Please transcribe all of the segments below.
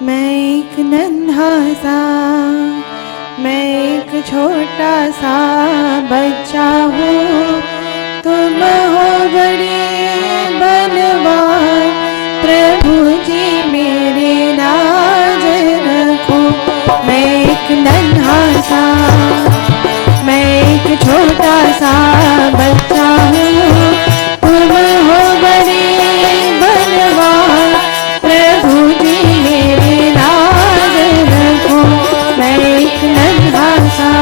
मैं एक नन्हा सा, मैं एक छोटा सा बच्चा हूँ, तुम हो बड़े बलवान, प्रभु जी मेरे लाज रखो। मैं एक नन्हा सा, मैं एक छोटा सा बच्चा हूँ, तुम हो बड़े बलवान, प्रभु जी मेरे लाज रखो। मैं एक नन्हा सा,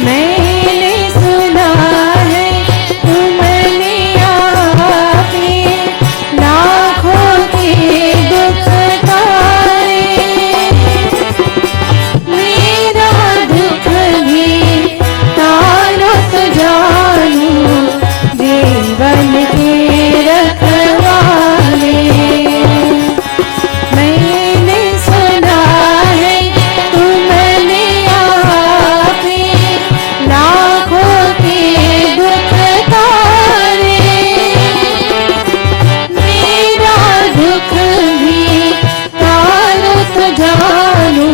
मैंने सुना है तुमने आपे लाखों के दुख तारे, मेरा दुख भी तारो तो जानू, जीवन के रखवाले। मैंने सुना है तुमने आपे लाखों के दुख तारे, मेरा दुख भी तारो तो जानू,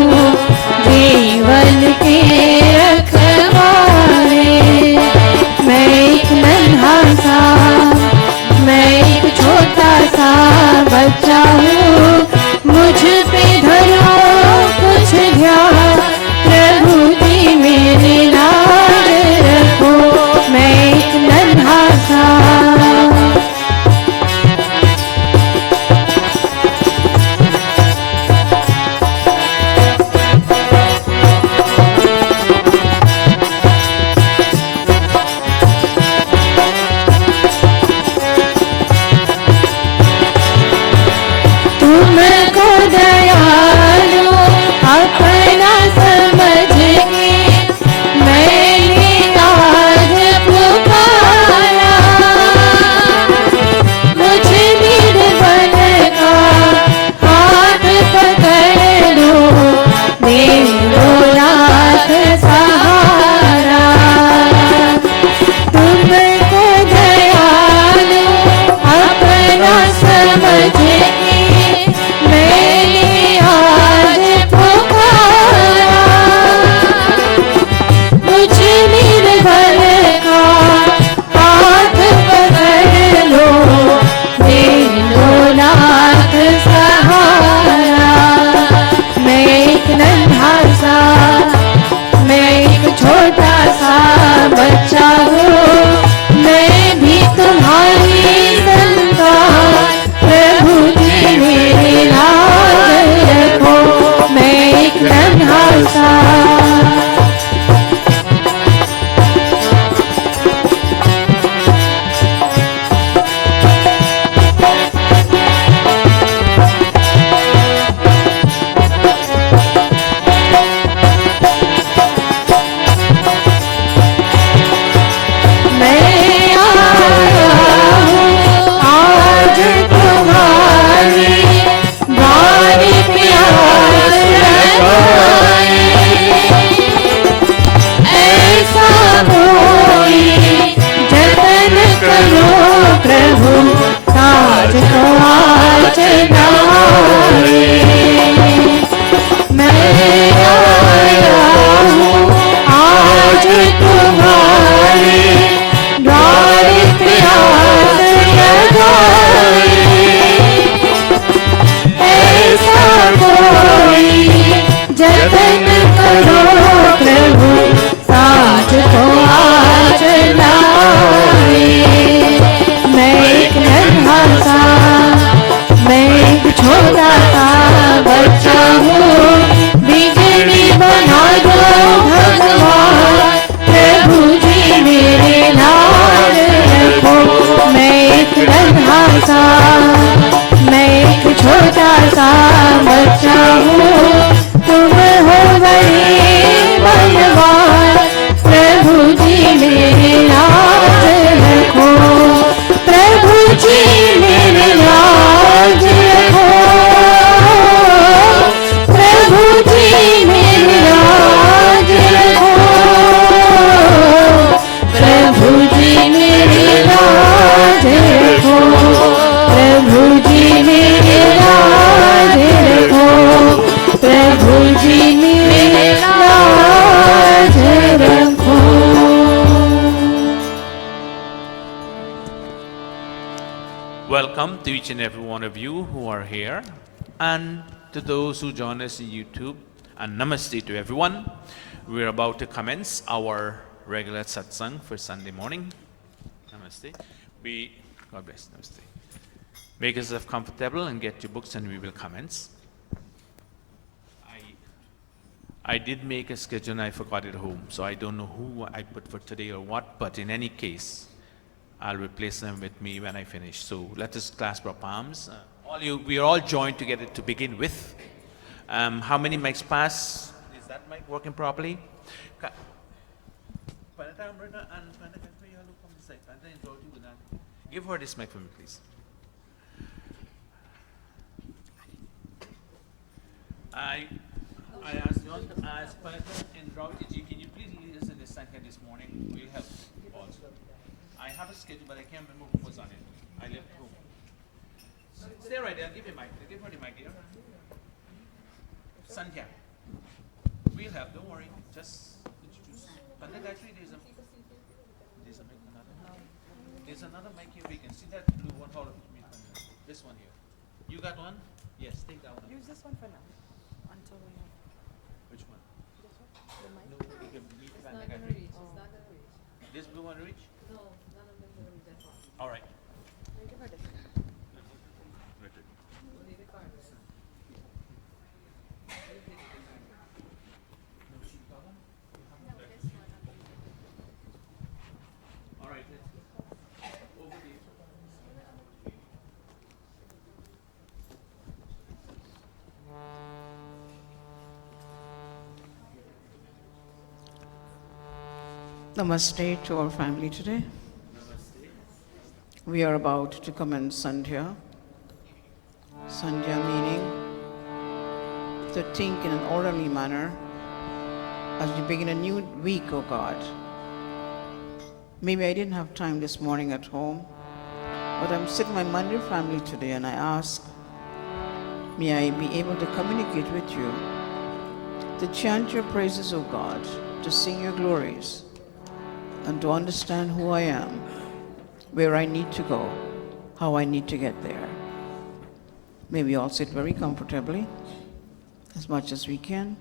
जीवन के रखवाले। मैं एक नन्हा सा, मैं एक छोटा सा बच्चा हूँ, मुझ पे धरो कुछ ध्यान, प्रभु जी मेरे लाज रखो। मैं एक नन्हा सा, तुमको दयालु अपना समझ के मैंने आज पुकारा, मुझ निर्बल का हाथ पकड़ लो, दे दो नाथ सहारा। तुमको दयालु अपना समझ के मैंने Welcome to each and every one of you who are here, and to those who join us on YouTube, and namaste to everyone. We're about to commence our regular satsang for Sunday morning. Namaste. God bless, namaste. Make yourself comfortable and get your books, and we will commence. I did make a schedule and I forgot it home, so I don't know who I put for today or what, but in any case, I'll replace them with me when I finish. So let us clasp our palms. We are all joined together to begin with. How many mics pass? Is that mic working properly? Give her this mic for me, please. I asked you, as Panata and Rauti ji, can you please lead us in the Sangha this morning? We'll help also. I have a schedule, but I can't remember who was on it. I left home. Stay right there. I'll give you mic. Give her the mic here. Sandhya. We'll help. Don't worry. Just introduce. Pandit Gayatri, there's a mic. There's another mic here. We can see that blue one. Hold on. This one here. You got one? Yes. Take that one. Use this one for now. Until we have. Which one? This one? The mic? No, we can meet It's Pandit not going to Gayatri. reach. It's not going to reach. This blue one reach? No, none of them going to reach that far. All right. We'll give her this. We'll leave it card. All right. Over to you. Namaste to our family today. We are about to commence Sandhya. Sandhya meaning to think in an orderly manner as we begin a new week, O God. Maybe I didn't have time this morning at home, but I'm sitting with my Mandir family today and I ask, may I be able to communicate with you, to chant your praises, O God, to sing your glories, and to understand who I am, where I need to go, how I need to get there. May we all sit very comfortably, as much as we can.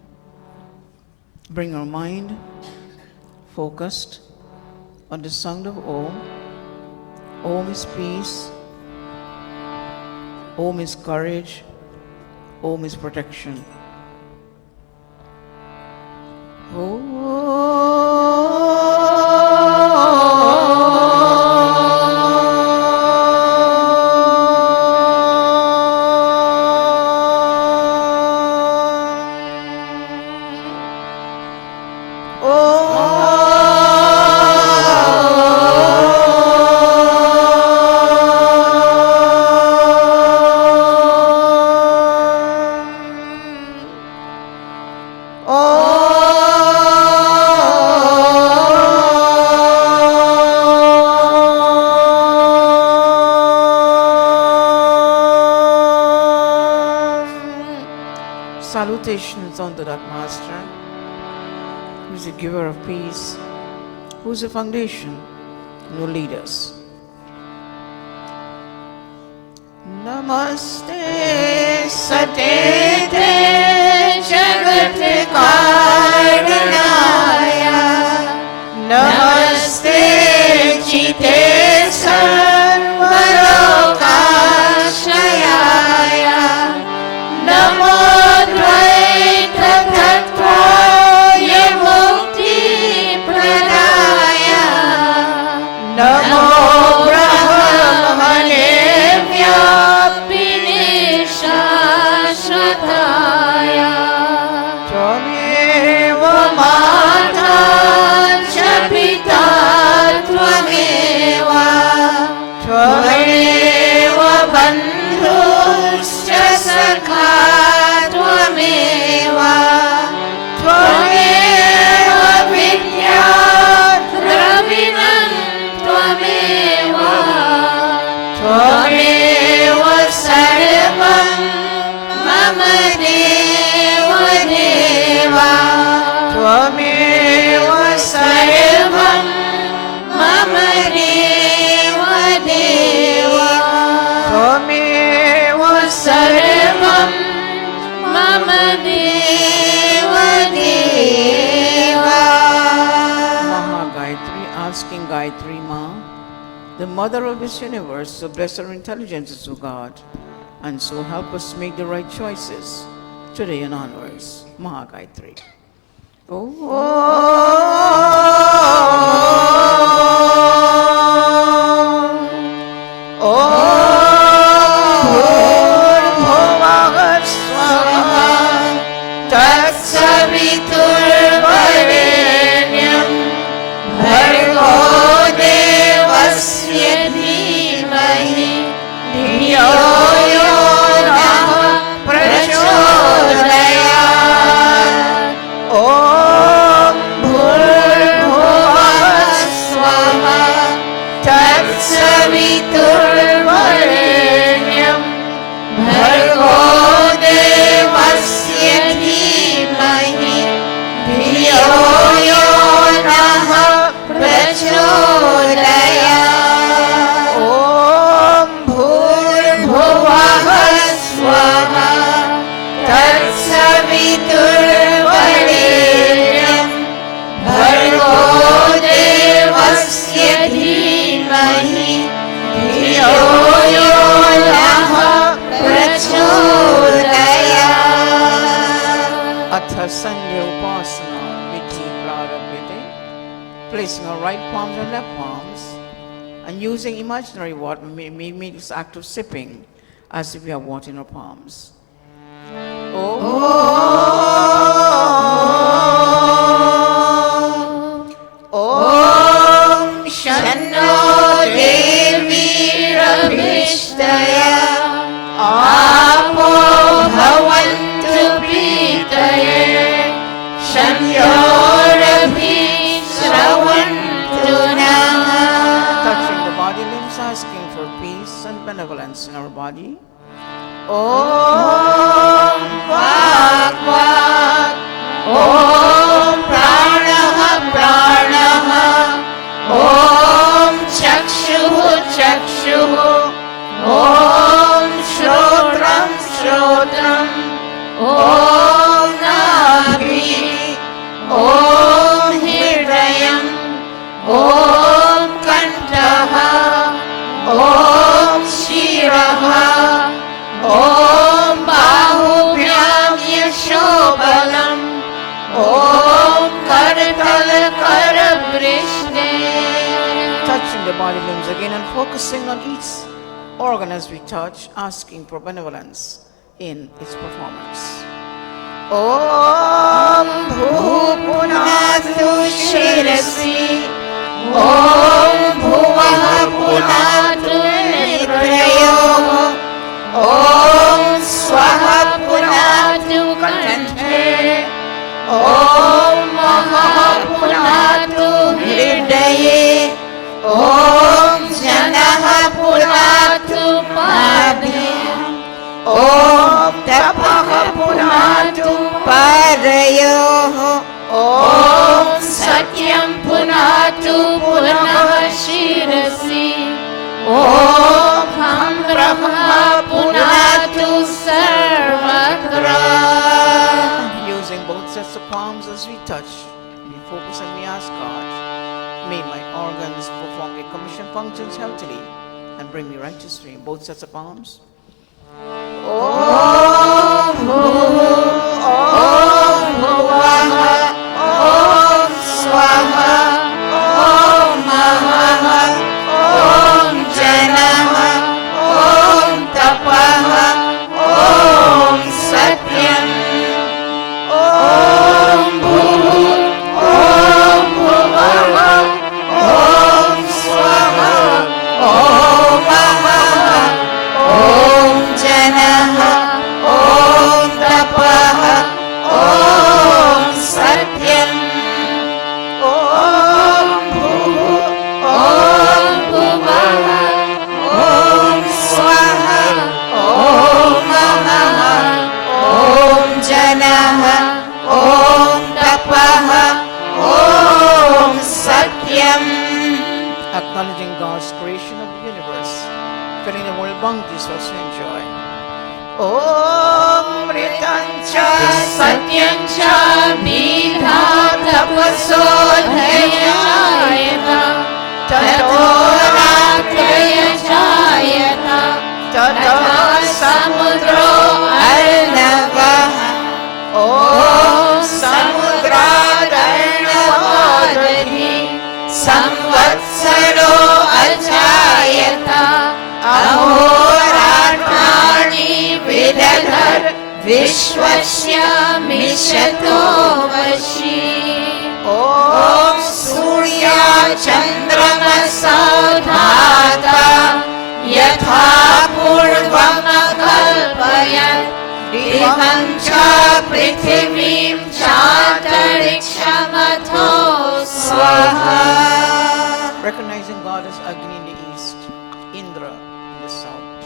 Bring our mind focused on the sound of Om. Om is peace. Om is courage. Om is protection. Salutations unto that Master, who is the giver of peace, who is the foundation, and will lead us. Namaste Satete Jagat Karanaya, Namaste Chite Sarvalokashayaya, Namo Dvaita Tattvaye Mukti Pradaya, Namo Brahmane Vyapinishashataya, Tvameva Mata Cha Pita Tvameva, Tvameva Bandhuscha Sakha Tvameva, Tvameva Vidya Dravinam Tvameva, Tvameva Sarvam Mama Deva Deva, Tvameva Sarvam Mama Deva Deva. the mother of this universe, so bless our intelligences, O God, and so help us make the right choices today and onwards. Maha Gayatri. तत्सवितुर्वरेण्यं भर्गो देवस्य धीमहि धियो यो नः प्रचोदयात् ॐ भूर्भुवः स्वः तत्सवितुर्वरेण्यं भर्गो देवस्य धीमहि धियो यो नः प्रचोदयात् ॐ भूर्भुवः स्वः तत्सवितुर्वरेण्यं भर्गो देवस्य धीमहि धियो यो नः प्रचोदयात् Atha Sandhya Upasana Vidhi Prarabhyate. Placing our right palms on left palms and using imaginary water, we make this act of sipping as if we have water in our palms. ॐ शन्नो देवीरभिष्टया आपो भवन्तु प्रीतये शन्योरभिश्रवन्तु नः Touching the body limbs, asking for peace and benevolence in our body. ॐ वाक् वाक् ॐ प्राणः प्राणः ॐ चक्षुः चक्षुः ॐ श्रोत्रं श्रोत्रम् ॐ नाभिः ॐ हृदयम् ॐ कण्ठः ॐ शिरः ॐ बाहुभ्यां यशोबलम् ॐ करतलकरपृष्ठे Touching the body limbs again and focusing on each organ as we touch, asking for benevolence in its performance. ॐ भूपुनातु शिरसि ॐ भुवः पुनातु नेत्रयोः ॐ स्वः पुनातु कण्ठे ॐ महः पुनातु हृदये ॐ जनः पुनातु पादे ॐ तपः पुनातु पादयोः ॐ सत्यं पुनातु पुनः शिरसि ॐ ब्रह्म पुनातु सर्वत्र. Using both sets of palms as we touch, we focus and we ask God, may my organs perform their commission functions healthily and bring me righteous fame. Both sets of palms. ॐ भुवः ॐ स्वः ॐ महः ॐ जनः ॐ तपः ॐ सत्यम् ॐ भुवः ॐ स्वः ॐ महः ॐ जनः ॐ तपः ॐ सत्यम् ॐ भुवः ॐ स्वः ॐ महः ॐ जनः ॐ तपः ॐ सत्यम्. Acknowledging God's creation of the universe, filling the world bounties for us to enjoy. ॐ मृतं च सत्यं च मेधा तपसो धैर्यायत ततो रात्रौ विश्वस्य मिषतो वशी ॐ सूर्यचन्द्रमसौ धाता यथा पूर्वं कल्पयन् दिवं च पृथिवीं चान्तरिक्षमथो स्वाहा. Recognizing God as Agni in the east, Indra in the south,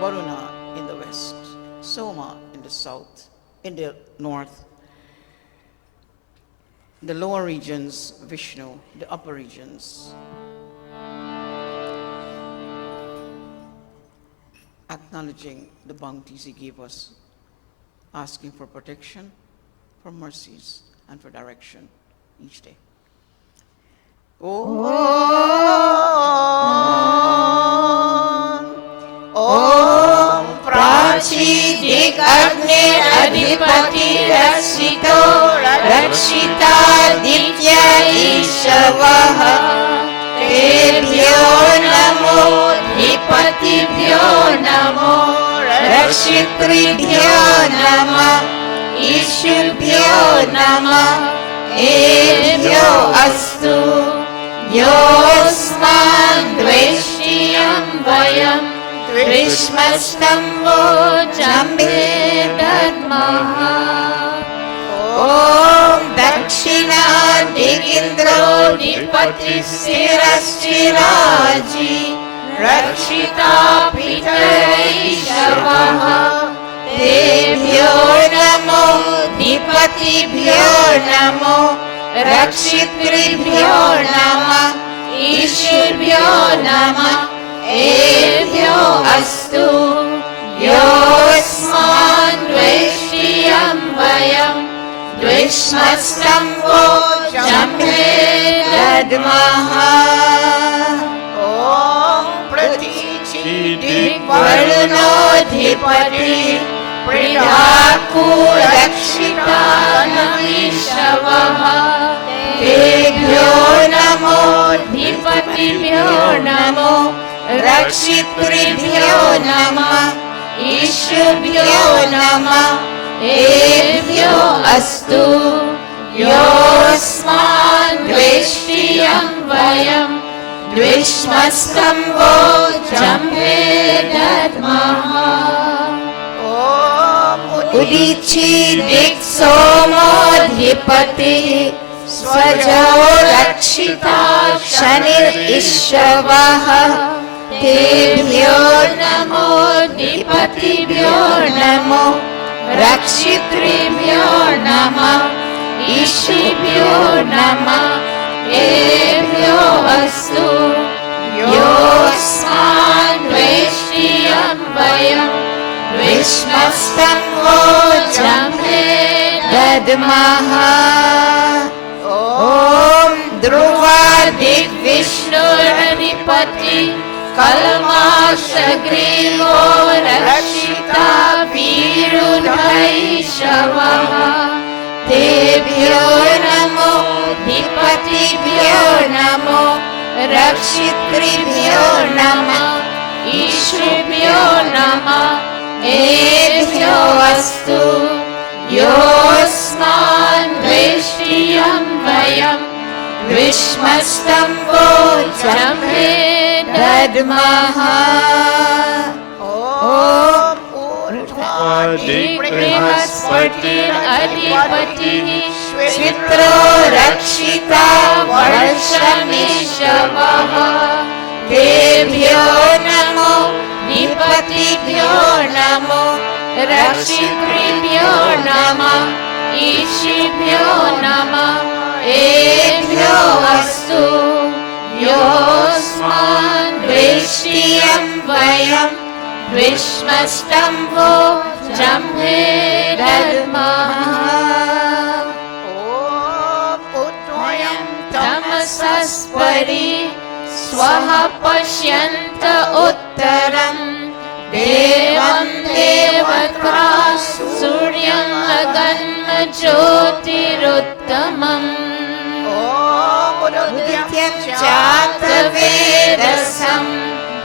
Varuna in the west, Soma in the south, in the north, the lower regions, Vishnu, the upper regions. Acknowledging the bounties He gave us, asking for protection, for mercies, and for direction each day. ॐ प्राचीदिक् अग्निरधिपति रक्षितो रक्षितादित्य ईशवः तेभ्यो नमो अधिपतिभ्यो नमो रक्षितृभ्यो नमः ईशुभ्यो नमः एभ्यो अस्तु योऽस्मान् द्वेष्टियं वयं द्विष्मस्तम्भो जम्बे दद्मः. ॐ दक्षिणादिगिन्द्रोऽधिपतिस्थिरश्चिराजी रक्षिता पितरैषवः तेभ्यो नमो अधिपतिभ्यो नमो रक्षितृभ्यो नमः ईशुभ्यो नमः एभ्यो अस्तु योऽस्मान् द्वेष्टियं वयं द्विष्मस्तम्भो जम्बे दद्मः. ॐ प्रतीचिदिक्वरुणोऽधिपति प्रीडाकु रक्षिता नमीशवः तेभ्यो नमो अधिपतिभ्यो नमो रक्षितृभ्यो नमः ईशुभ्यो नमः एभ्यो अस्तु योऽस्मान् द्वेष्टियं वयं द्विष्मस्तम्भो जम्बे दद्मः. उदीचिदिक् सोमोऽधिपतिः स्वजो रक्षिता शनिरिषवः तेभ्यो नमो अधिपतिभ्यो नमो रक्षितृभ्यो नमः ईशुभ्यो नमः एभ्यो अस्तु योऽस्मान् द्वेष्टियं वयं द्विष्मस्तम्भो जम्बे दद्मः. ॐ ध्रुवादिग्विष्णुरधिपति कल्माशग्रीवो रक्षिता वीरुधैषवः तेभ्यो नमो अधिपतिभ्यो नमो रक्षितृभ्यो नमः ईशुभ्यो नमः एभ्यो अस्तु योऽस्मान् द्वेष्टियं वयं द्विष्मस्तम्भो जम्बे दद्मः. ॐ बृहस्पतिरधिपतिः चित्रो रक्षिता वर्षमिषवः तेभ्यो नमो अधिपतिभ्यो नमो रक्षितृभ्यो नमः ईशुभ्यो नमः एभ्यो अस्तु योऽस्मान् द्वेष्टियं वयं द्विष्मस्तम्भो जम्बे दद्मः. तमसस्परि स्वः पश्यन्त उत्तरं देवं देवता सूर्यं अगन्म ज्योतिरुत्तमम्. उदित्यं चातवेदसं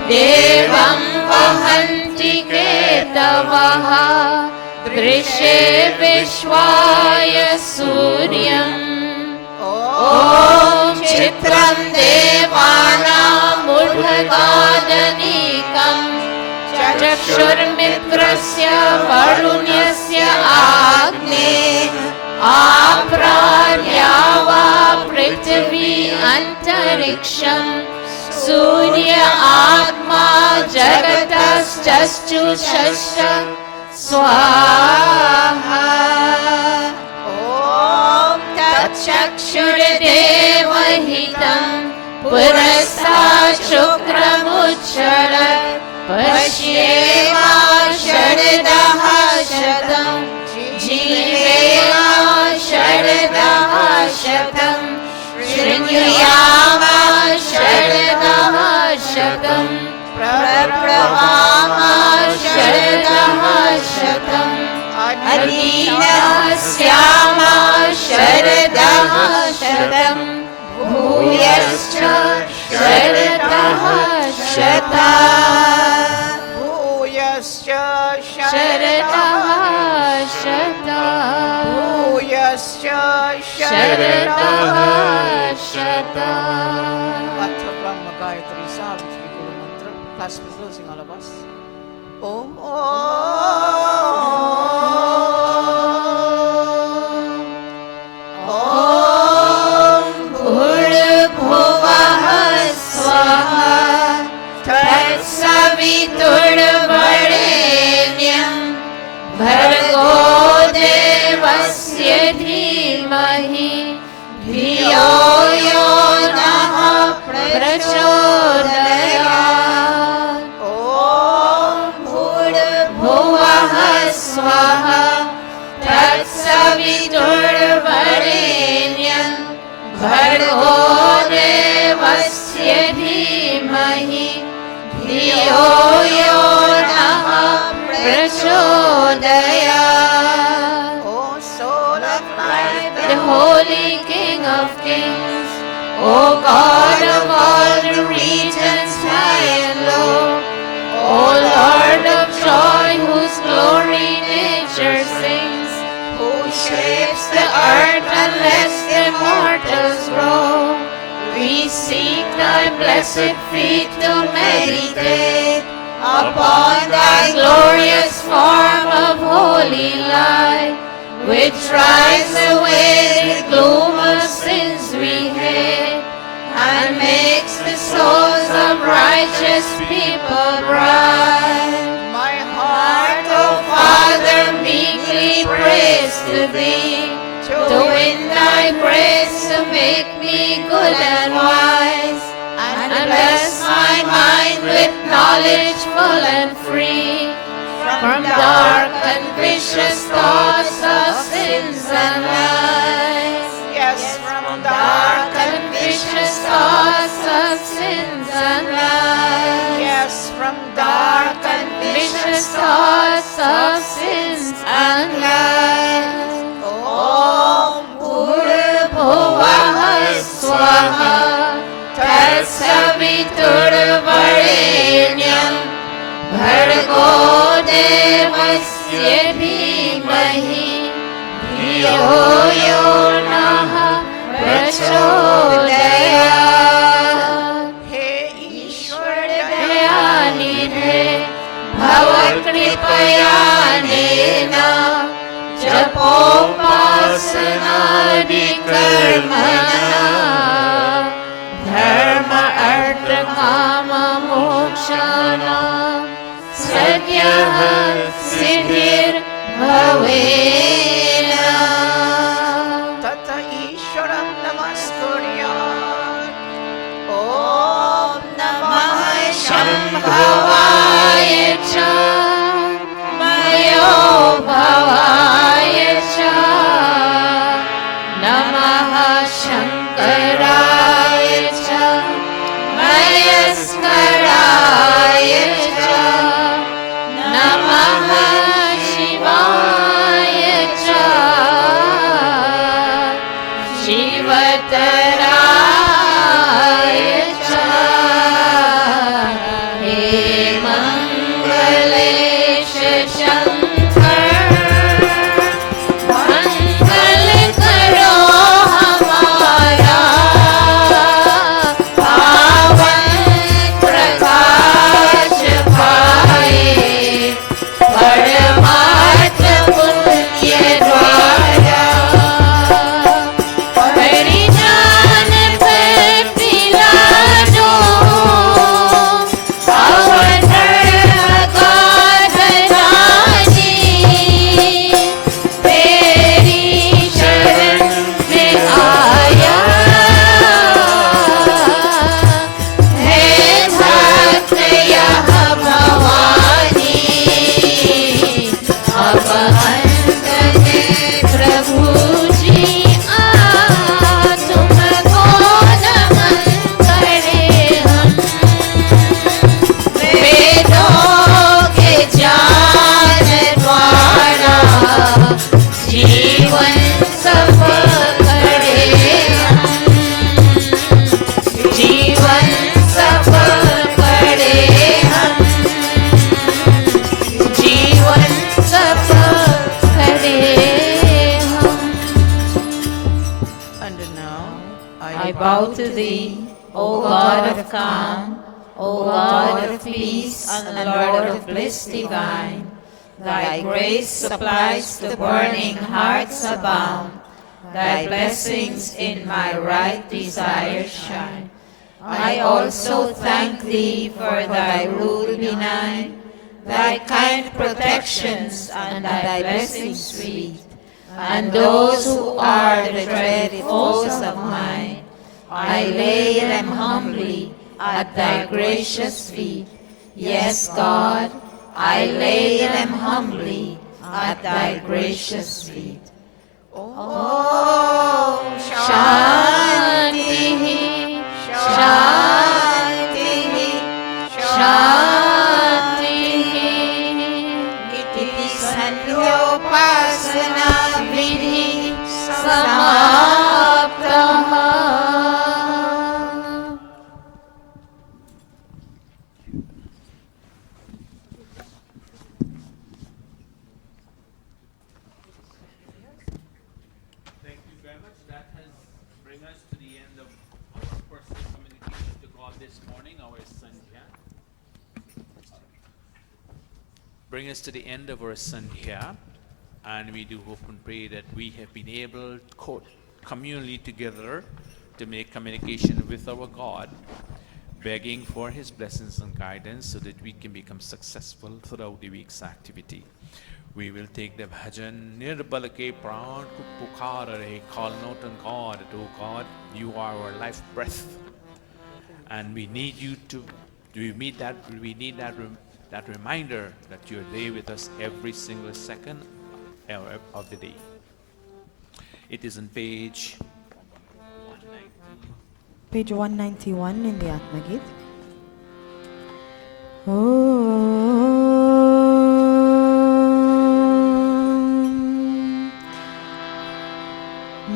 देवं वहन्ति केतवः ऋषे विश्वाय सूर्यम् ॐ चित्रं देवानामुर्ध्वगादनीकम् चक्षुर्मित्रस्य वरुण्यस्य आग्ने आप्रार्या वा पृथिवी अन्तरिक्षम् सूर्य आत्मा जगतश्चक्षुषश्च स्वाहा ॐ तच्चक्षुर्देवहितं पुरस्तात् शुक्रमुच्चरत् पश्येमा शरदः शतं जीवेमा शरदः शतं शृणुयामा शरदः शतं प्रब्रवामा शरदः शतं अधीनस्यामा शरदः शतं भूयश्च शरदः शतं भूयश्च शरदः शतं भूयश्च शरदः शतं. Mantra Brahma Gayatri Sacrificial Guru Mantra. Class is closing, all of us. Om ॐ भूर्भुवः स्वः तत्सवितुर्वरेण्यं भर्गो देवस्य धीमहि धियो यो नः प्रचोदयात् ॐ भूर्भुवः स्वः तत्सवितुर्वरेण्यं भर्गो देवस्य धीमहि धियो यो नः प्रचोदयात्. O soul of life, the Holy King of Kings, O God of all the regions high and low, O Lord of joy, whose glory nature sings, who shapes the earth and lets the mortals grow. We seek thy blessed feet to meditate upon thy glorious form of holy light, which drives away the gloom of sins we hate, and makes the souls of righteous people bright. My heart, O Father, meekly prays to thee, to win thy grace to make me good and wise, and bless my mind with knowledge full and free, from dark and vicious thoughts of sins and lies. Yes, from dark and vicious thoughts of sins and lies. Yes, from dark and vicious thoughts of sins and lies. Om Bhurabhuvah Swaha Tatsaviturvarenyam Bhargo Devasya Dhimahi Dhiyo Yo Naha Prachodayat. He Ishwar Dayanidhe Bhavakripayane Japopasanaadikarmana Dharma Artha Kama Mokshana Sadhyaha Siddhir Bhavena. Tata Ishwaram Namaskaryat. Om Namah Shambhavaya Cha Mayo Bhavaya Cha Namaha Shankaraya Cha Mayaskaraya Cha Namaha Shivaya Cha Shivataraya Cha. He to thee, O God of calm, O God of peace and Lord of bliss divine. Thy grace supplies the burning hearts abound. Thy blessings in my right desire shine. I also thank thee for thy rule benign, thy kind protections and thy blessings sweet. And those who are the dreaded foes of mine, I lay them humbly at thy gracious feet. Yes, God, I lay them humbly at thy gracious feet. Om Shanti, Shanti, Shanti. Iti Sannyopasana Vidhi Samaptaha. Thank you very much. That has bring us to the end of our personal communication to God this morning, our Sandhya. Bring us to the end of our Sandhya, and we do hope and pray that we have been able, communally together, to make communication with our God, begging for His blessings and guidance so that we can become successful throughout the week's activity. We will take the bhajan, Nirbal ke pran ko pukar rahe, call out on God, oh God, you are our life breath. And we need you to, we need that reminder that you're there with us every single second of the day. It is on page 190. Page 191 in the Atma Gita.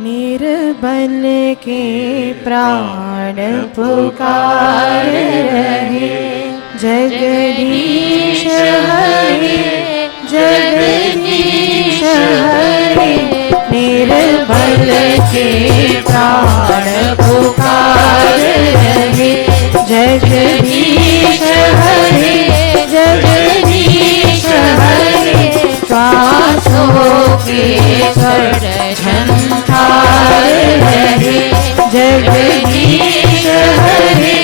निर्बल के प्राण पुकार रहे, जगदीश हरे, जगदीश हरे। निर्बल के प्राण पुकार रहे, जगदीश हरे, जगदीश हरे। श्वासों के स्वर झंकार रहे, जगदीश हरे,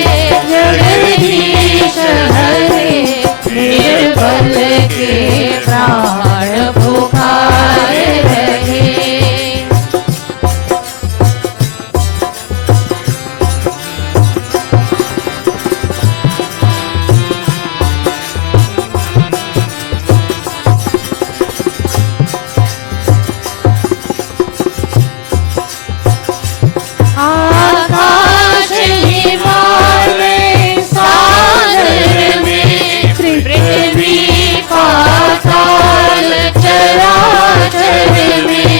जगदीश हरे। निर्बल के प्राण पुकार रहे। आकाश हिमालय सागर में, पृथ्वी पाताल चराचर में।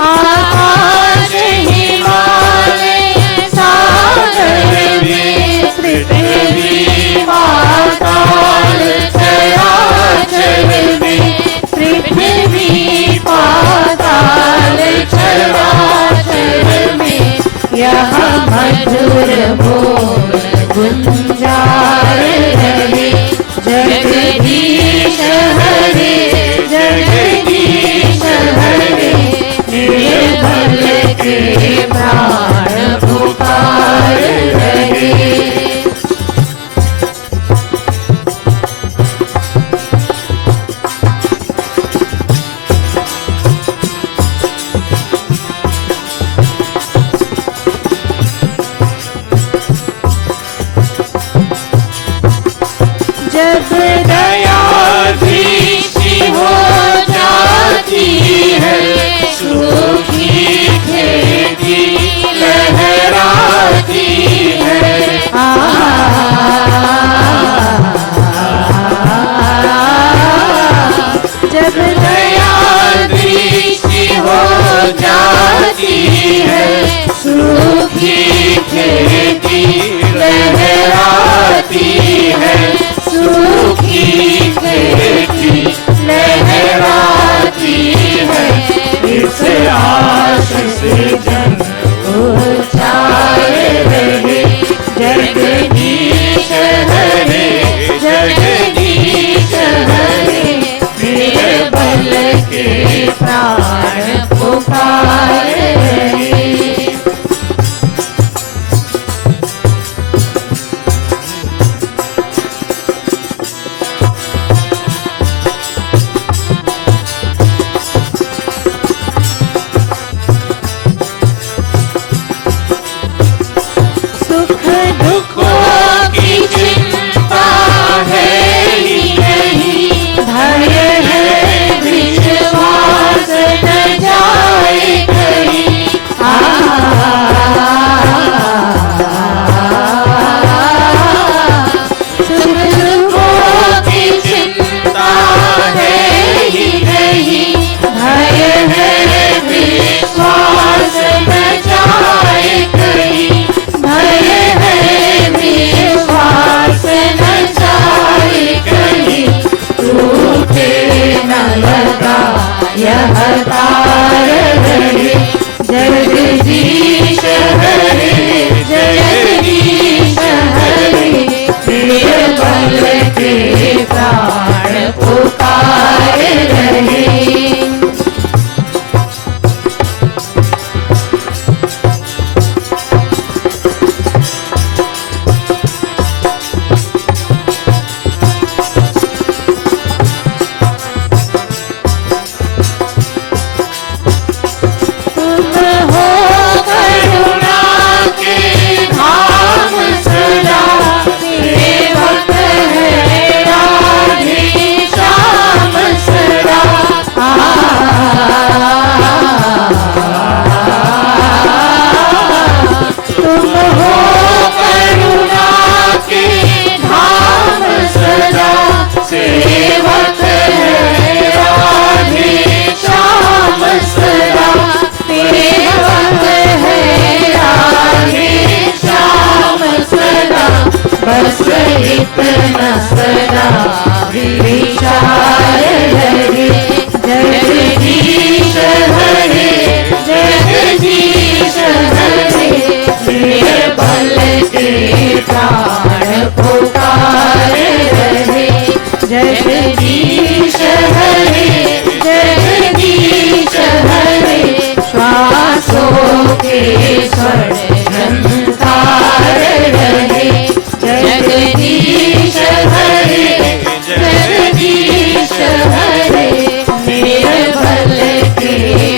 आकाश हिमालय सागर में, पृथ्वी पाताल चराचर में। पृथ्वी पाताल चराचर में, यह मधुर बोल गुंजार रहे, जगदीश हरे, जगदीश हरे। निर्बल के प्राण पुकार रहे। जगदीश हरे जगदीश हरे निर्बल के प्राण पुकार रहे। बस इतना सदा विचार रहे। जगदीश हरे जगदीश हरे निर्बल के प्राण पुकार रहे। जगदीश हरे जगदीश हरे श्वासों के स्वर झंकार रहे। जगदीश हरे जगदीश हरे निर्बल के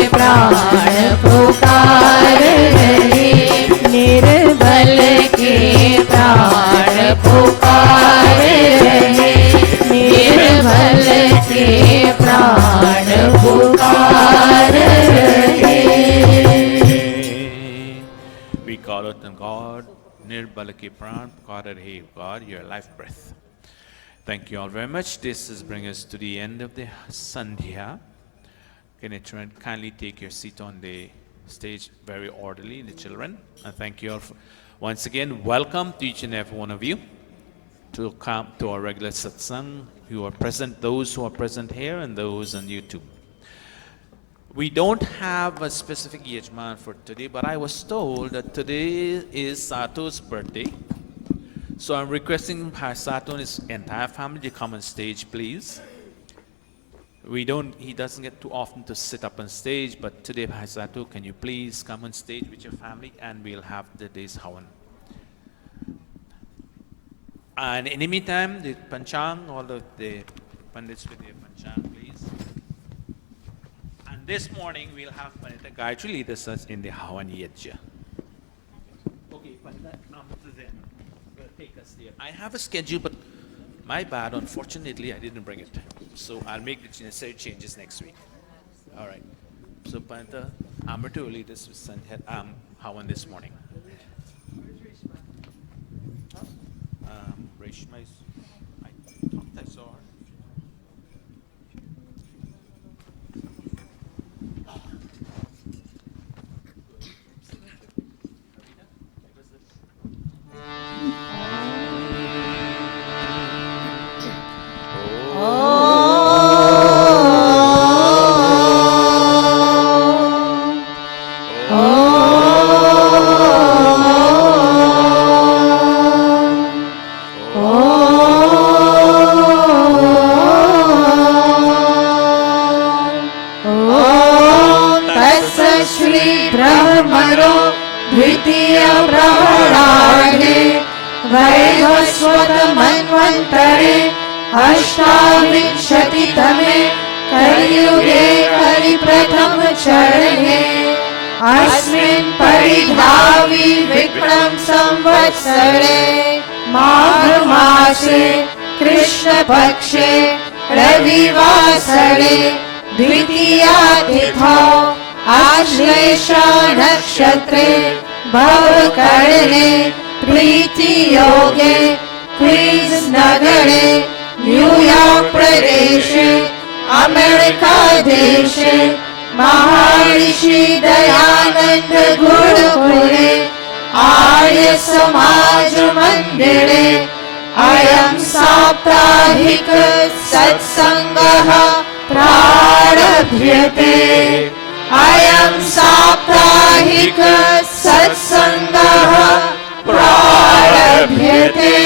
प्राण पुकार रहे। निर्बल के प्राण पुकार रहे। निर्बल के प्राण पुकार रहे। We call it on God, Nirbal ke pran pukar rahe, God, your life breath. Thank you all very much. This is bringing us to the end of the Sandhya. Can you kindly take your seat on the stage very orderly, the children? And thank you all once again. Welcome to each and every one of you to come to our regular satsang. You are present, those who are present here and those on YouTube. We don't have a specific yajman for today, but I was told that today is Sato's birthday. So I'm requesting Sato and his entire family to come on stage, please. He doesn't get too often to sit up on stage, but today, Sato, can you please come on stage with your family and we'll have the day's Hawan. And in the meantime, the Panchang, all of the Pandits with their Panchang, please. And this morning, we'll have Pandita Gayatri lead us in the Hawan Yajna. Okay, Pandita, will take us there. I have a schedule, but my bad, unfortunately, I didn't bring it. So I'll make the necessary changes next week. All right. So Pandita, Amrita will lead us with Hawan this morning. Reshma is, I thought I saw her. वैवस्वतमन्वन्तरे अष्टाविंशतितमे कलियुगे कलिप्रथमचरणे अस्मिन् परिधावी विक्रम संवत्सरे माघमासे कृष्णपक्षे रविवासरे द्वितीयातिथौ आश्लेषा नक्षत्रे भवकरणे प्रीति योगे queen's नगरे New York प्रदेशे America देशे महर्षि दयानंद गुरुकुले आर्य समाज मंदिरे अयं साप्ताहिक सत्संगः प्रारभ्यते। अयं साप्ताहिक सत्सङ्गः प्रारभ्यते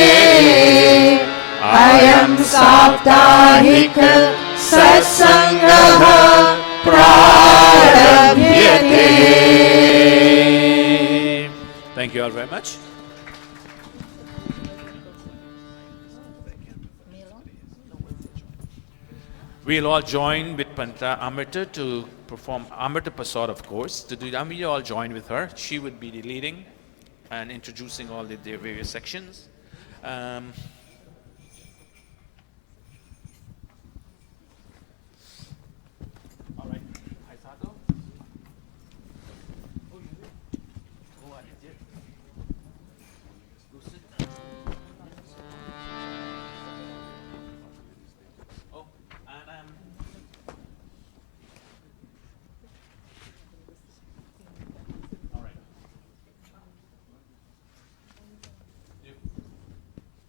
अयं साप्ताहिक सत्सङ्गः प्रारभ्यते. Thank you all very much. We'll all join with Panta Amrita to perform Amrita Pasad, of course. To do that, we all join with her. She would be the leading and introducing all the various sections. All right. Hi, Sato. Oh, you did? Oh, I did. Go sit down. Oh, and all right.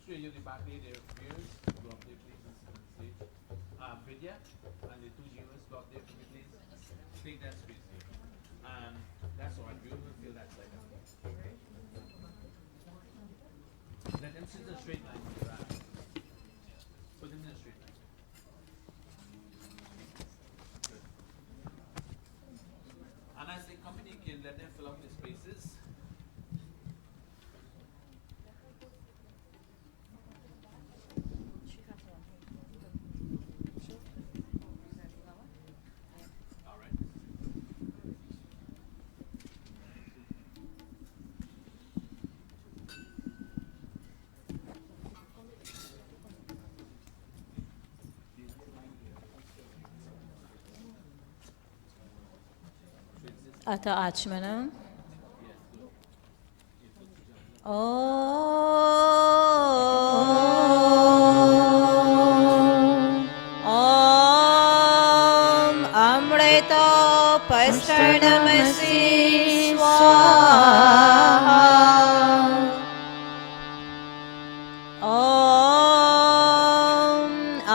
Three of the back there, their viewers, go up there, please, and sit on the stage. Vidya and the two viewers, go up there, please. Take that space here. That's all right. Viewers will feel that side. Let them sit in a straight line. Put them in a straight line. Good. And as they communicate, let them fill up the spaces. All right. अथ आचमनम्. ॐ अमृतोपस्तरणमसि स्वाहा. ॐ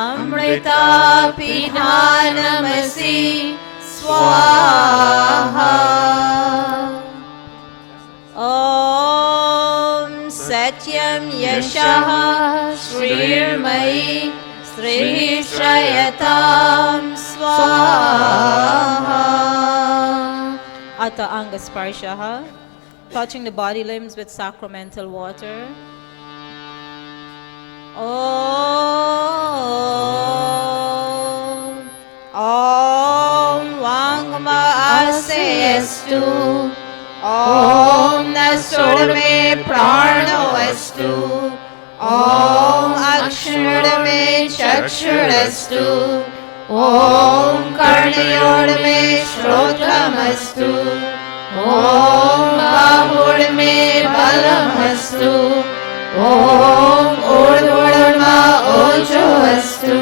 अमृतापिधानमसि स्वाहा. ॐ सत्यं यशः श्रीर्मयि श्रीश्रयतां स्वाहा. अथ अंगस्पर्शः. Touching the body limbs with sacramental water. Om Vangma Aseyastu. Om Nasurme Pranovastu. Om Akshurme Chakshurastu. Om Karnayorme Shrotamastu. Om Bahurme Balamastu. Om Urdurma Ojoastu.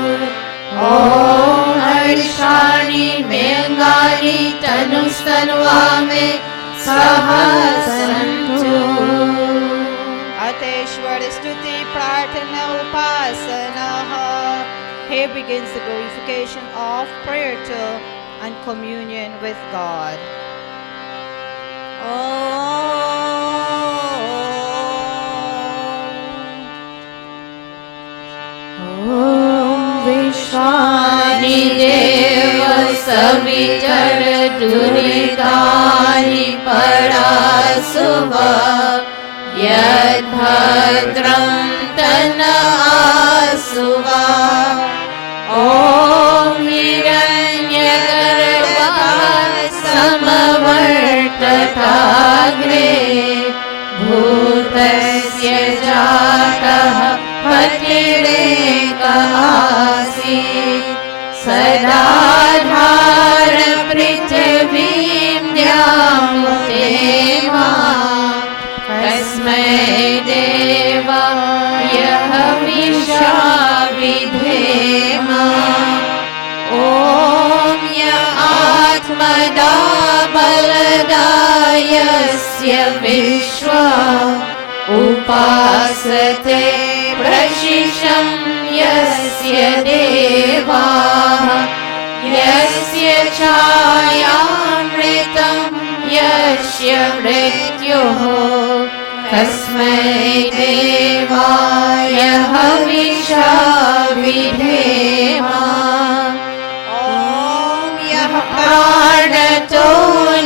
Om Harishani Mengani Tanustanvame Sahasantu. Ateshwar Stuti Prarthana Upasana. Here begins the glorification of prayer to and communion with God. Vishwani Deva Savitar Duritani Parasuva Yad Bhadram Tana Asuva. Om Hiranyagarbha Samavartatagre Bhutasya Jatah Patirekaasi Sadadhara Prithvim Dyamutema Kasmai Deva Yahavisha Vidhema. Om Ya Atmada Baladayasya Vishwa Upasate Prashisham Yasya Deva Yasya Chayam यस्य मृत्युः तस्मै देवाय हविषा विधेम ॐ यः प्राणतो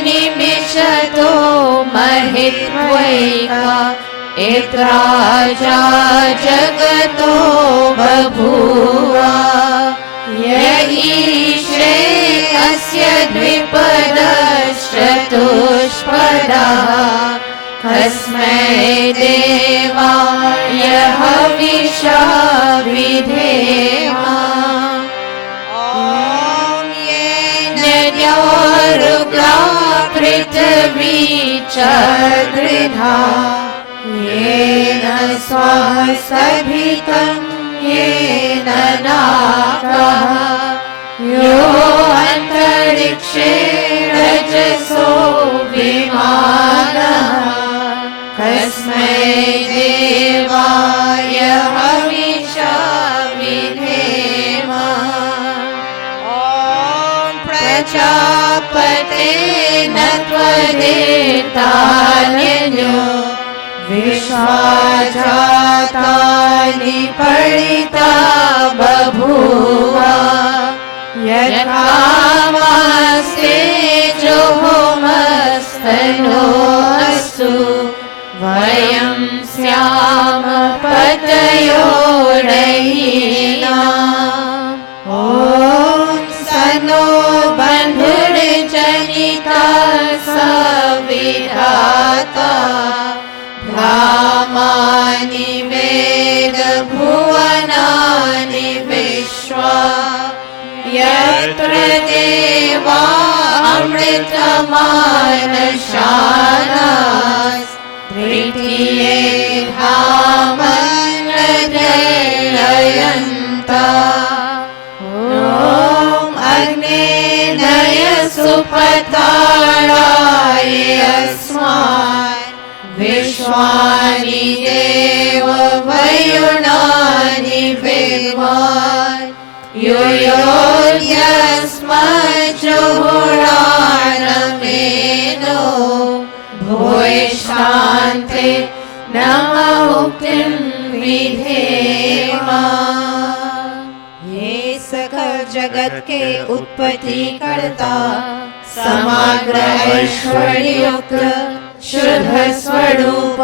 निमिषतो महित्वैका इत्राजा जगतो बभूव य ईशे अस्य द्विपदश्चतुष्पदः तस्मै देवाय हविषा विधेम ॐ येन द्यौरुग्रा पृथिवी च दृढा येन स्वासभितं येन नाकः यो अन्तरिक्षे रजसो विमानः तस्मै देवाय हविषा विधेम ॐ प्रजापतेन त्वदेतान्यो विश्वाजातानि परिता बभूव यथामास्ते जोहोमस्तनो अस्तु वयं स्याम पतयो रयिना ॐ सनो बन्धुर्जनिता सविधाता धामानि वेद भुवनानि विश्वा यत्र देवा अमृतमानशानास् तृतीये धामन्यजयन्ता ॐ अग्नेनय सुपताळाय अस्मान् विश्वानि देव वयुनानि विद्वान् युयोर्यस्मज्जुहुराणमेनो भूयिष्ठान्ते नमोक्तिं विधेम ये सकल जगत के उत्पत्ति करता समग्र ऐश्वर्युक्त शुद्ध स्वरूप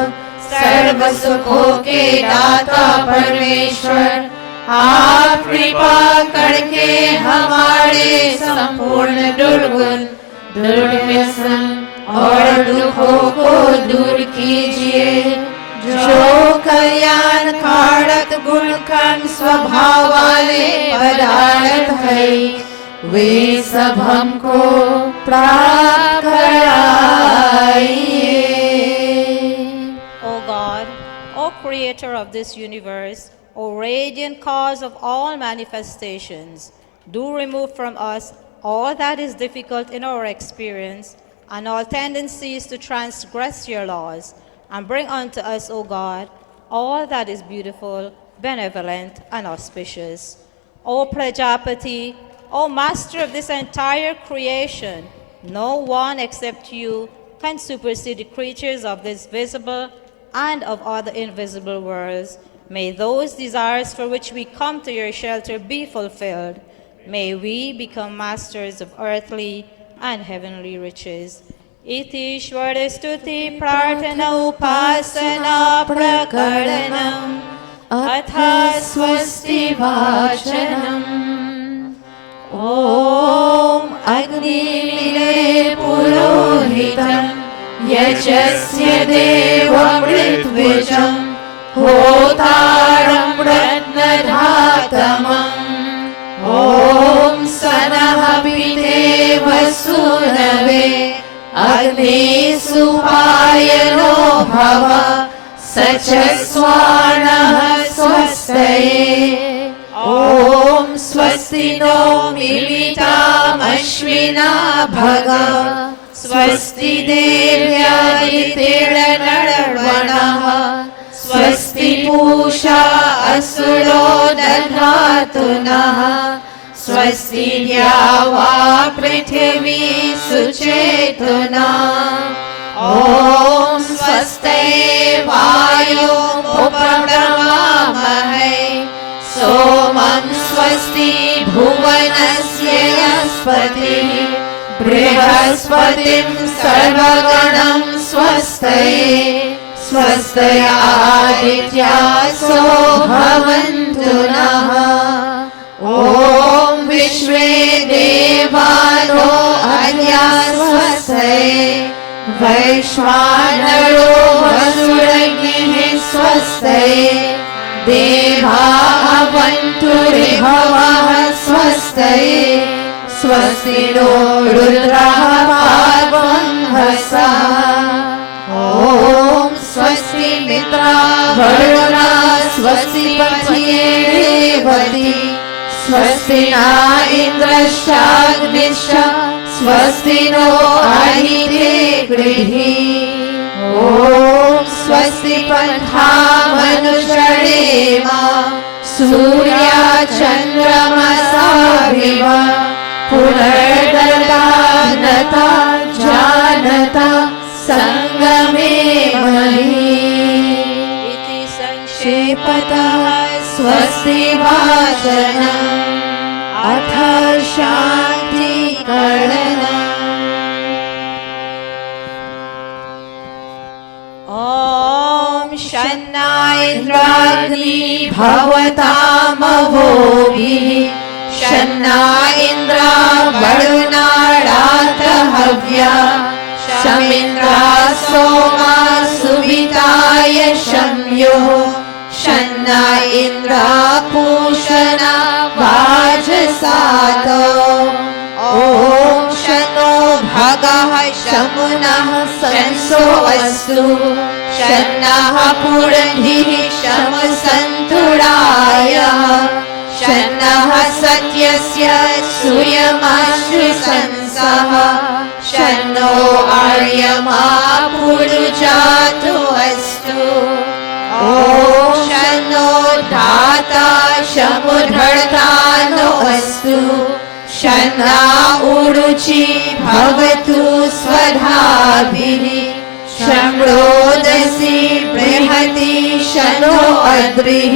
सर्व सुखों के दाता परमेश्वर आप कृपा करके हमारे संपूर्ण दुर्गुण दुर्व्यसन और दुखों को दूर कीजिए जो कल्याण कारक गुणकर्ण स्वभाव वाले पदार्थ है वे सब हमको प्राप्त कराइए। O God, O creator of this universe, O radiant cause of all manifestations, do remove from us all that is difficult in our experience and all tendencies to transgress your laws, and bring unto us, O God, all that is beautiful, benevolent, and auspicious. O Prajapati, O Master of this entire creation, no one except you can supersede the creatures of this visible and of other invisible worlds. May those desires for which we come to your shelter be fulfilled. May we become masters of earthly and heavenly riches. Iti Shwara Stuti Prarthana Upasana Prakaranam Atha Swasti Vachanam Om Agni Purohitam Yajasya Deva Mritvijam Hotaram Ratnadhatamam Om Sanah Pite Vasunave Agni Supayano Bhava Sachaswanah Swastaye Om Swasti No Mimitam Ashvina Bhaga Swasti Devyaditira Narvanaha Swasti Pusha Asuro Dadhatunaha Swasti Dyava Prithvi Suchetuna ॐ स्वस्ति वायुमुपब्रह्मामहे सोमं स्वस्ति भुवनस्य यस्पतिः बृहस्पतिं सर्वगणं स्वस्ति स्वस्ति आदित्यासो भवन्तु नः ॐ विश्वे देवानो अद्या स्वस्ति वैश्वानरो वसुरग्निः स्वस्ति देवा भवन्तु ऋभवः स्वस्ति स्वस्ति नो रुद्रः पार्वन्हसः ॐ स्वस्ति मित्रा वरुणा स्वस्ति पत्ये रेवती स्वस्ति न इन्द्रश्चाग्निश्च स्वस्ति नो अरिते गृही ॐ स्वस्ति पन्था मनुष्येम सूर्या चन्द्रमसाभिव पुनर्दता नता जानता संगमे मही इति क्षेपतः स्वस्ति वाचनम् अथ शान्तिकरणम् ॐ शन्ना इन्द्राग्नी भवतामवोभिः शन्ना इन्द्रा वरुणाडात हव्या शमिन्द्रा सोमा सुविताय शम्यो शन्ना इन्द्रा पूषणा वाजसातो ॐ शन्नो भगः शमुनः शंसो अस्तु शन्नः पूर्णिः शमसन्तुडायः शन्नः सत्यस्य सूयमाशु संसः शन्नो आर्यमा पुरुजातु अस्तु ॐ शन्नो धाता शमुधर्तानो अस्तु शन्ना उरुचि भवतु स्वधाभिः शम्रोदसी बृहति शन्नो अद्रिः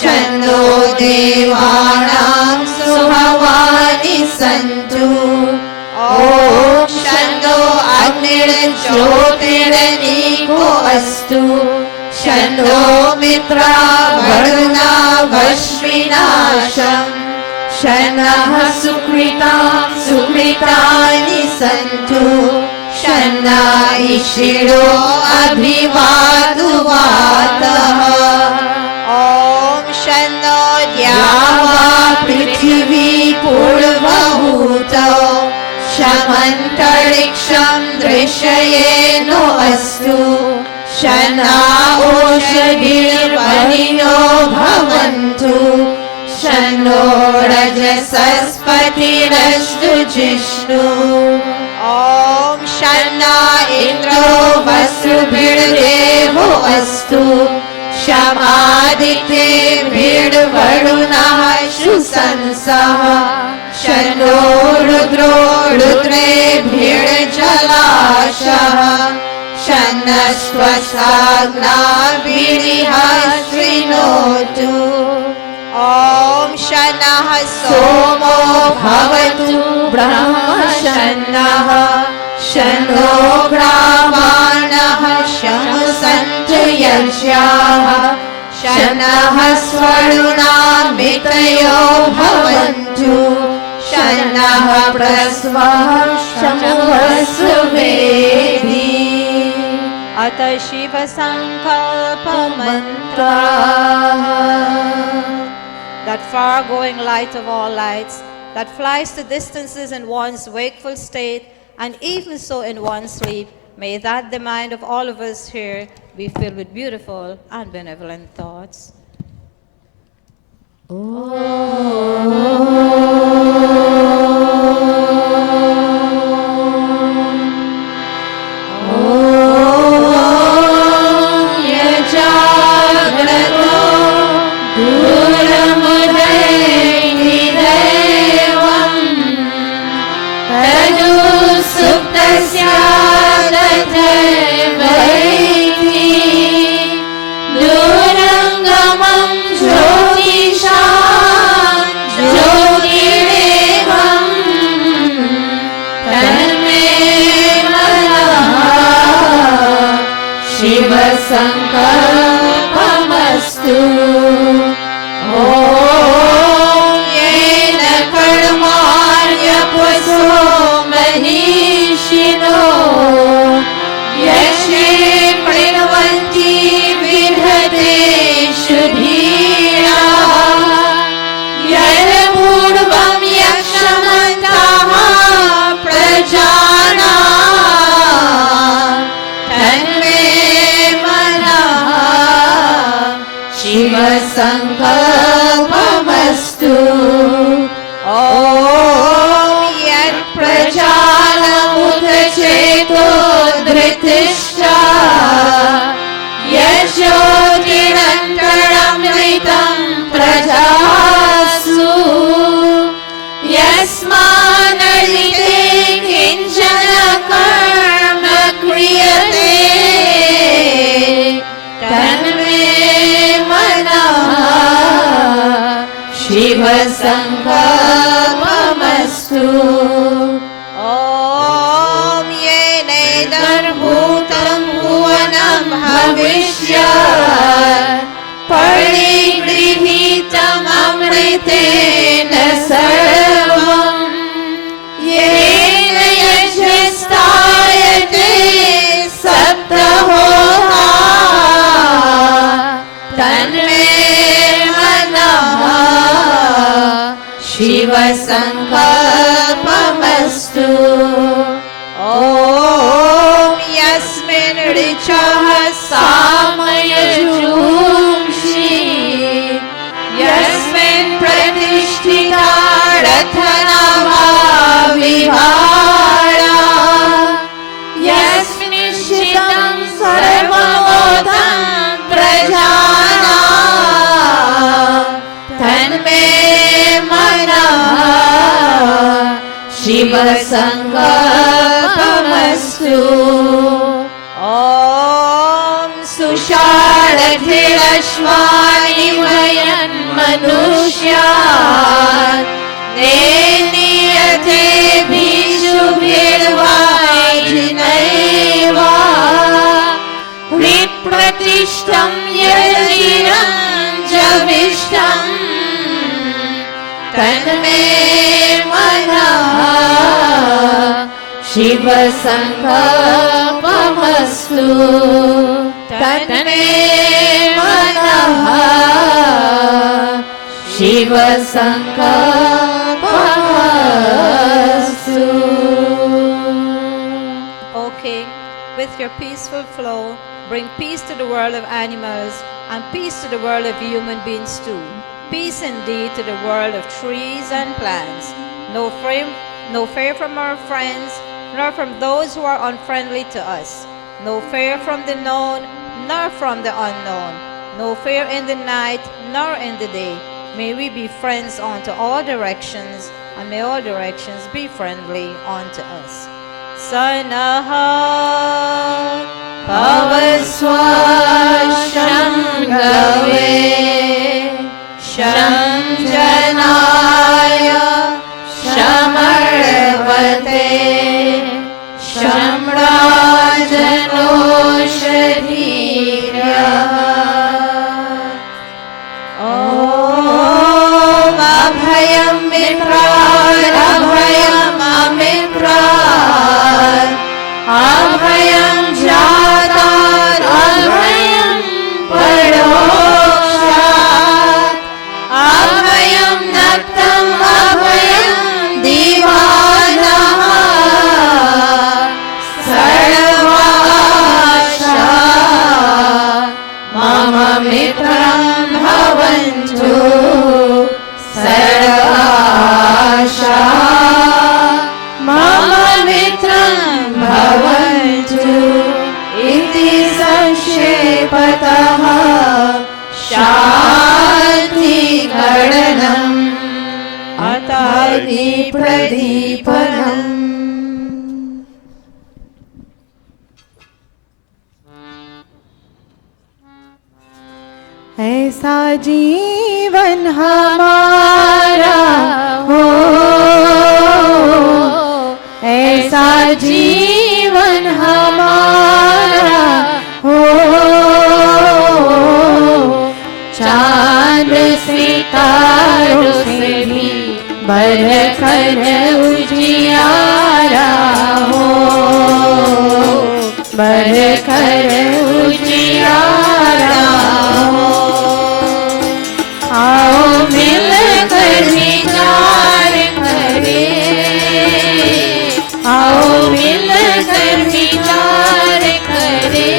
शन्नो देवानां सुहवानि सन्तु ॐ शन्नो अग्निर्ज्योतिरनीको अस्तु शन्नो मित्रा वरुणा वश्विनाशम् शन्नः सुकृतानि सन्तु शन्ना ईशिरो अभिवातु वातः ॐ शन्नो द्यावा पृथिवी पूर्वभूतौ शमन्तरिक्षं दृश्येनो अस्तु शन्ना ओषधिर्वहिनो भवन्तु शन्नो रजसस्पतिरस्तु जिष्णुः ॐ शन्ना इन्द्रो वसुभिर्देवो अस्तु शमादित्येभिर्वरुणः शुशंसः शन्नो रुद्रो रुद्रेभिर्जलाशः शन्नस्वसाग्नाभिरिह शृणोतु ॐ शन्नः सोमो भवतु ब्रह्म शन्नः शन्नो ब्राह्मणः शमसन्तु यज्ञाः शन्नः स्वरुणा मितयो भवन्तु शन्नः प्रस्वः शमुवसुवेदी अत शिव संकल्प mantra. That far-going light of all lights, that flies to distances in one's wakeful state, and even so in one's sleep, may that the mind of all of us here be filled with beautiful and benevolent thoughts. सुप्तस्य Shiv संकल्पमस्तु ॐ येन कर्माण्यपुसो मनीषिणो यशे कृण्वन्ति विदधेषु धीराः यन्पूर्वं यक्षमन्तः प्रजानां तन्मे मनः शिव संकल्पमस्तु ॐ यत् प्रजानमुदचेतो धृतिश्च यज्योतिरन्तरमृतं प्रजासु यस्मान्नलिते किञ्चन कर्म क्रियते तन्मे मनः शिव संकल्पमस्तु ॐ येनेदर्भूतं भुवनं भविष्यत् परिगृहीतममृतेन सर्वं येन यज्ञस्तायते सप्तहोता तन्मे मनः शिव संकल्पमस्तु ॐ यस्मिन् ऋचः सामयजूंषि यस्मिन् प्रतिष्ठिता रथनवा विहारा यस्मिन्निश्चितं सर्वमोदं प्रजानां तन्मे मनः शिव संकल्पमस्तु ॐ सुषाढधिरश्वानि वयन्मनुष्यान् नेनीयते भिषुभिर्वाजिनैव विप्रतिष्ठं यजिनं जविष्ठं तन्मे मनः शिव संकल्पमस्तु तन्मे मनः Shiv संकल्पमस्तु. O King, with your peaceful flow, bring peace to the world of animals and peace to the world of human beings too. Peace indeed to the world of trees and plants. No fear from our friends, nor from those who are unfriendly to us. No fear from the known, nor from the unknown. No fear in the night, nor in the day. May we be friends unto all directions, and may all directions be friendly unto us. Sanaha Pavaswa Shangave Shamjanaya Shamarvate Shamrajanoshadhirya Om Abhayam Mitrar Abhayam Amitrar Abhayam Jatar Abhayam Parokshat Abhayam Naktam Abhayam Divanaha Sarvasha Mama Mitram Bhavantu Sarvasha Mama Mitram Bhavantu Iti Sanshepataha Shanti Karanam Atadi Pradipanam. ऐसा जीवन हमारा हो, ऐसा जीवन हमारा हो, कर कर उजियारा हो, बर कर उजियारा हो। आओ मिल कर विचार करे, आओ मिल कर विचार करे,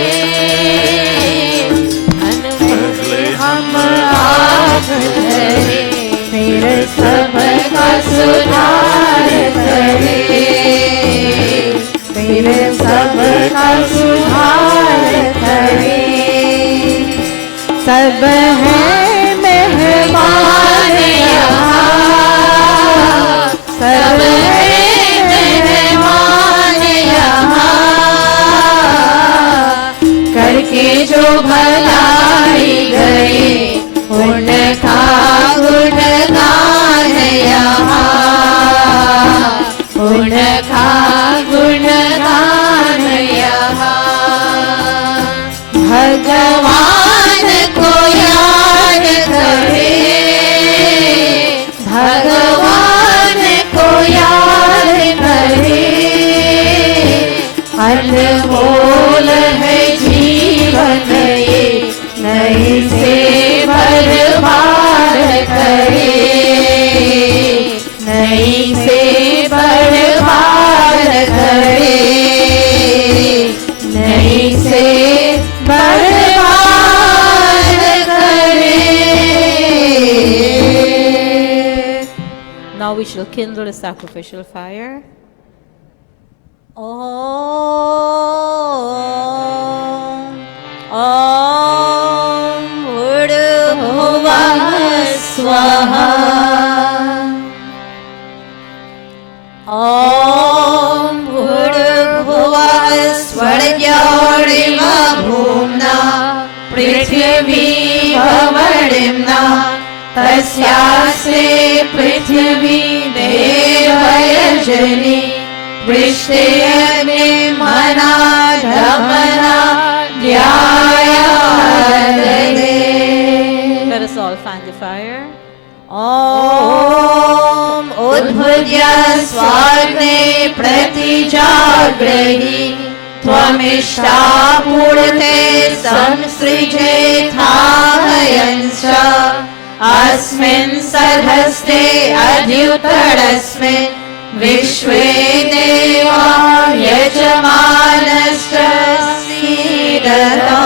अनमोल हम आप धरे, फिर सबका सुधार करे, फिर सबका सुधार करे। सब है मेहमान यहाँ, सब है मेहमान यहाँ, करके जो भलाई गए उनका गुणगान यहाँ, उनका गुणगान यहाँ। भगवान को याद करे, भगवान को याद करे, अनमोल है जीवन ये, नहीं से बर्बाद करे, नहीं से बर्बाद करे, नहीं से बर्बाद करे। Now we shall kindle the sacrificial fire. Om, Om Bhurvuvah Swaha, Om Bhurvuvah Swargyaurimah Bhumna Prithvi Bhavadimna तस्यास्ते पृथ्वी देवयजनि वृष्टे अग्नि मना Dhamna ध्यायादे। Let us all fan the fire. Om Udbhudya Swagne Pratijagrahi Tvamishta Purte Samsrije Thamayanscha अस्मिन् सधस्ते अद्युतरस्मिन् विश्वे देवा यजमानश्च सीदता,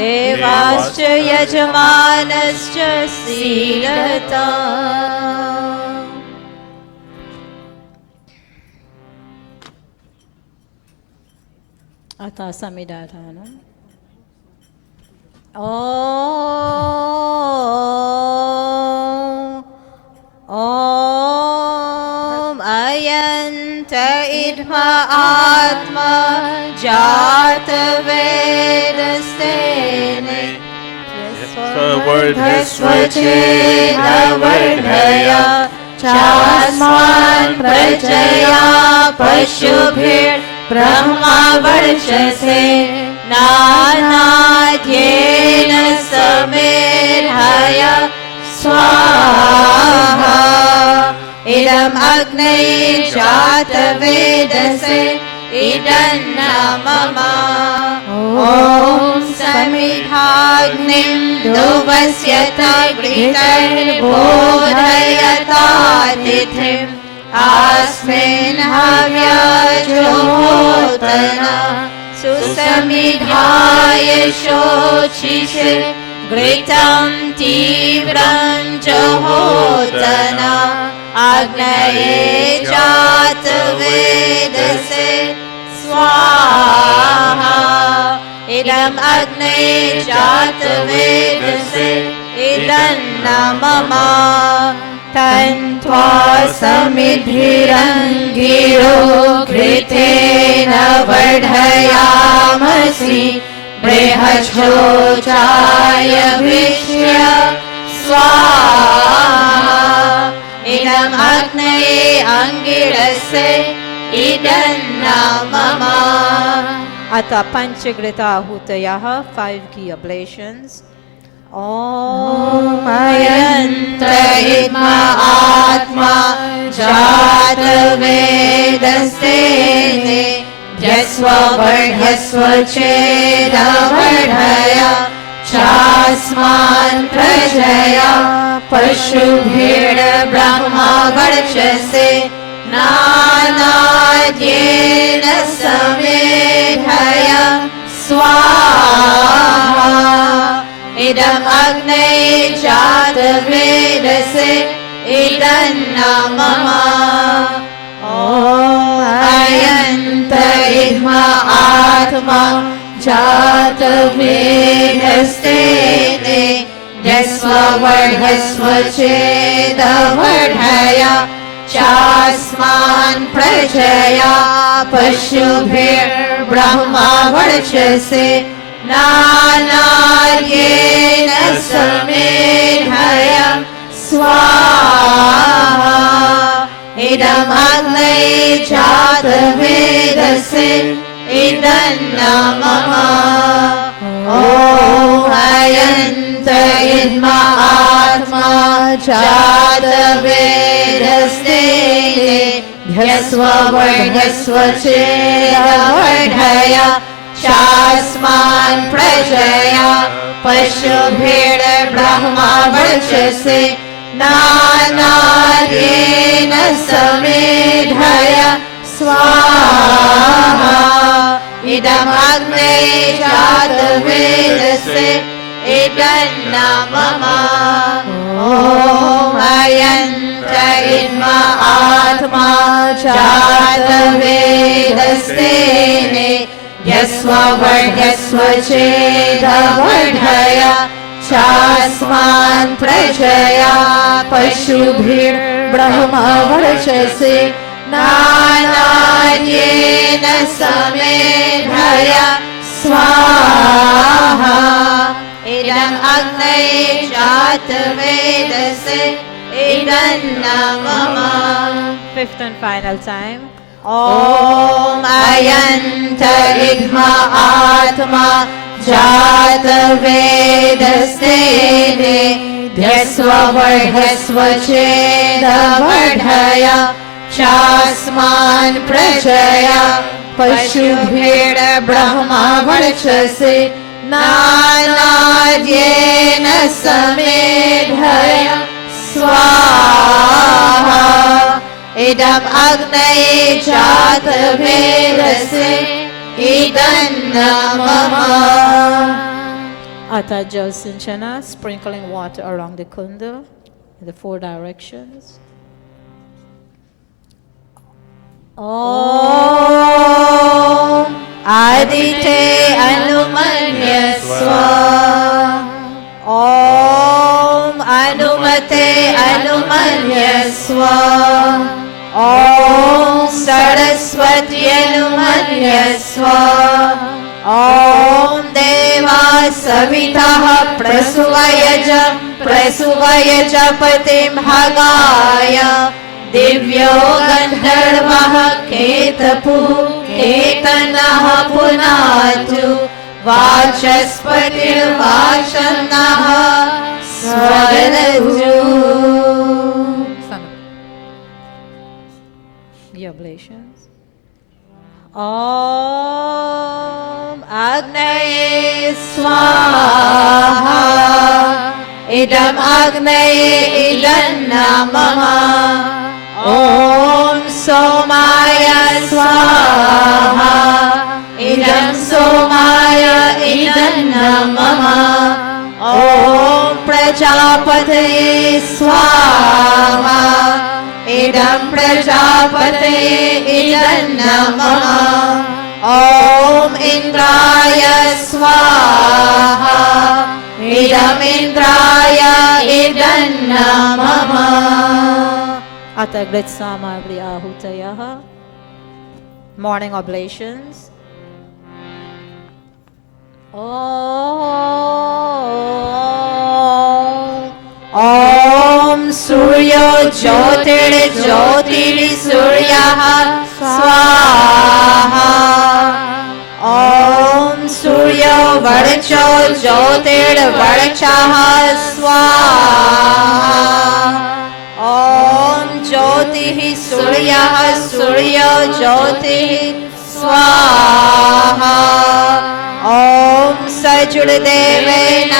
देवाश्च यजमानश्च सीदता। अतः समिदाधानम्। Om Ayanta Idma Atma Jata Vedastene Svardhasvachena Vardhaya Chasman Prajaya Pashubhir Brahma Varchase नानाद्येन समेधाय स्वाहा इदम् अग्नये जातवेदसे इदन्न मम ॐ समिधाग्निं दुवस्यत घृतैर्बोधयतातिथिम् अस्मिन् हव्यजुहोतना सुसमिधाय शोचिषे घृतं तीव्रं जुहोतना अग्नये जातवेदसे स्वाहा इदम् अग्नये जातवेदसे इदन्न मम तन्त्वा समिद्भिरङ्गिरो घृतेन वर्धयामसि बृहच्छोचाय विष्य स्वाहा इदम् अग्नये अङ्गिरसे इदन्न मम। अथ पंचघृता आहूतयः 5 key oblations. Om Ayanta Idma Atma Jata Vedastene Yasva Vardhasva Cheda Vardhaya Chasman Prajaya Pashubhir Brahma Varchase Nanadyena Samedhaya Swaha Idam Agne Jata Vedase Idanna Mama Om Ayanta Idma Atma Jata Vedastene Yasva Vardhasva Cheda Vardhaya Chasman Prajaya Pashubhir Brahma Varchase Nanadyena Samedhaya Swaha Idam Agne Jata Vedase Idanna Mama Om Ayanta Idma Atma Jata Vedastene Yasva Vardhasva Cheda Vardhaya Chasman Prajaya Pashubhir Brahma Varchase Nanadyena Samedhaya Swaha Idam Agne Jata Vedase Idanna Mama Om Ayanta Idma Atma Jata Vedastene Yasva Vardhasva Cheda Vardhaya Chasman Prajaya Pashubhir Brahma Varchase Nanadyena Samedhaya Swaha Idam Agne Jata Vedase Idanna Mama. Fifth and final time. Om Ayanta Idma Atma Jata Vedastene Yasva Vardhasva Cheda Vardhaya Chasman Prajaya Pashubhir Brahma Varchase Nanadyena Samedhaya Swaha Idam Agne Jata Vedase Idanna Mama. Ata Jal Sinchana, sprinkling water around the kunda in the four directions. Om Adite Anumanya Swa. Om Anumate Anumanya Swa. Om Saraswati Anumanya Swa. Om Deva Savitaha Prasuvaya Patim Hagaya Divyo Gandharvah Ketapuh Ketanaha Punatu Vachaspatir Vachanaha Swaganaju. The oblations. Om Agnaye Swaha. Idam Agnaye Idanna Mama. Om Somaya Swaha. Idam Somaya Idanna Mama. Om Prajapate Swaha. Idam Prajapate Idanna Mama. Om Indraya Swaha. Idam Indraya Idanna Mama. Atagritsama Ahutayaha. Morning oblations. Om Suryo Jyotir Jyotir Suryaha Swaha. Om Suryo वर्चो ज्योतिर्वर्चः स्वाहा ॐ ज्योतिः सूर्यः सूर्यो ज्योतिः स्वाहा ॐ सजुर्देवेन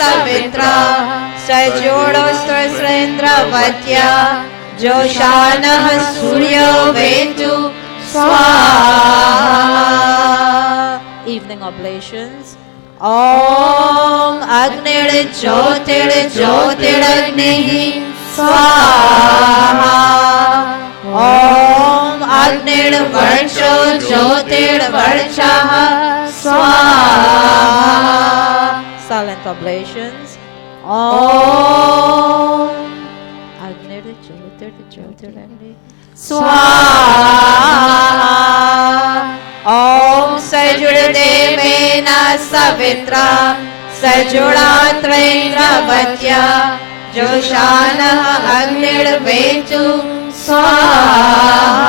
सवित्रा सजोडोस्त्रेन्द्रवत्या जोषानः सूर्यो वेतु स्वाहा Evening oblations ॐ अग्निर्ज्योतिर्ज्योतिरग्निः स्वाहा ॐ अग्निर्वर्चो ज्योतिर्वर्चः स्वाहा Silent oblations ॐ अग्निर्ज्योतिर्ज्योतिरग्निः स्वाहा ॐ सजुर्देवेन सवित्रा सजुरात्रेन्द्रवत्या जोषानः अग्निर्वेचु स्वाहा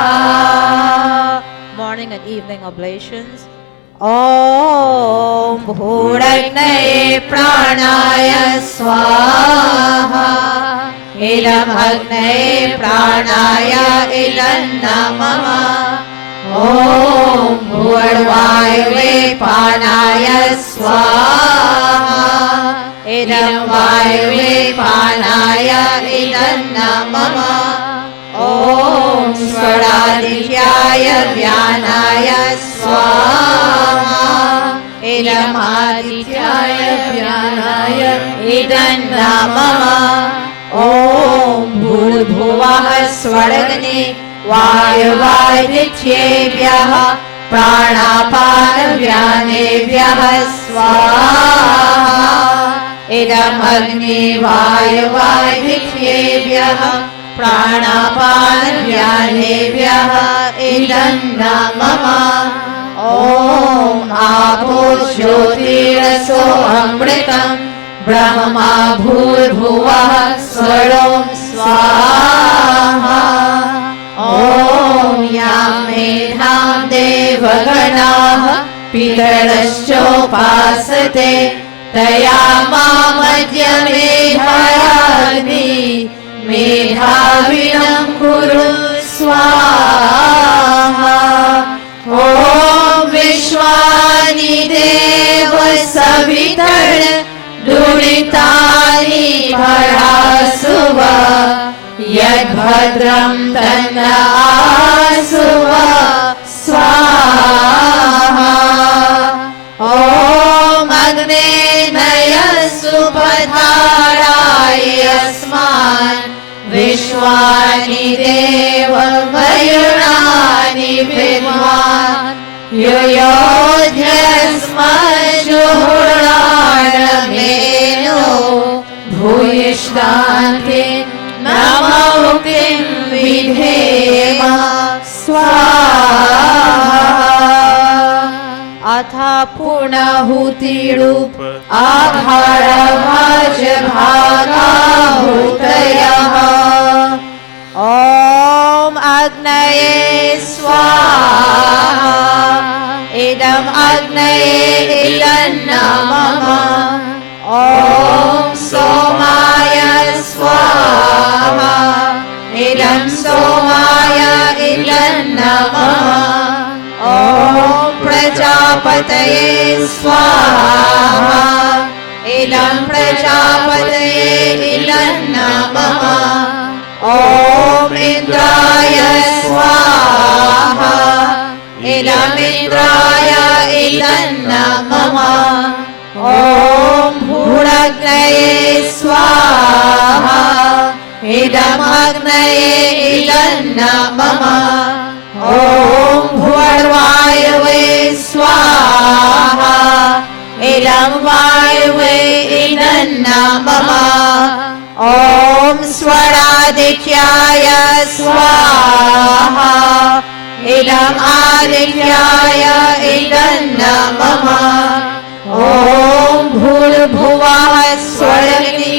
Morning and evening oblations ॐ भूरग्नये प्राणाय स्वाहा इदमग्नये प्राणाय इदं नमः ॐ भूर्वायुवे पानाय स्वाहा इदं वायुवे पानाय इदं नमः ॐ स्वरादित्याय व्यानाय स्वाहा इदमादित्याय व्यानाय इदं नमः ॐ भूर्भुवः स्वर्गनि वायुवादित्येभ्यः प्राणापानव्यानेभ्यः स्वाहा इदमग्नि वायुवादित्येभ्यः प्राणापानव्यानेभ्यः इदं नमः ॐ आपो ज्योतिरसो अमृतं ब्रह्मा भूर्भुवः स्वरो स्वाहा ॐ यां मेधां देवगणाः पितरश्चोपासते तया मामद्य मेधायाग्नि मेधाविनं कुरु स्वाहा ॐ विश्वानि देव सवितर् दुरितानि भरासुव यद्भद्रं तन्न आसुव स्वाहा ॐ अग्ने नय सुपधाराय अस्मान् विश्वानि देव वयुनानि विद्वान् युयोध्यस्मजुहुराणमेनो भूयिष्ठान्ति नमोक्तिं विधेम स्वाहा अथ पूर्णाहुतिरूप आहारभाज भागाहुतयः ॐ अग्नये स्वाहा इदम् अग्नये इदं नमः ॐ सोमाय स्वाहा इदं सोमाय इदं नमः ॐ प्रजापतये स्वाहा इदं प्रजापतये इदं नमः ॐ इन्द्राय स्वाहा इदमिन्द्राय इदं नमः ॐ भूरग्नये स्वाहा इदमग्नये इदं नमः ॐ भुवर्वायुवे स्वाहा इदं वायुवे इदं नमः ॐ स्वरादित्याय स्वाहा इदम् आदित्याय इदं नमः ॐ भूर्भुवः स्वर्गनि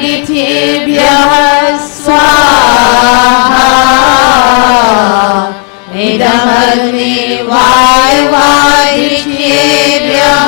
वायुवादित्येभ्यः स्वाहा इदमग्नि वायुवादित्येभ्यः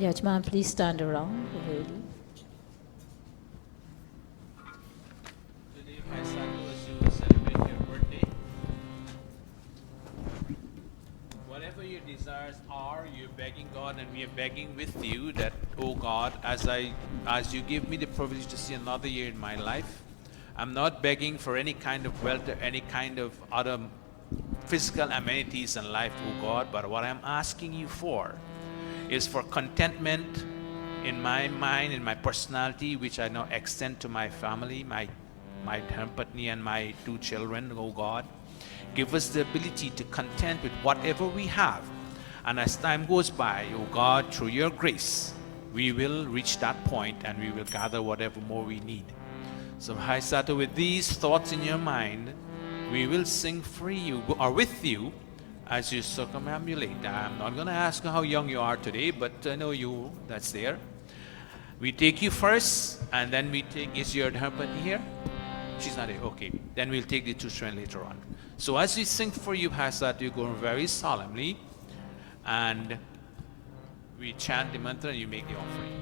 Yajman, please stand around the lady. Today, my son, as you celebrate your birthday, whatever your desires are, you're begging God, and we are begging with you that, oh God, as you give me the privilege to see another year in my life, I'm not begging for any kind of wealth or any kind of other physical amenities in life, oh God, but what I'm asking you for is for contentment in my mind, in my personality, which I now extend to my family, my dharmapatni and my 2 children, oh God. Give us the ability to content with whatever we have. And as time goes by, oh God, through your grace, we will reach that point and we will gather whatever more we need. So, Haisata, with these thoughts in your mind, we will sing for you, or with you, as you circumambulate. I'm not going to ask you how young you are today, but I know you, that's there. We take you first, and then we take, is your dharmapatni here? She's not here, okay. Then we'll take the 2 children later on. So as we sing for you, Haisata, you go very solemnly, and we chant the mantra and you make the offering.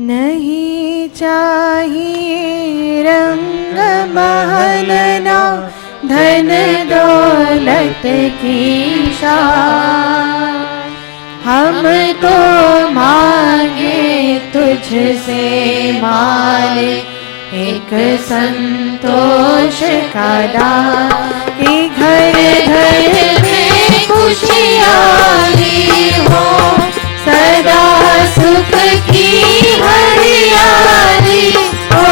नहीं चाहिए रंग महलना धन दौलत की शान, हम तो मांगे तुझसे मालिक एक संतोष का दान, कि घर घर में खुशहाली हो, सदा सुख की हरियाली हो।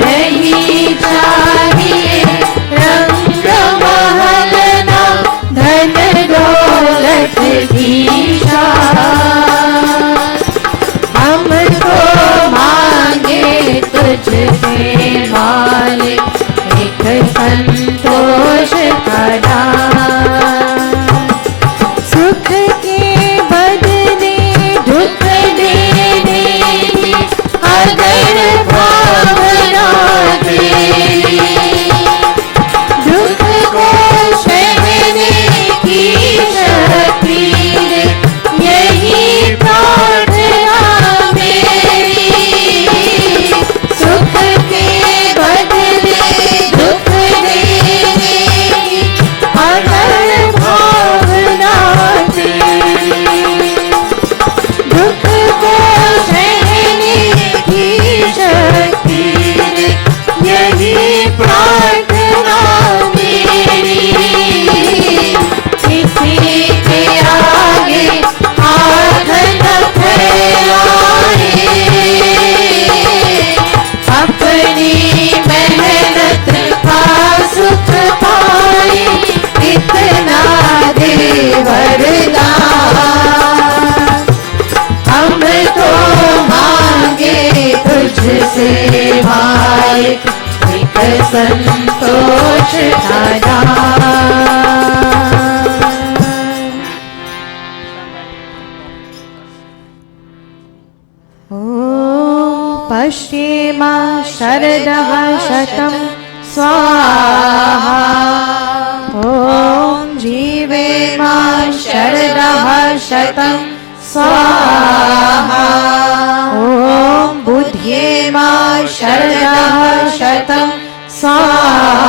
नहीं चाहिए रंग महलना धन दौलत की शान, हम तो मांगे तुझसे मालिक एक संतोष का दान, सुख के बदले दुख देने की अगर भावना तेरी, दुख को सहने की शक्ति दे, यही प्रार्थना मेरी, सुख के बदले दुख देने की अगर भावना तेरी, दुख को सहने की शक्ति दे, यही प्रार्थना मेरी, किसी के आगे हाथ न फैलाए, अपनी मेहनत का सुख पाए, इतना दे वरदान, हम तो मांगे तुझसे मालिक एक संतोष का दान। ॐ पश्येमा शरदः शतं स्वाहा, ॐ जीवेमा शरदः शतं स्वाहा, ॐ बुध्येमा शरदः शतं स्वाहा,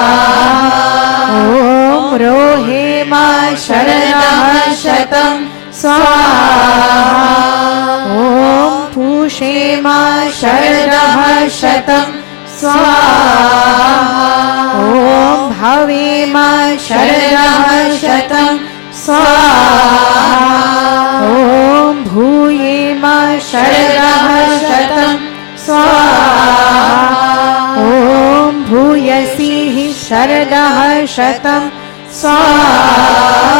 ॐ रोहेमा शरदः शतं स्वाहा, ॐ पूषेमा शरदः शतं स्वाहा, ॐ भवेमा शरदः शतं स्वाहा, ॐ भूयेमा शरदः शतं स्वाहा, ॐ भूयसी शरदः शतं स्वाहा,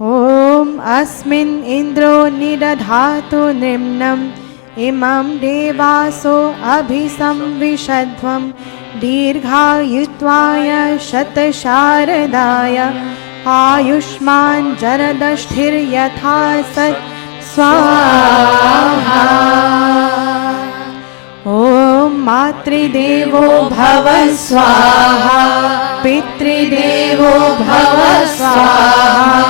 ॐ अस्मिन् इन्द्रो निदधातु निम्नम् इमं देवासो अभिसंविशध्वं, दीर्घायुत्वाय शतशारदाय, आयुष्मान् जरदष्टिर्यथा सत् स्वाहा। ॐ मातृदेवो भव भव स्वाहा पितृदेवो भव स्वाहा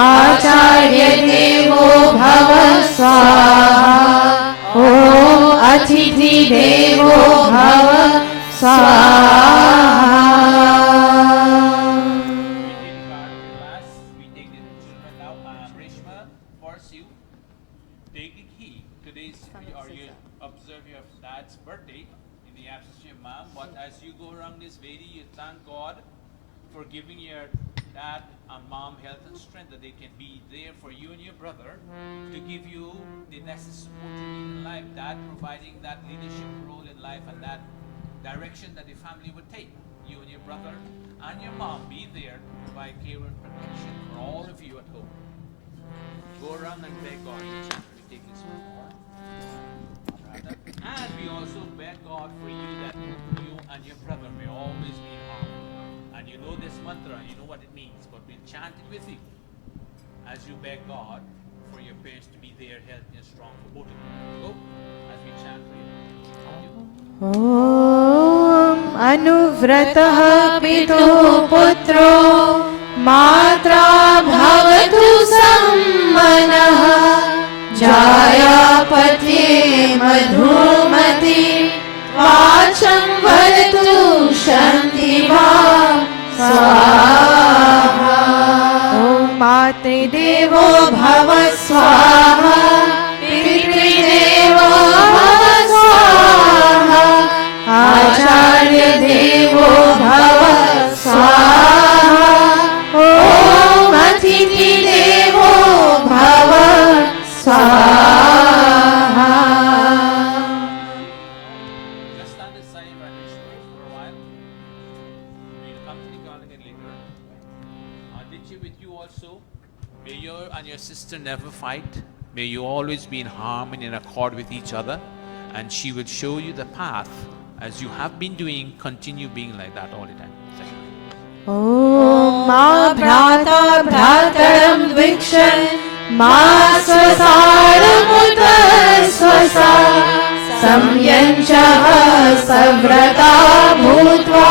आचार्य देवो भव स्वाहा ॐ अतिथि देवो भव स्वाहा We take the children now. Rishma, first you take it heed. Today's you observe your dad's birthday in the absence of your mom. But as you go around this Vedi, you thank God for giving your dad and mom health and strength that they can be there for you and your brother to give you the necessary support you need in life. Dad providing that leadership role in life and that direction that the family would take. You and your brother and your mom be there to provide care and protection for all of you at home. Go around and beg God. We take this one more. And we also beg God for you that you and your brother may always be in harmony. And you know this mantra, you know what it means, but we'll chant it with you as you beg God for your parents to be there, healthy and strong for both of you. Go as we chant for you. ॐ अनुव्रतः पितुः पुत्रो मात्रा भवतु सम्मनः जायापत्ये मधुमति वाचं वरतु शान्तिभाव स्वाहा ॐ मातृदेवो भव स्वाहा पितृदेवो भव स्वाहा आचार्य देवो भव स्वाहा ॐ अतिथि देवो भव स्वाहा Just stand aside right for a while. We'll come to the God again later. Aditya with you also. May you and your sister never fight. May you always be in harmony and accord with each other. And she will show you the path as you have been doing. Continue being like that all the time. ॐ मा भ्राता भ्रातरं द्विक्षन् मा स्वसारमुत स्वसा संयञ्चः सव्रता भूत्वा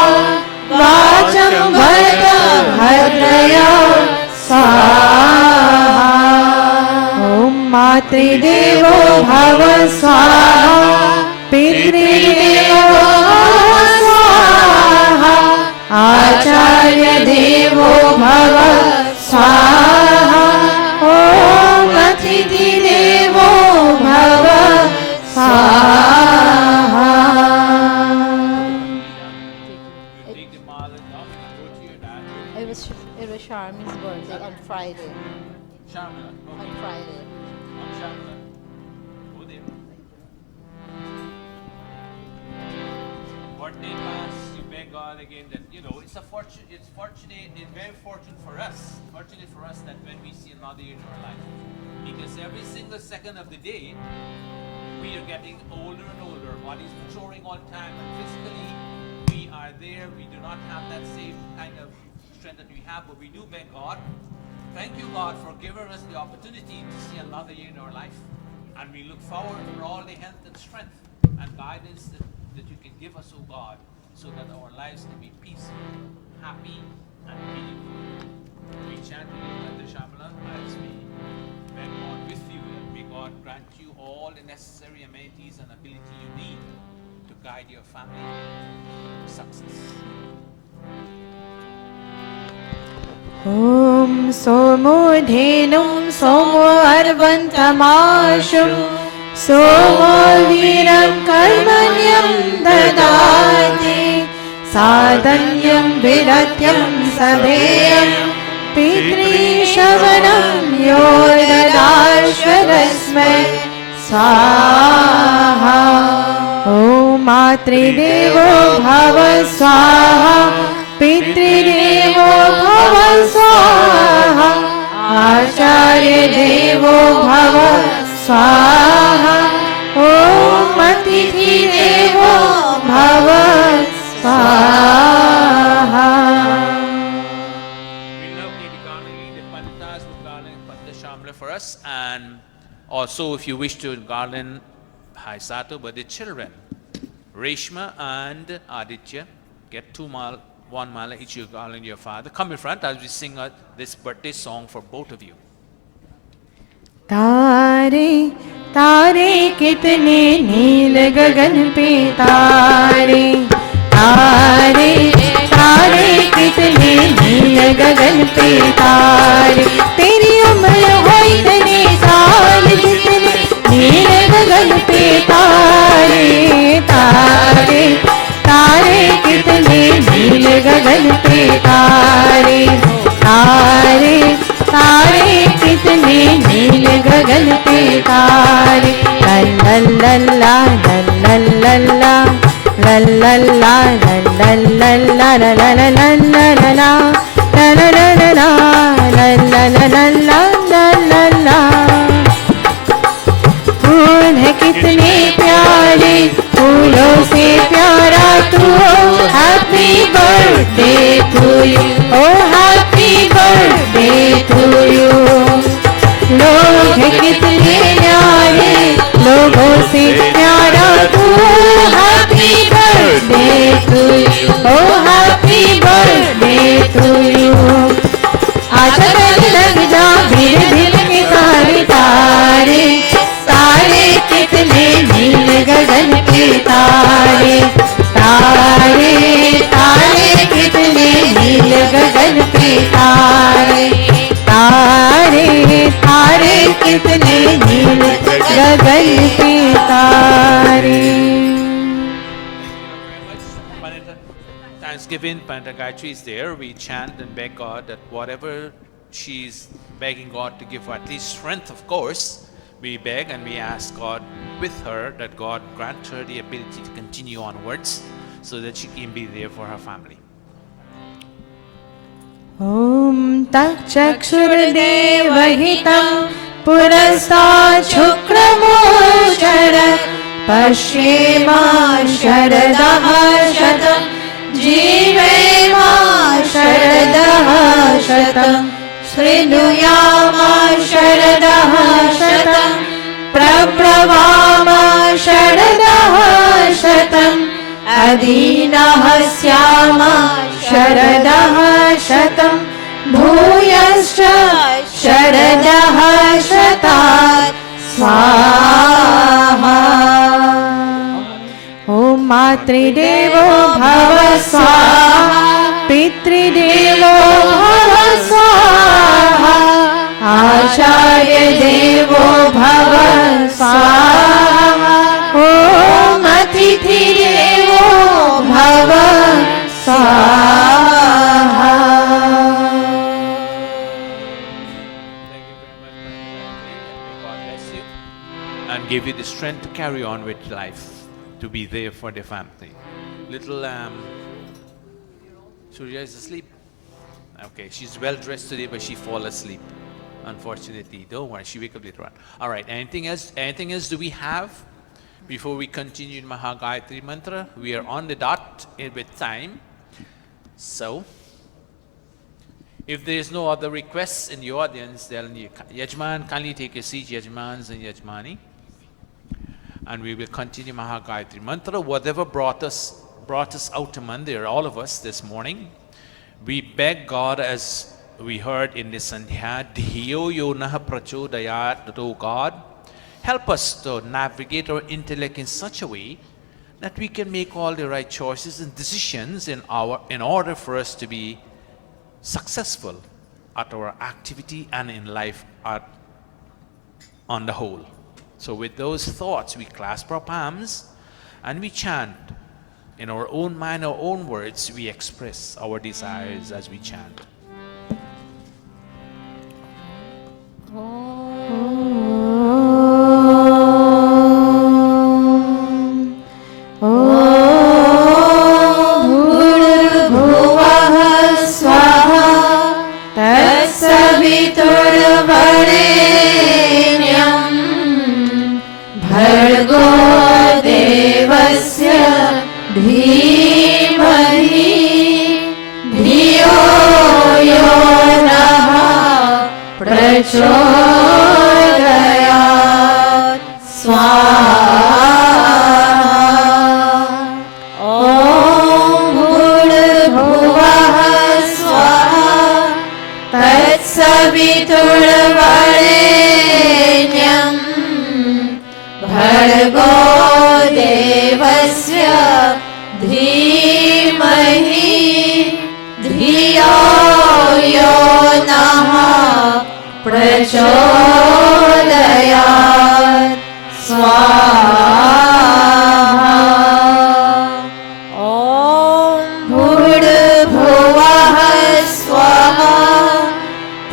वाचं वरद भद्रया स्वाहा ॐ मातृदेवो भव स्वाहा पितृदेवो भव स्वाहा आचार्य देवो भव स्वाहा ॐ अतिथि देवो भव स्वाहा Take the mala now. Go to your dad. It was Sharmi's birthday on Friday. Shamla. On Okay. Friday. Shamla. Go there. Birthday mass. You beg God again that it's fortunate. It's very fortunate for us. Fortunate for us that when we see another year in our life, because every single second of the day, we are getting older and older. Body's maturing all the time, and physically, we are there. We do not have that same kind of strength that we have, but we do beg God. Thank you, God, for giving us the opportunity to see another year in our life. And we look forward for all the health and strength and guidance that you can give us, O God, so that our lives can be peaceful, happy, and meaningful. We chant the Shamala as we beg God with you, and may God grant you all the necessary amenities and ability you need to guide your family to success. ॐ सोमो धेनुं सोमो अर्वन्तमाशु सोमो वीरं कर्मण्यं ददाति साधन्यं विरत्यं सभेयं पितृशवनं यो ददाश्वरस्मै स्वाहा ॐ मातृदेवो भव स्वाहा पितृदेवो भव स्वाहा आचार्य देवो भव स्वाहा ॐ अतिथि देवो भव स्वाहा We now take the garland, the panditas with garland Panda Shamla for us, and also if you wish to garland Hai Sato, but the children, Reshma and Aditya, get one mala each you calling your father. Come in front as we sing this birthday song for both of you. तारे तारे कितने नील गगन पे तारे तारे तारे कितने नील गगन पे तारे तेरी उम्र हो इतने साल जितने नील गगन पे तारे तारे तारे कितने नील गगन पे तारे तारे तारे कितने नील गगन पे तारे ला ला ला ला ला ला ला ला ला ला ला ला ला ला ला ला ला ला फूल है कितने प्यारे फूलों से प्यारा तू हैप्पी बर्थडे टू यू ओ हैप्पी बर्थडे टू यू लोग हैं कितने प्यारे लोगों से प्यारा तू हैप्पी बर्थडे टू यू ओ हैप्पी बर्थडे टू यू आशा लग जा धीरे धीरे के सारे तारे तारे कितने नील गगन के तारे तारे तारे कितने नील गगन के तारे तारे तारे कितने नील गगन के तारे Thanksgiving, Pandita Gayatri is there. We chant and beg God that whatever she's begging God to give her, at least strength, of course, we beg and we ask God with her that God grant her the ability to continue onwards so that she can be there for her family. ॐ तच्चक्षुर्देवहितं पुरस्तात् शुक्रमोचरत् पश्येमा शरदः शतं जीवेमा शरदः शतं शृणुयामा शरदः शतं प्रप्लवामा शरदः शतम् अदीनः स्यामा शरदः शतं भूयश्च शरदः शतात् स्वाहा ॐ मातृदेवो भव स्वाहा पितृदेवो भव स्वाहा आचार्य देवो भव स्वाहा ॐ अतिथिदेवो भव स्वाहा Thank you very much, May God bless you and give you the strength to carry on with life, to be there for the family. Little Surya is asleep. Okay, she's well dressed today, but she fall asleep. Unfortunately, don't worry, she wake up later on. All right, anything else? Anything else do we have before we continue Maha Gayatri mantra? We are on the dot with time. So, if there is no other requests in the audience, then Yajman, kindly take a seat, Yajmans and Yajmani. And we will continue Maha Gayatri mantra. Whatever brought us out to Mandir, all of us this morning, we beg God, as we heard in the Sandhya, Dhiyo Yonaha Prachodayat, O God, help us to navigate our intellect in such a way that we can make all the right choices and decisions in order for us to be successful at our activity and in life on the whole. So with those thoughts, we clasp our palms and we chant. In our own mind, our own words, we express our desires as we chant. प्रचोदयात् स्वाहा भर्गो देवस्य धीमहि धियो यो नः प्रचोदयात् स्वाहा। ॐ भूर्भुवः स्वः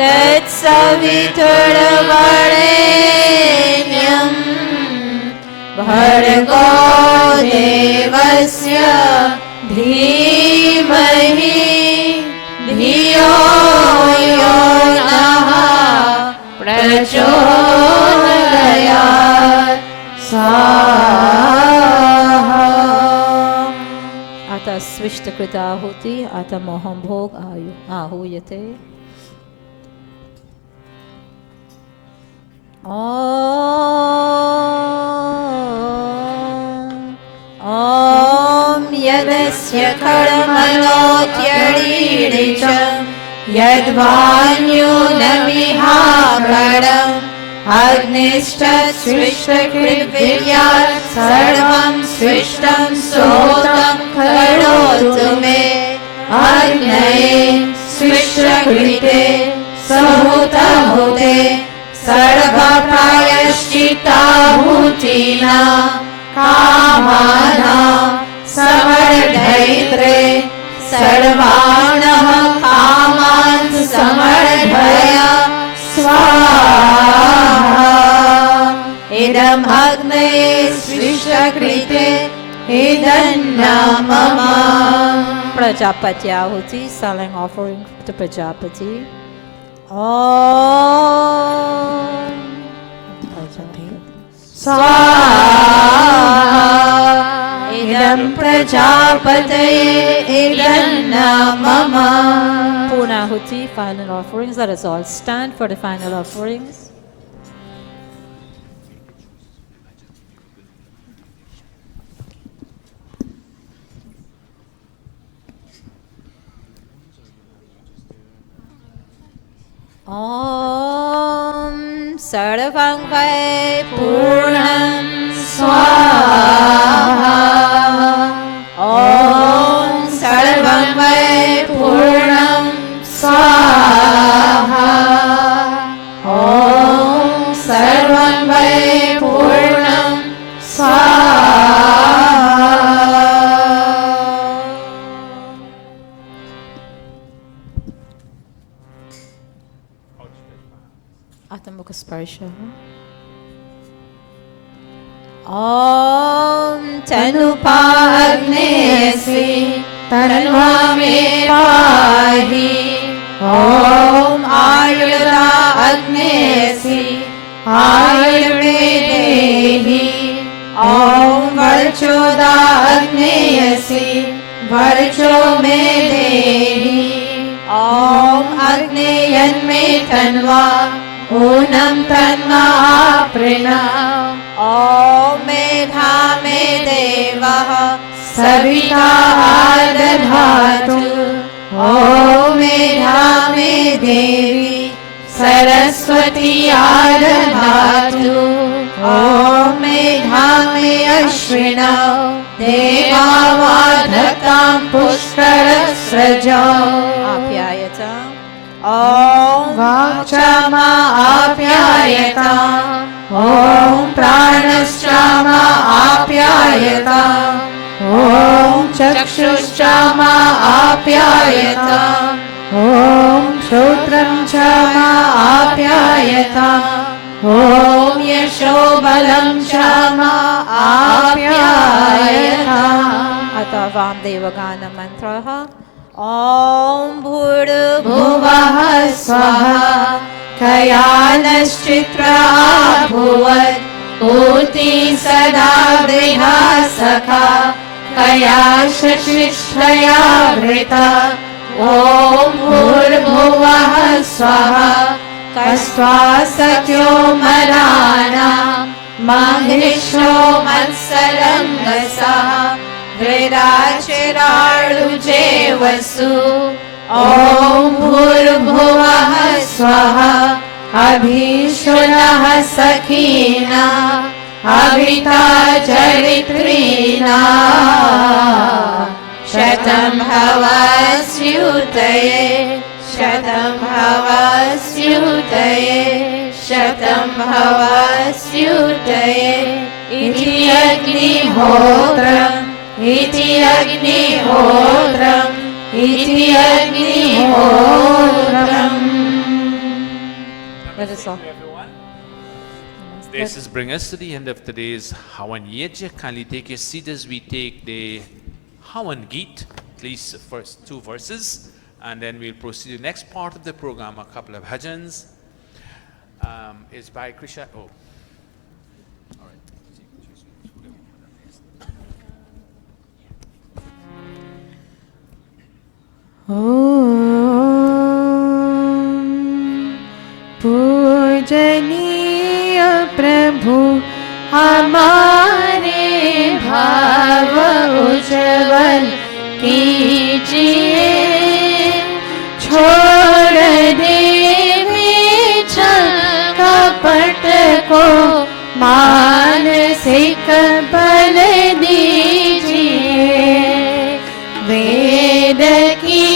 तत्सवितुर्वरेण्यं भर्गो देवस्य धीमहि धियो यो नः प्रचोदयात् स्वाहा। अतः स्विष्टकृताहुति अतः मोहं भोग आहूयते। ॐ यदस्य कर्मणोत्यडीडि च यद्वान्यूनमिहाकरम् अग्निश्च स्विष्टकृद्विर्यात् सर्वं स्विष्टं सोतं करोतु मे अग्नये स्विष्टकृते सहुतहुते सर्वप्रायश्चित्ताहुतिना कामानां समर्धयित्रे सर्वाणः कामान् समर्धय स्वाहा। इदम् अग्नये स्विष्टकृते इदन्न मम। Prajapati Ahuti, selling offering to Prajapati. स्वाहा। इदं प्रजापतये इदन्न मम। Punahuti, final offerings. Let us all stand for the final offerings. ॐ सर्वं वै पूर्णं स्वाहा। ॐ सर्वं वै पूर्णं स्वाहा। ॐ सर्वं वै पूर्णं स्वाहा। Atmukasparsha. ॐ तनुपाग्नेऽसि तन्वा मे पाहि। ॐ आयुर्दा अग्नेऽसि आयुर्मे देहि। ॐ वर्चोदा अग्नेऽसि वर्चो मे देहि। ॐ अग्नेयन्मे तन्वा ऊनं तन्वा प्रणा। ॐ मेधा मे देवः सविता दधातु। ॐ मेधा मे देवी सरस्वती दधातु। ॐ मेधा मे अश्विनौ देवावाधतां पुष्करस्रजौ। Apyayata. ॐ वाक्क्षमा आप्यायताम्। ॐ प्राणश्चामा आप्यायताम्। ॐ चक्षुश्चामा आप्यायताम्। ॐ श्रोत्रं चामा आप्यायताम्। ॐ यशोबलं चामा आप्यायताम्। Atha Vamdevagana mantraha. ॐ भूर्भुवः स्वः कयानश्चित्रा भुवत् पूति सदा वृथा सखा कया शिष्टया वृता। ॐ भूर्भुवः स्वः कस्त्वा सख्यो मराणां महिषो मत्सरङ्गसः वृराचिराळुजे वसु। ॐ भूर्भुवः स्वः अभीषुनः सखीना अभिता चरित्रेणा शतं भवस्युतये शतं भवस्युतये शतं भवस्युतये इति अग्निहोत्रम् इति अग्निहोत्रम् इति अग्निहोत्रम्. Let us all. Everyone. This is bring us to the end of today's Havan Yajna. Kindly take your seat as we take the Havan Geet, at least the first 2 verses, and then we'll proceed to the next part of the program. A couple of bhajans. It's by Krishna. Oh. All right. पूजनीय प्रभु हमारे भाव उज्जवल कीजिए छोड़ दे विचल कपट को मानसिक बल दीजिए वेद की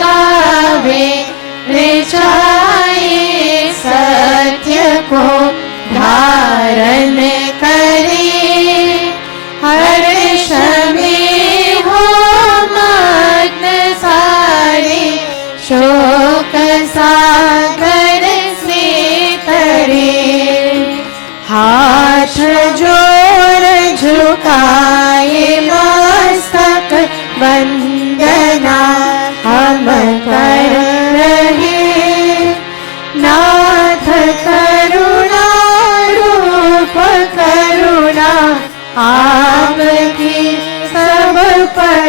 गावे रिचाए सत्य को धारण करे हर्ष में हो मग्न सारे शोक सागर से तरे हाथ जोड़ झुकाए मस्तक वंदना हम कर रहे नाथ करुणा रूप करुणा आपकी सब पर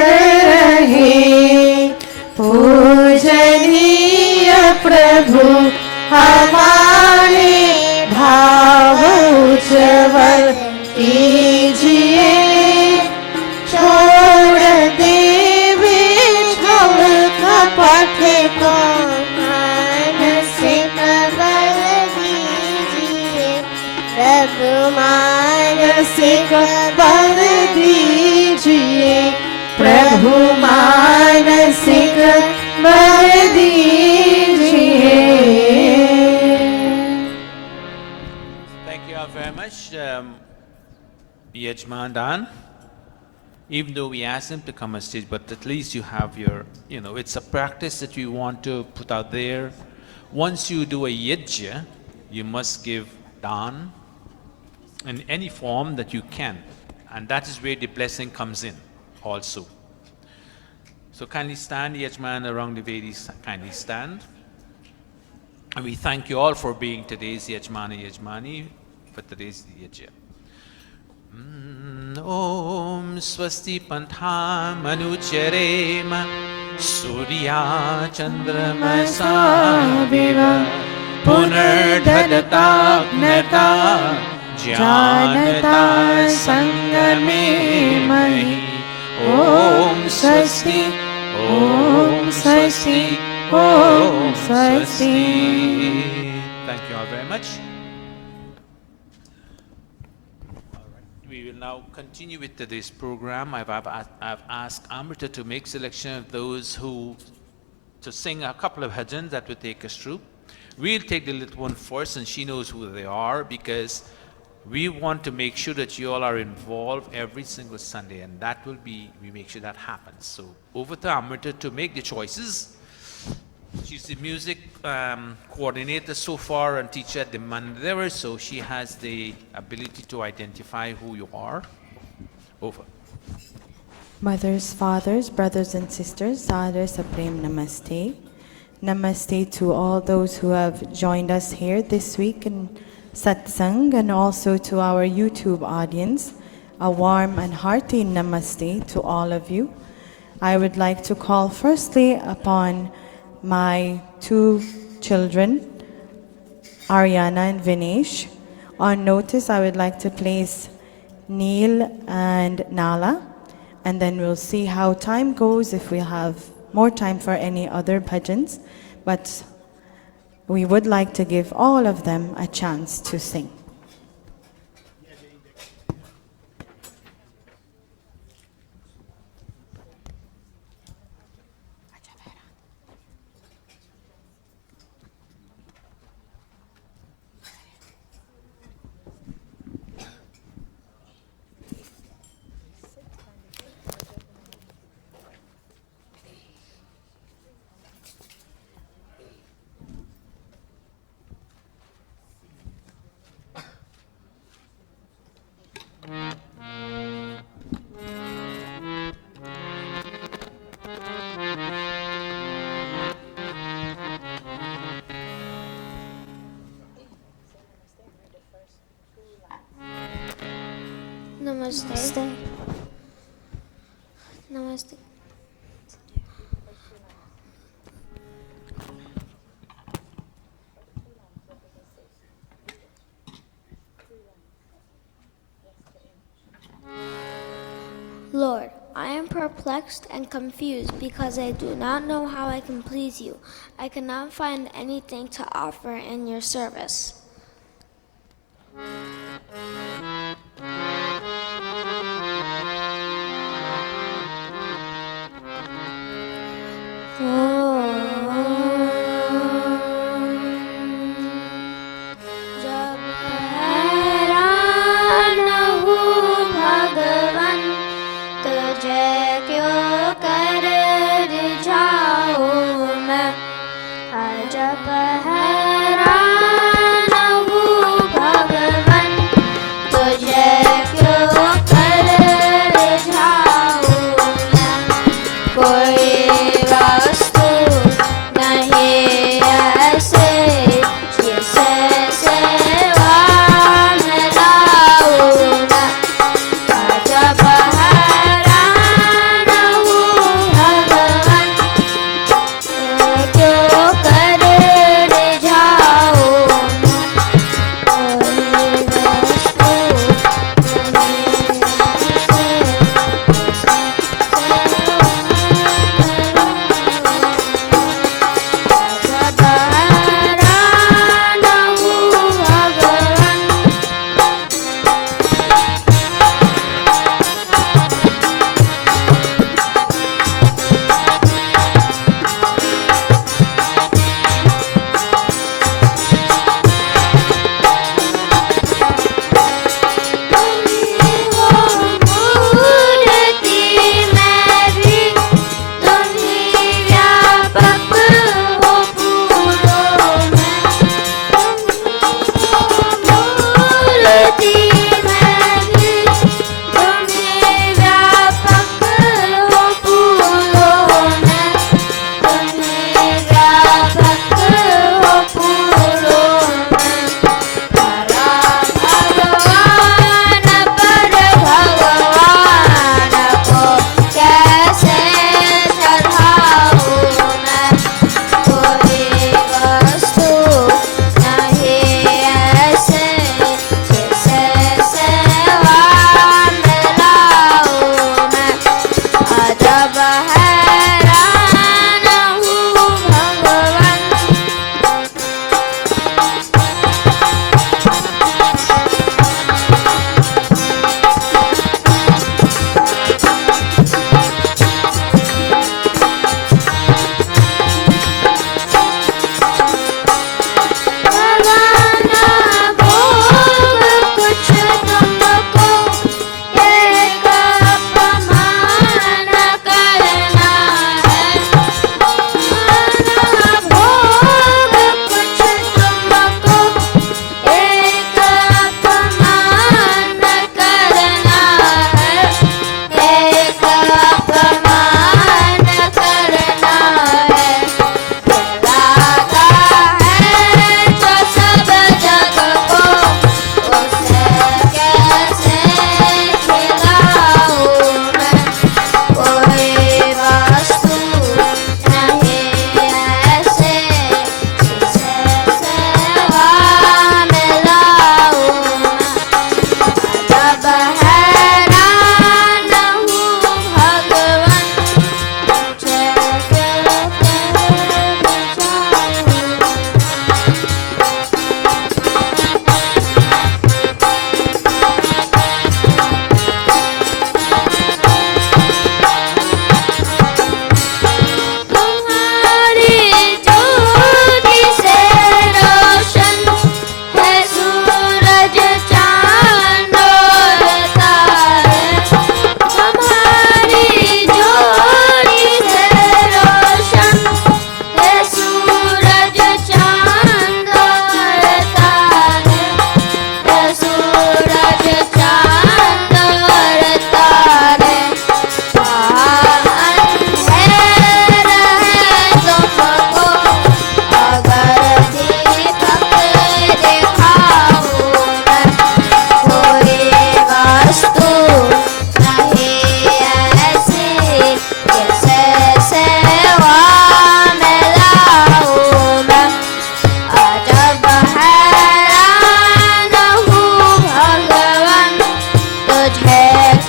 रहे पूजनीय प्रभु हमारे भाव उज्जवल कीजिए छोड़ दे विचल कपट को मानसिक बल दीजिए प्रभु मानसिक बल दीजिए प्रभु मानसिक बल दीजिए. Thank you all very much, Yajman Dan. Even though we asked him to come on stage, but at least you have your, it's a practice that you want to put out there. Once you do a yajna, you must give dan in any form that you can. And that is where the blessing comes in also. So kindly stand, Yajman, around the Vedis, kindly stand. And we thank you all for being today's Yajmani for today's yajna. Om Swasti Pantha Manucherema Surya Chandramasa Viva Punardhadata Gnata Janata Sangame Mahi Om Swasti Om Swasti Om Swasti. Thank you all very much. We will now continue with today's program. I've asked Amrita to make selection of those to sing a couple of bhajans that will take us through. We'll take the little one first, and she knows who they are, because we want to make sure that you all are involved every single Sunday, and we make sure that happens. So over to Amrita to make the choices. She's the music coordinator so far and teacher at the Mandir, so she has the ability to identify who you are. Over. Mothers, fathers, brothers and sisters, Sadar Saprem Namaste. Namaste to all those who have joined us here this week in Satsang, and also to our YouTube audience. A warm and hearty Namaste to all of you. I would like to call firstly upon my 2 children, Ariana and Vinesh. On notice, I would like to place Neil and Nala, and then we'll see how time goes, if we have more time for any other bhajans, but we would like to give all of them a chance to sing. Namaste. Namaste. Lord, I am perplexed and confused because I do not know how I can please you. I cannot find anything to offer in your service. जब हैरान हूँ भगवन तुझे क्यों कर जाऊँ मैं जब हैरान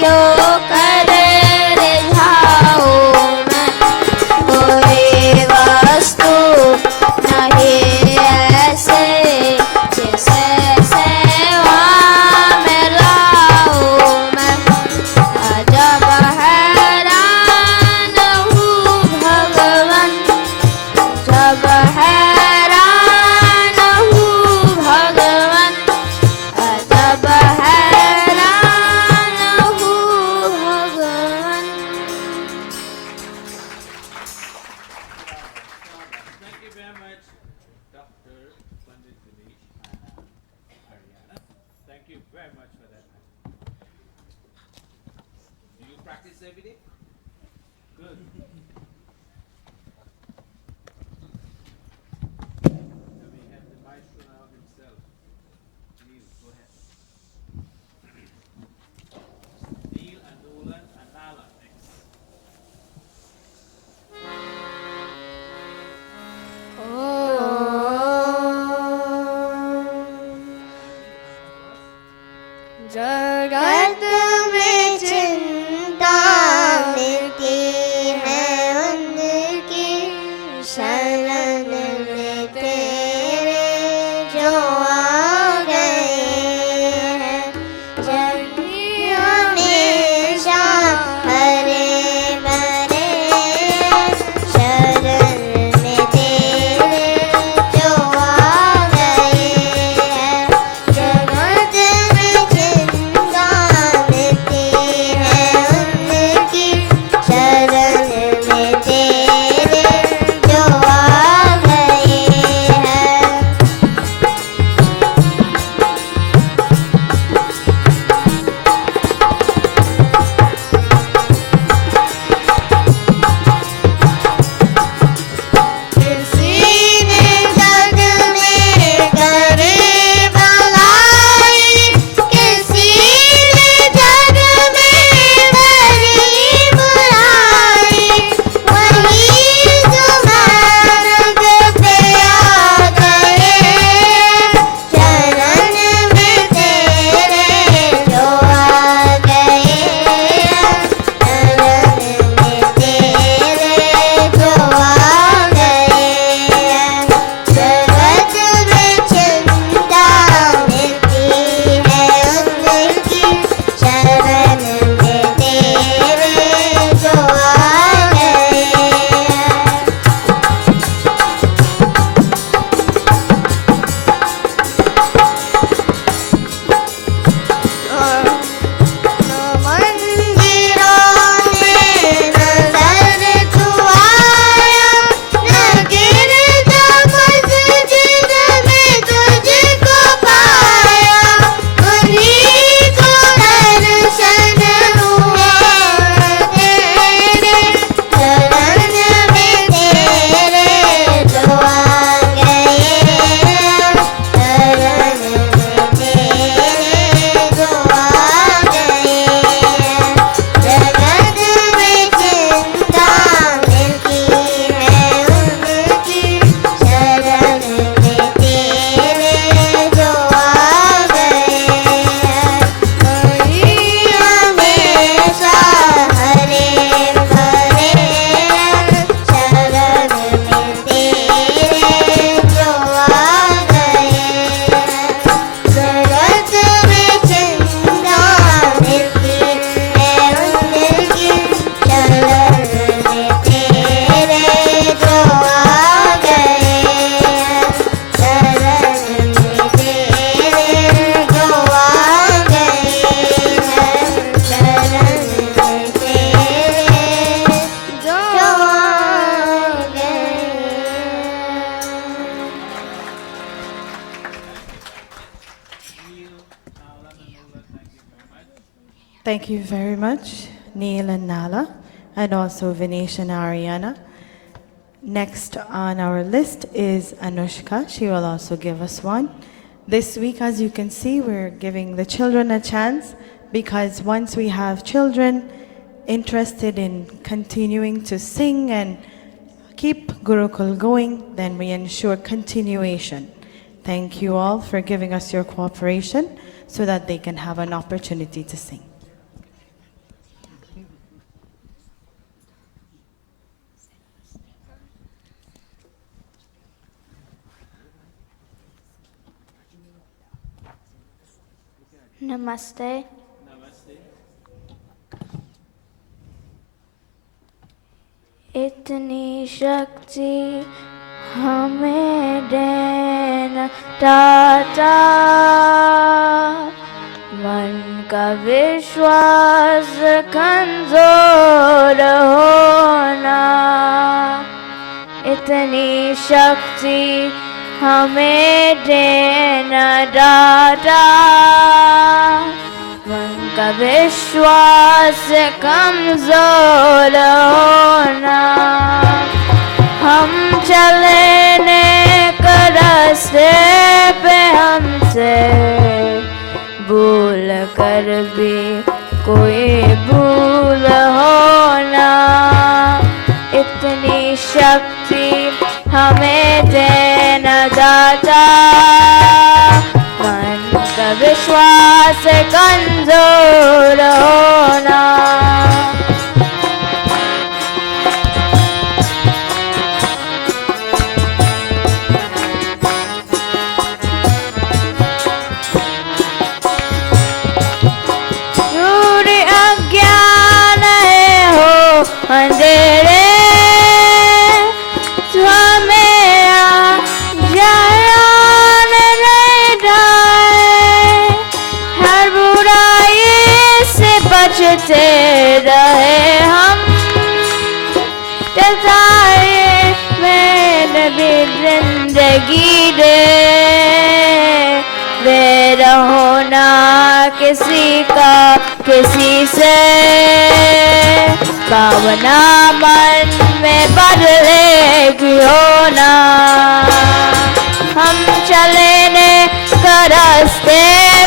जो कर रिझाऊं मैं, कोई वस्तु नहीं ऐसे जिसे सेवा में लाऊं मैं। अजब हैरान हूँ भगवन, जब हैरान हूँ भगवन, अजब हैरान हूँ भगवन। Thank you very much, Dr. Pandit Dinesh and Haryana. Thank you very much for that. Do you practice every day? Good. Then we have the maestro now himself. Neil, go ahead. Neil and Nolan and Nala next. जगत में चिंता मिलती है उनकी शरण में तेरे जो आ गए हैं। जग हमेशा हरे भरे शरण में तेरे जो आ गए हैं। जगत में चिंता मिलती है उनकी शरण में तेरे जो आ गए हैं। किसी ने जग में करे भलाई, किसी ने जग में भरी बुराई, वही जुबान पे आ गए हैं। शरण में तेरे जो आ गए हैं। शरण में तेरे जो आ गए हैं। जगत में चिंता मिलती है उनकी शरण में तेरे जो आ गए हैं। मंदिरों में नजर तू आया, न गिरजा मस्जिद में तुझको पाया। उन्हीं को दर्शन हुआ तेरे, शरण में तेरे जो आ गए हैं। शरण में तेरे जो आ गए हैं। जगत में चिंता मिलती है उनकी शरण में तेरे जो आ गए हैं। कोई हमेशा हरे भरे शरण में तेरे जो आ गए हैं। जगत में चिंता मिलती है उनकी शरण में तेरे जो आ गए हैं। शरण में तेरे जो आ गए हैं। शरण में तेरे जो आ गए हैं। Thank you very much, Neil and Nala, and also Vinesh and Ariana. Next on our list is Anushka. She will also give us one. This week, as you can see, we're giving the children a chance because once we have children interested in continuing to sing and keep Gurukul going, then we ensure continuation. Thank you all for giving us your cooperation so that they can have an opportunity to sing. Namaste. इतनी शक्ति हमें देना दाता, मन का विश्वास कमजोर होना। इतनी शक्ति हमें देना दाता, मन का विश्वास कमजोर होना। हम चलने का रास्ते पे हमसे भूल कर भी कोई भूल होना। इतनी शक्ति हमें देना दाता, मन का विश्वास कमजोर होना। सूर्य अज्ञान है हो अंधेरे, तू हमें जलान नहीं डाले। हर बुराई से बचते रहे हम, तेरे में भी जिंदगी दे। वैर होना किसी का किसी से, भावना मन में बदलेगी होना। हम चलने का रास्ते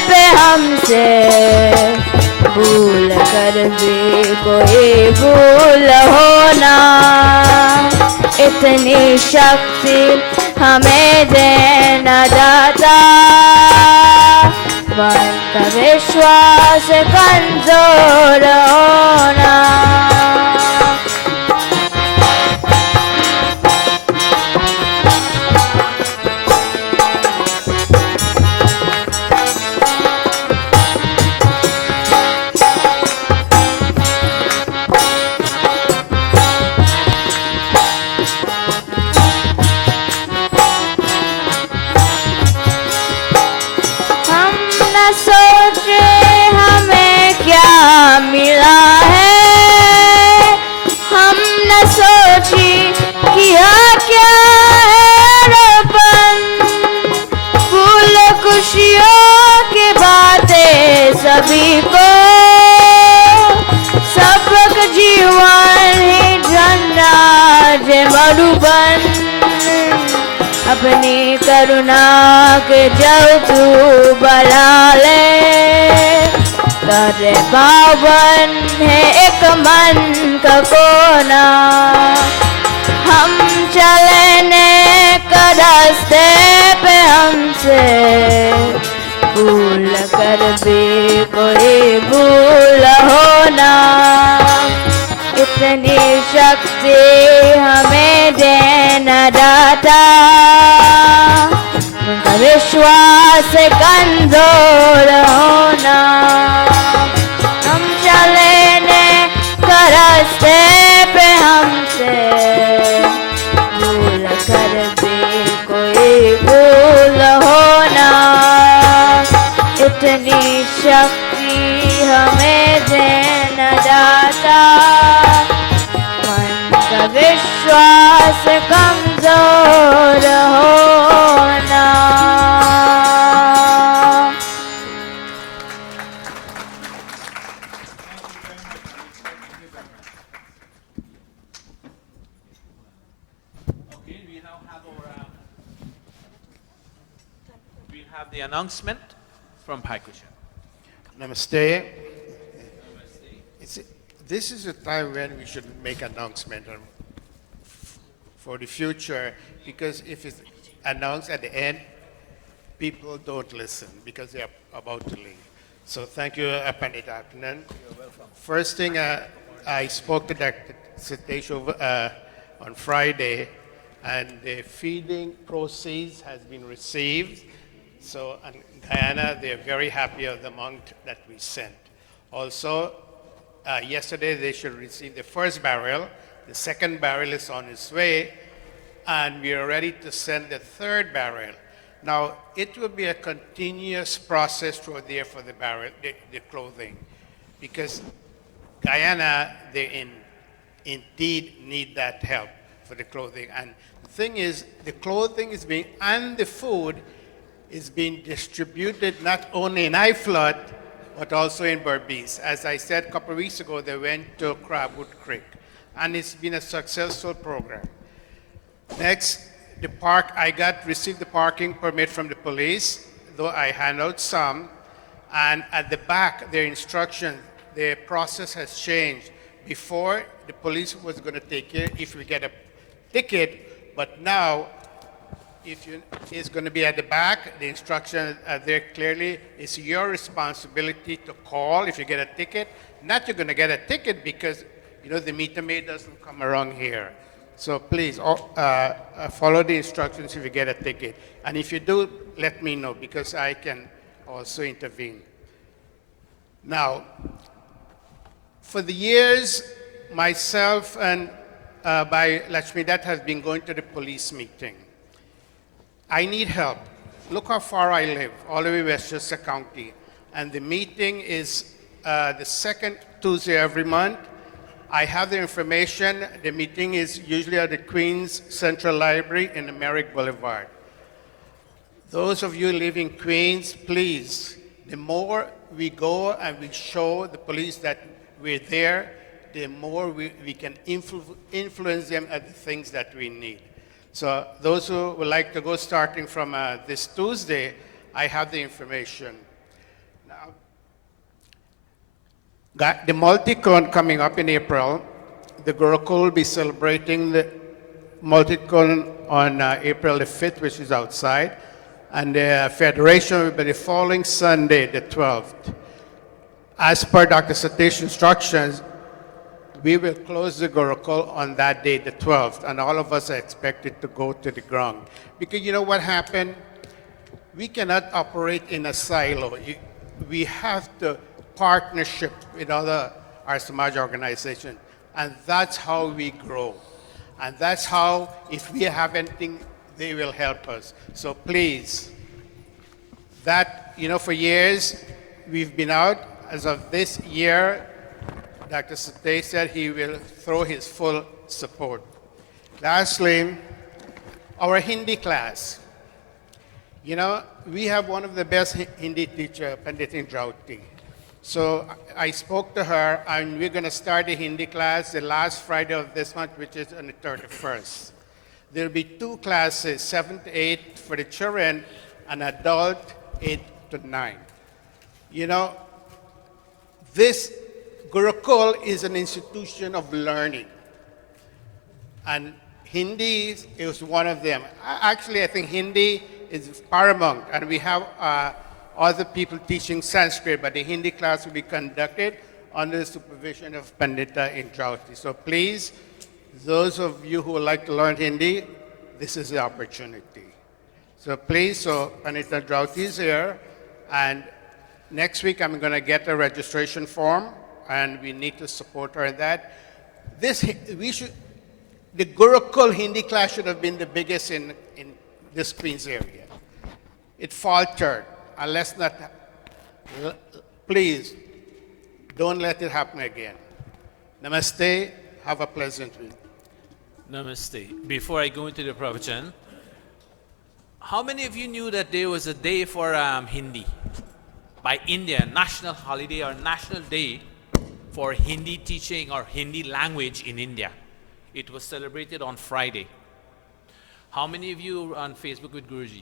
पे हमसे भूल कर भी कोई भूल होना। इतनी शक्ति हमें देना दाता, मन का विश्वास कमजोर होना। सोचे हमें क्या मिला है, हम न सोची किया क्या है रोपन। फूल खुशियों की बातें सभी को, सबक जीवन ही झंडा जे मधुबन। अपनी करुणा के जब तू बढ़ा ले, तेरे पावन है एक मन का कोना। हम चलने का रास्ते पे हमसे भूल कर भी कोई भूल होना। इतनी शक्ति हमें देना दाता, उनका विश्वास कमजोर होना। हम चलने का रास्ते पे हमसे भूल कर भी कोई भूल होना। इतनी शक्ति हमें देना दाता, मन का विश्वास कमजोर होना। Okay, we have the announcement from Bhai Kushan. Namaste. This is a time when we should make announcement for the future, because if it's announced at the end, people don't listen because they are about to leave. So thank you, Pandit Aknan. You're welcome. First thing, I spoke to Dr. Sitesh on Friday, and the feeding proceeds has been received. So in Guyana, they're very happy of the amount that we sent. Also, yesterday they should receive the first barrel. The second barrel is on its way, and we are ready to send the third barrel. Now, it will be a continuous process through there for the barrel, the clothing, because Guyana, they indeed need that help for the clothing. And the thing is, the clothing is being, and the food is being distributed not only in Iflood, but also in Berbice. As I said a couple of weeks ago, they went to Crabwood Creek, and it's been a successful program. Next, the park, received the parking permit from the police, though I hand out some, and at the back, their instruction, the process has changed. Before, the police was going to take care if we get a ticket, but now, it's going to be at the back. The instruction there clearly is your responsibility to call if you get a ticket. Not you're going to get a ticket because, the meter maid doesn't come around here. So please follow the instructions if you get a ticket. And if you do, let me know because I can also intervene. Now, for the years, myself and by Lakshmidat has been going to the police meeting. I need help. Look how far I live, all the way Westchester County. And the meeting is the second Tuesday every month. I have the information. The meeting is usually at the Queens Central Library in the Merrick Boulevard. Those of you living in Queens, please, the more we go and we show the police that we're there, the more we can influence them at the things that we need. So those who would like to go starting from this Tuesday, I have the information. Now, the Multicon coming up in April, the Gurukula will be celebrating the Multicon on April the 5th, which is outside, and the Federation will be the following Sunday, the 12th. As per Dr. Satesh's instructions, we will close the Gurukula on that day, the 12th, and all of us are expected to go to the ground. Because you know what happened? We cannot operate in a silo. We have to partnership with other our Samaj organizations, and that's how we grow. And that's how, if we have anything, they will help us. So please, that, for years, we've been out. As of this year, Dr. Satesh said he will throw his full support. Lastly, our Hindi class. We have one of the best Hindi teacher, Pandit Indrauti. So I spoke to her, and we're going to start the Hindi class the last Friday of this month, which is on the 31st. There'll be 2 classes, 7 to 8 for the children, and adult 8 to 9. This Gurukula is an institution of learning, and Hindi is one of them. Actually, I think Hindi is paramount, and we have other people teaching Sanskrit, but the Hindi class will be conducted under the supervision of Pandita Indrauti. So please, those of you who would like to learn Hindi, this is the opportunity. So please, Pandita Indrauti is here, and next week I'm going to get a registration form, and we need to support her in that. The Gurukula Hindi class should have been the biggest in this Queens area. It faltered. And let's not, please, don't let it happen again. Namaste. Have a pleasant week. Namaste. Before I go into the pravachan, how many of you knew that there was a day for Hindi? By India, national holiday or national day for Hindi teaching or Hindi language in India. It was celebrated on Friday. How many of you are on Facebook with Guruji?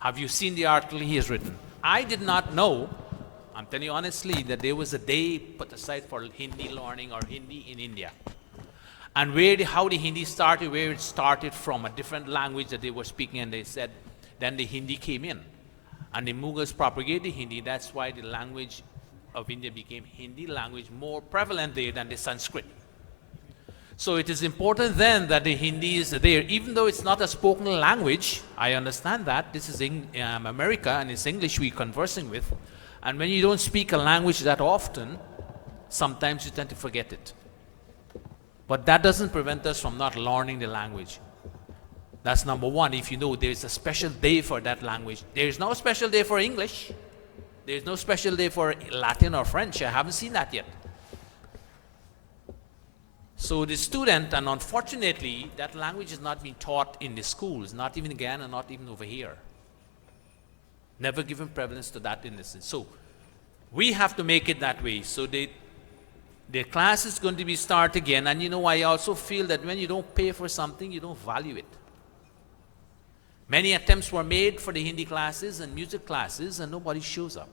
Have you seen the article he has written? I did not know, I'm telling you honestly, that there was a day put aside for Hindi learning or Hindi in India. And how the Hindi started, where it started from, a different language that they were speaking, and they said, then the Hindi came in. And the Mughals propagated Hindi. That's why the language of India became Hindi language more prevalent there than the Sanskrit. So it is important then that the Hindi is there, even though it's not a spoken language. I understand that. This is America, and it's English we're conversing with. And when you don't speak a language that often, sometimes you tend to forget it. But that doesn't prevent us from not learning the language. That's number one. If you know there's a special day for that language. There's no special day for English. There's no special day for Latin or French. I haven't seen that yet. So the student, and unfortunately, that language is not being taught in the schools, not even in Ghana, not even over here. Never given prevalence to that in this. So we have to make it that way. So the class is going to be start again. And you know, I also feel that when you don't pay for something, you don't value it. Many attempts were made for the Hindi classes and music classes, and nobody shows up.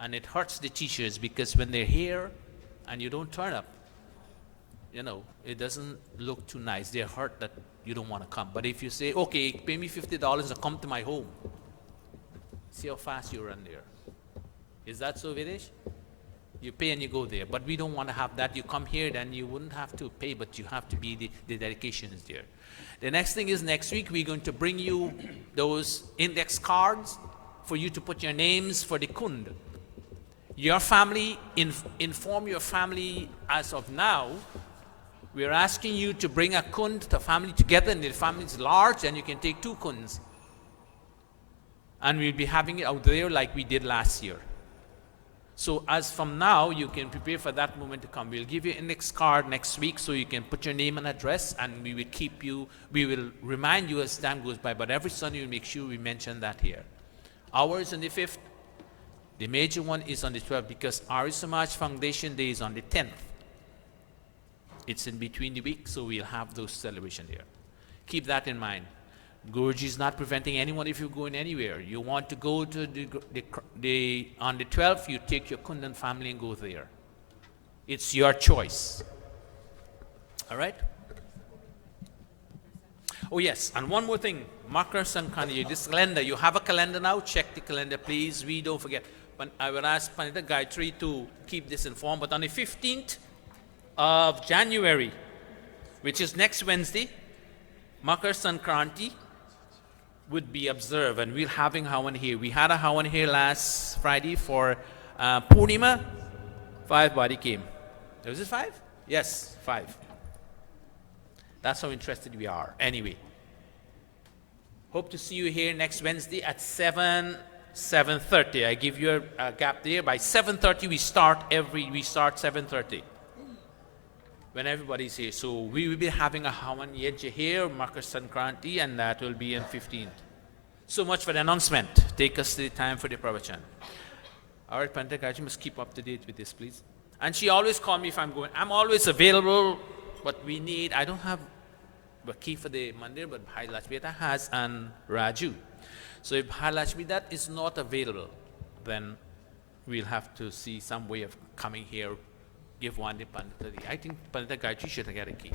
And it hurts the teachers, because when they're here and you don't turn up, you know, it doesn't look too nice. They're hurt that you don't want to come. But if you say, okay, pay me $50 to come to my home, see how fast you run there. Is that so, Videsh? You pay and you go there. But we don't want to have that. You come here, then you wouldn't have to pay, but you have to be, the dedication is there. The next thing is, next week we're going to bring you those index cards for you to put your names for the kund. Your family, inform your family as of now. We're asking you to bring a kund, the family together, and the family is large, and you can take 2 kunds. And we'll be having it out there like we did last year. So as from now, you can prepare for that moment to come. We'll give you an index card next week, so you can put your name and address, and we will remind you as time goes by, but every Sunday we'll make sure we mention that here. Ours on the 5th, the major one is on the 12th, because Arya Samaj Foundation Day is on the 10th. It's in between the week, so we'll have those celebrations there. Keep that in mind. Guruji is not preventing anyone if you're going anywhere. You want to go to on the 12th, you take your Kundan family and go there. It's your choice. All right? Oh yes, and one more thing. Makar Sankranti, this calendar, you have a calendar now? Check the calendar, please. We don't forget. But I will ask Pandita Gayatri to keep this informed. But on the 15th of January, which is next Wednesday, Makar Sankranti would be observed, and we're having Hawan here. We had a Hawan here last Friday for Purnima. 5 body came. Was it 5? Yes, 5. That's how interested we are. Anyway, hope to see you here next Wednesday at 7:30. I give you a gap there. By 7:30 we start 7:30. When everybody's here. So we will be having a Hawan Yajna here, Makar Sankranti, and that will be on 15th. So much for the announcement. Take us to the time for the pravachan. All right, Pandita Gayatri, must keep up to date with this, please. And she always calls me if I'm going. I'm always available, but we need, I don't have a key for the mandir, but Bhai Lachmita has, and Raju. So if Bhai Lachmita is not available, then we'll have to see some way of coming here. Give one to Pandita. I think Pandita Gayatri should get a key.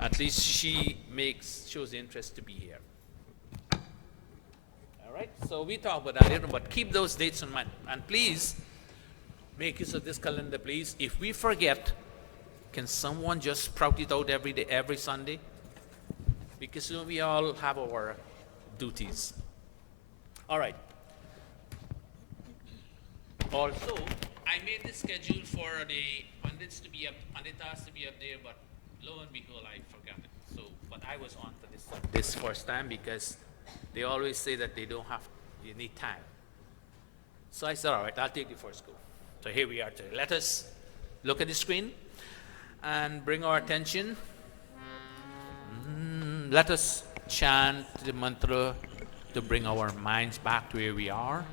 At least she shows the interest to be here. All right, so we talk about that later, but keep those dates in mind. And please, make use of this calendar, please. If we forget, can someone just sprout it out every day, every Sunday? Because we all have our duties. All right. Also, I made the schedule for the Panditas to be up there, but lo and behold, I forgot it. So, but I was on for this first time, because they always say that you need time. So I said, all right, I'll take the first go. So here we are today. Let us look at the screen and bring our attention. Let us chant the mantra to bring our minds back to where we are.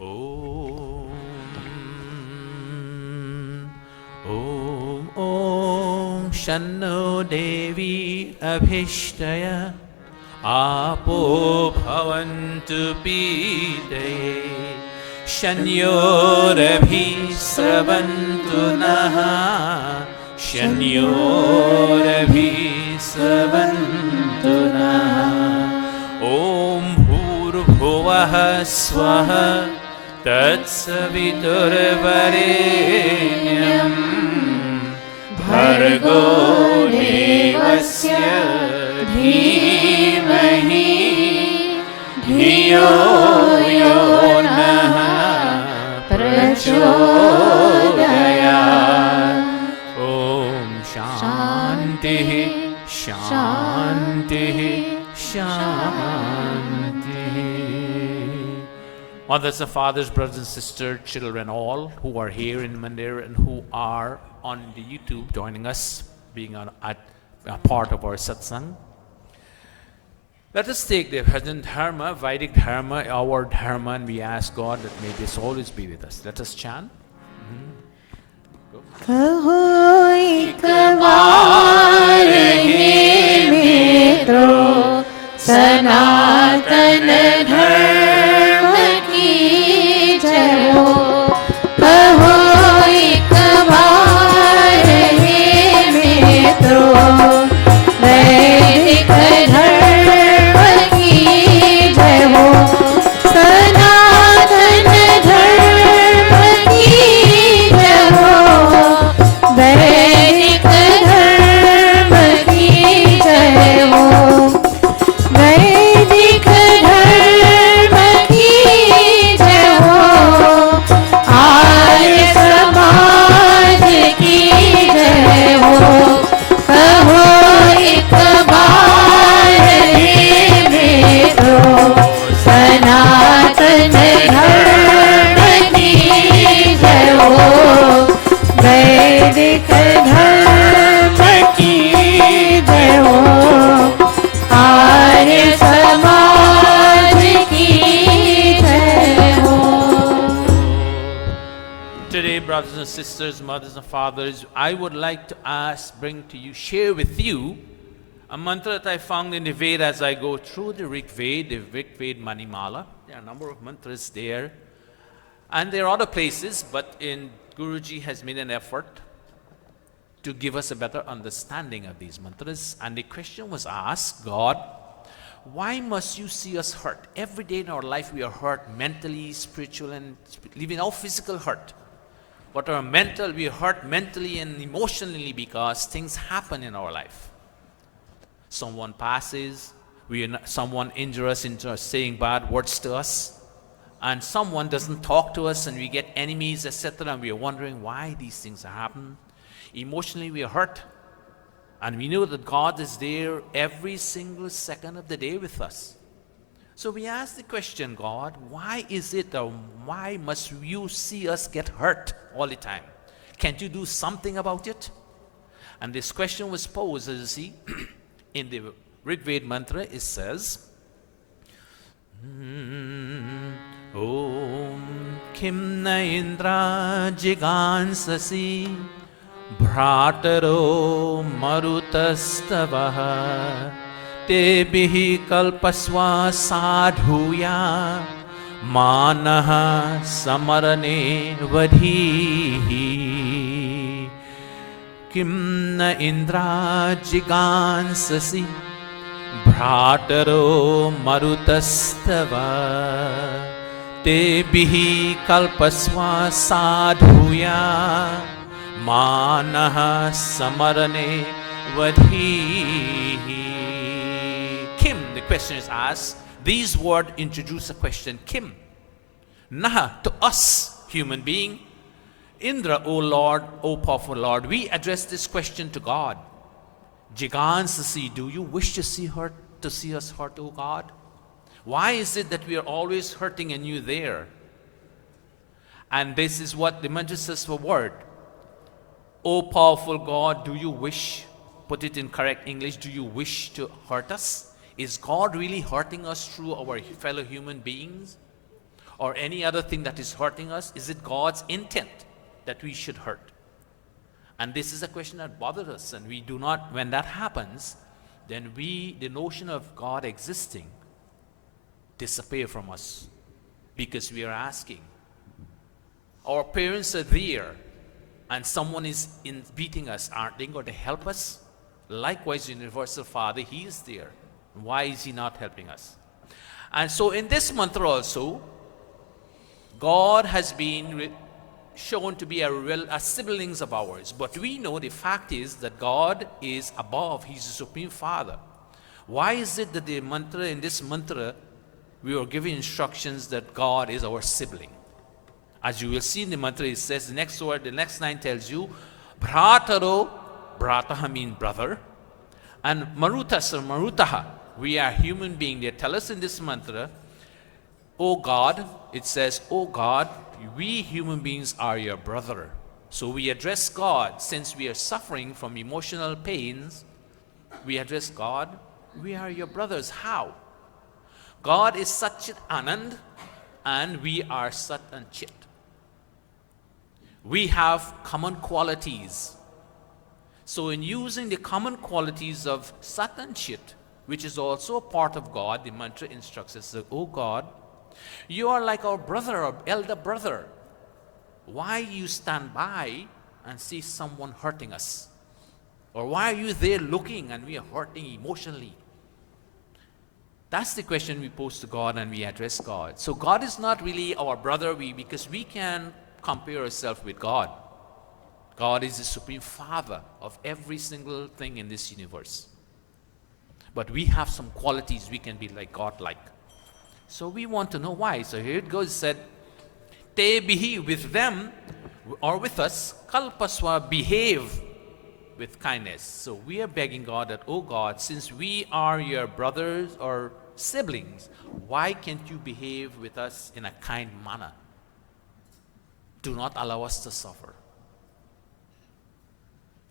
Om Om Om Shanno Devi Abhishtaya Apo Bhavantu Pide Shanyorabhi Sravantu Naha Shanyorabhi Sravantu Naha Om Bhurbhuvaha Swaha Tatsaviturvarenyam Bhargo भर्गो देवस्य धीमहि धियो यो नः प्रचोदयात्। Om Shanti, Shanti, Shanti. Mothers and fathers, brothers and sisters, children, all who are here in Mandir and who are on the YouTube joining us, being a part of our satsang. Let us take the Bhajan Dharma, Vedic Dharma, our Dharma, and we ask God that may this always be with us. Let us chant. कहो एक बार हे मित्रों, सनातन धर्म की जय हो। कहो एक बार हे मित्रों, वैदिक धर्म की जय हो। सनातन धर्म की जय हो। वैदिक धर्म की जय हो। वैदिक धर्म की जय हो। आर्य समाज की जय हो। कहो एक बार हे मित्रों, सनातन धर्म की जय हो। वैदिक धर्म की जय हो। आर्य समाज की जय हो। Today, brothers and sisters, mothers and fathers, I would like to bring to you, share with you a mantra that I found in the Veda as I go through the Rig Veda, Manimala. There are a number of mantras there. And there are other places, but Guruji has made an effort to give us a better understanding of these mantras. And the question was asked, God, why must you see us hurt? Every day in our life we are hurt mentally, spiritual, and even our physical hurt. But our mental, we are hurt mentally and emotionally because things happen in our life. Someone passes, someone injures us into saying bad words to us, and someone doesn't talk to us and we get enemies, etc., and we are wondering why these things happen. Emotionally we are hurt, and we know that God is there every single second of the day with us. So we ask the question, God, why is it, or why must you see us get hurt all the time? Can't you do something about it? And this question was posed, as you see, in the Rig Veda mantra. It says, Om Kim na Indra Jigansasi Bhrataro Marutastavaha Tebihi Kalpaswa Sadhuya Manaha Samarane Vadhihi. Kim na Indra Jigansasi Bhrataro Marutastava Tebihi Kalpaswa Sadhuya Manaha Samarane Vadhihi. Kim, the question is asked. These words introduce a question. Kim, Naha, to us, human being. Indra, O Lord, O powerful Lord, we address this question to God. Jigansasi, do you wish to see us hurt, O God? Why is it that we are always hurting and you there? And this is what the mantra says for word. O powerful God, do you wish, put it in correct English, do you wish to hurt us? Is God really hurting us through our fellow human beings? Or any other thing that is hurting us? Is it God's intent that we should hurt? And this is a question that bothers us, and we do not, when that happens, then the notion of God existing disappear from us, because we are asking. Our parents are there, and someone is beating us. Aren't they going to help us? Likewise, Universal Father, He is there. Why is He not helping us? And so in this mantra also, God has been shown to be a siblings of ours. But we know the fact is that God is above. He's the Supreme Father. Why is it that in this mantra, we are given instructions that God is our sibling? As you will see in the mantra, it says, the next word, the next line tells you, Bhrataro, Bhrataha means brother, and Marutas or Marutaha, we are human beings. They tell us in this mantra, O God, it says, O God, we human beings are your brother. So we address God. Since we are suffering from emotional pains, we address God, we are your brothers. How? God is Satchit Anand and we are Sat and Chit. We have common qualities. So in using the common qualities of Sat and Chit, which is also a part of God, the mantra instructs us, O God, you are like our brother or elder brother. Why you stand by and see someone hurting us? Or why are you there looking and we are hurting emotionally? That's the question we pose to God and we address God. So God is not really our brother because we can compare ourselves with God. God is the Supreme Father of every single thing in this universe. But we have some qualities we can be like God-like. So we want to know why. So here it goes, it said, Te bihi, with them or with us, kalpaswa, behave with kindness. So we are begging God that, oh God, since we are your brothers or siblings, why can't you behave with us in a kind manner? Do not allow us to suffer.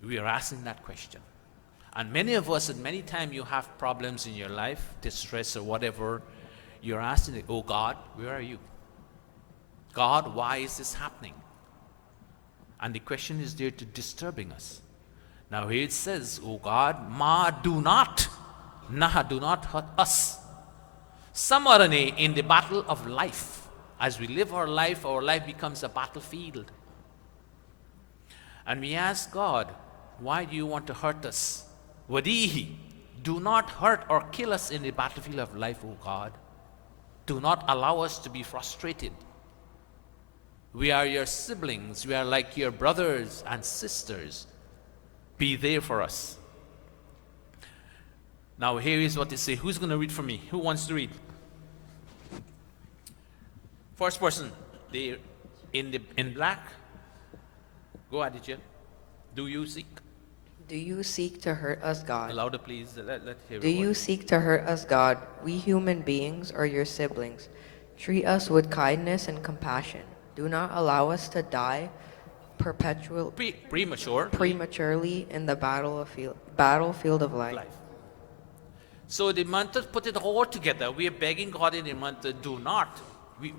We are asking that question. And many of us, at many times you have problems in your life, distress or whatever, you're asking, oh God, where are you? God, why is this happening? And the question is there to disturbing us. Now here it says, oh God, Ma, do not, Naha, do not hurt us. Samarane, in the battle of life. As we live our life becomes a battlefield. And we ask God, why do you want to hurt us? Vadihi, do not hurt or kill us in the battlefield of life, O God. Do not allow us to be frustrated. We are your siblings. We are like your brothers and sisters. Be there for us. Now here is what they say. Who's going to read for me? Who wants to read? First person. They in black. Go, Aditya. Do you seek? Do you seek to hurt us, God? Louder, please. Let hear Do you seek to hurt us, God? We human beings are your siblings. Treat us with kindness and compassion. Do not allow us to die prematurely in the battlefield of life. So the mantra put it all together. We are begging God in the mantra, do not.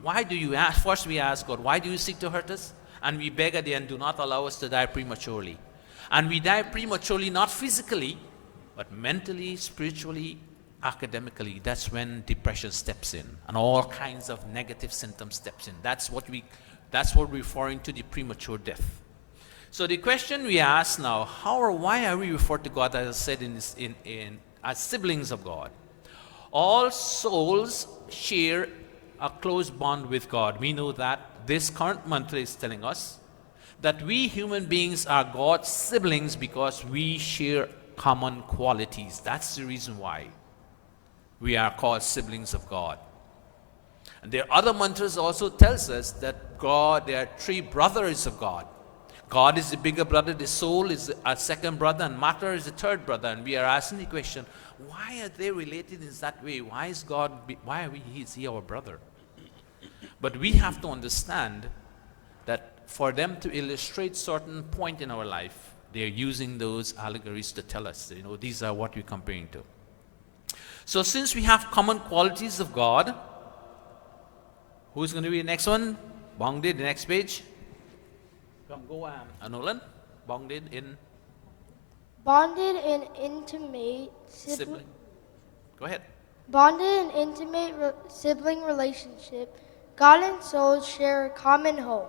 Why do you ask? First we ask God, why do you seek to hurt us? And we beg at the end, do not allow us to die prematurely. And we die prematurely, not physically, but mentally, spiritually, academically. That's when depression steps in and all kinds of negative symptoms steps in. That's what we're referring to, the premature death. So the question we ask now, how or why are we referred to God, as I said, as siblings of God? All souls share a close bond with God. We know that this current mantra is telling us that we human beings are God's siblings because we share common qualities. That's the reason why we are called siblings of God. And there are other mantras also tells us that there are three brothers of God. God is the bigger brother, the soul is a second brother, and matter is the third brother. And we are asking the question, why are they related in that way? Why is he our brother? But we have to understand that for them to illustrate certain point in our life, they are using those allegories to tell us, these are what we're comparing to. So since we have common qualities of God, who's going to be the next one? Bongdid, the next page. Come, go, Nolan. Bonded in intimate sibling. Go ahead. Bonded in intimate sibling relationship, God and souls share a common home.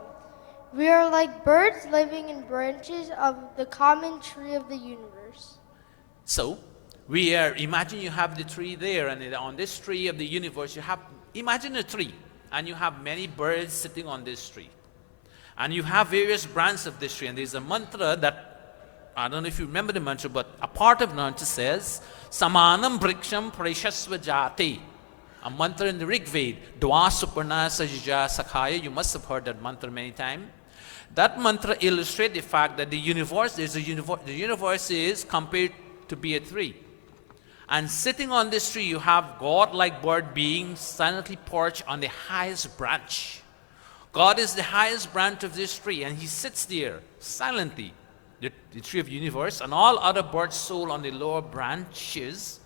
We are like birds living in branches of the common tree of the universe. So, imagine you have the tree there, and on this tree of the universe, imagine a tree, and you have many birds sitting on this tree. And you have various brands of this tree. And there's a mantra that, I don't know if you remember the mantra, but a part of the mantra says, Samanam Briksham Preshasva Jati. A mantra in the Rig Veda, Dwa Suparna Sajija Sakhaya. You must have heard that mantra many times. That mantra illustrates the fact that the universe is compared to be a tree. And sitting on this tree, you have God-like bird beings silently perched on the highest branch. God is the highest branch of this tree, and he sits there silently, the tree of the universe, and all other birds soar on the lower branches,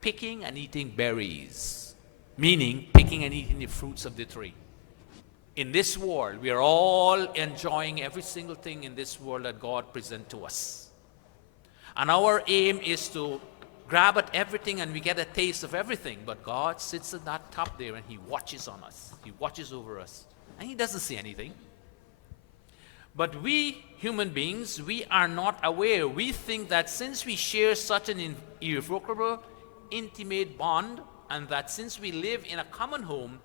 picking and eating berries, meaning picking and eating the fruits of the tree. In this world, we are all enjoying every single thing in this world that God presents to us. And our aim is to grab at everything and we get a taste of everything. But God sits at that top there and he watches on us. He watches over us. And he doesn't see anything. But we human beings, we are not aware. We think that since we share such an irrevocable, intimate bond, and that since we live in a common home,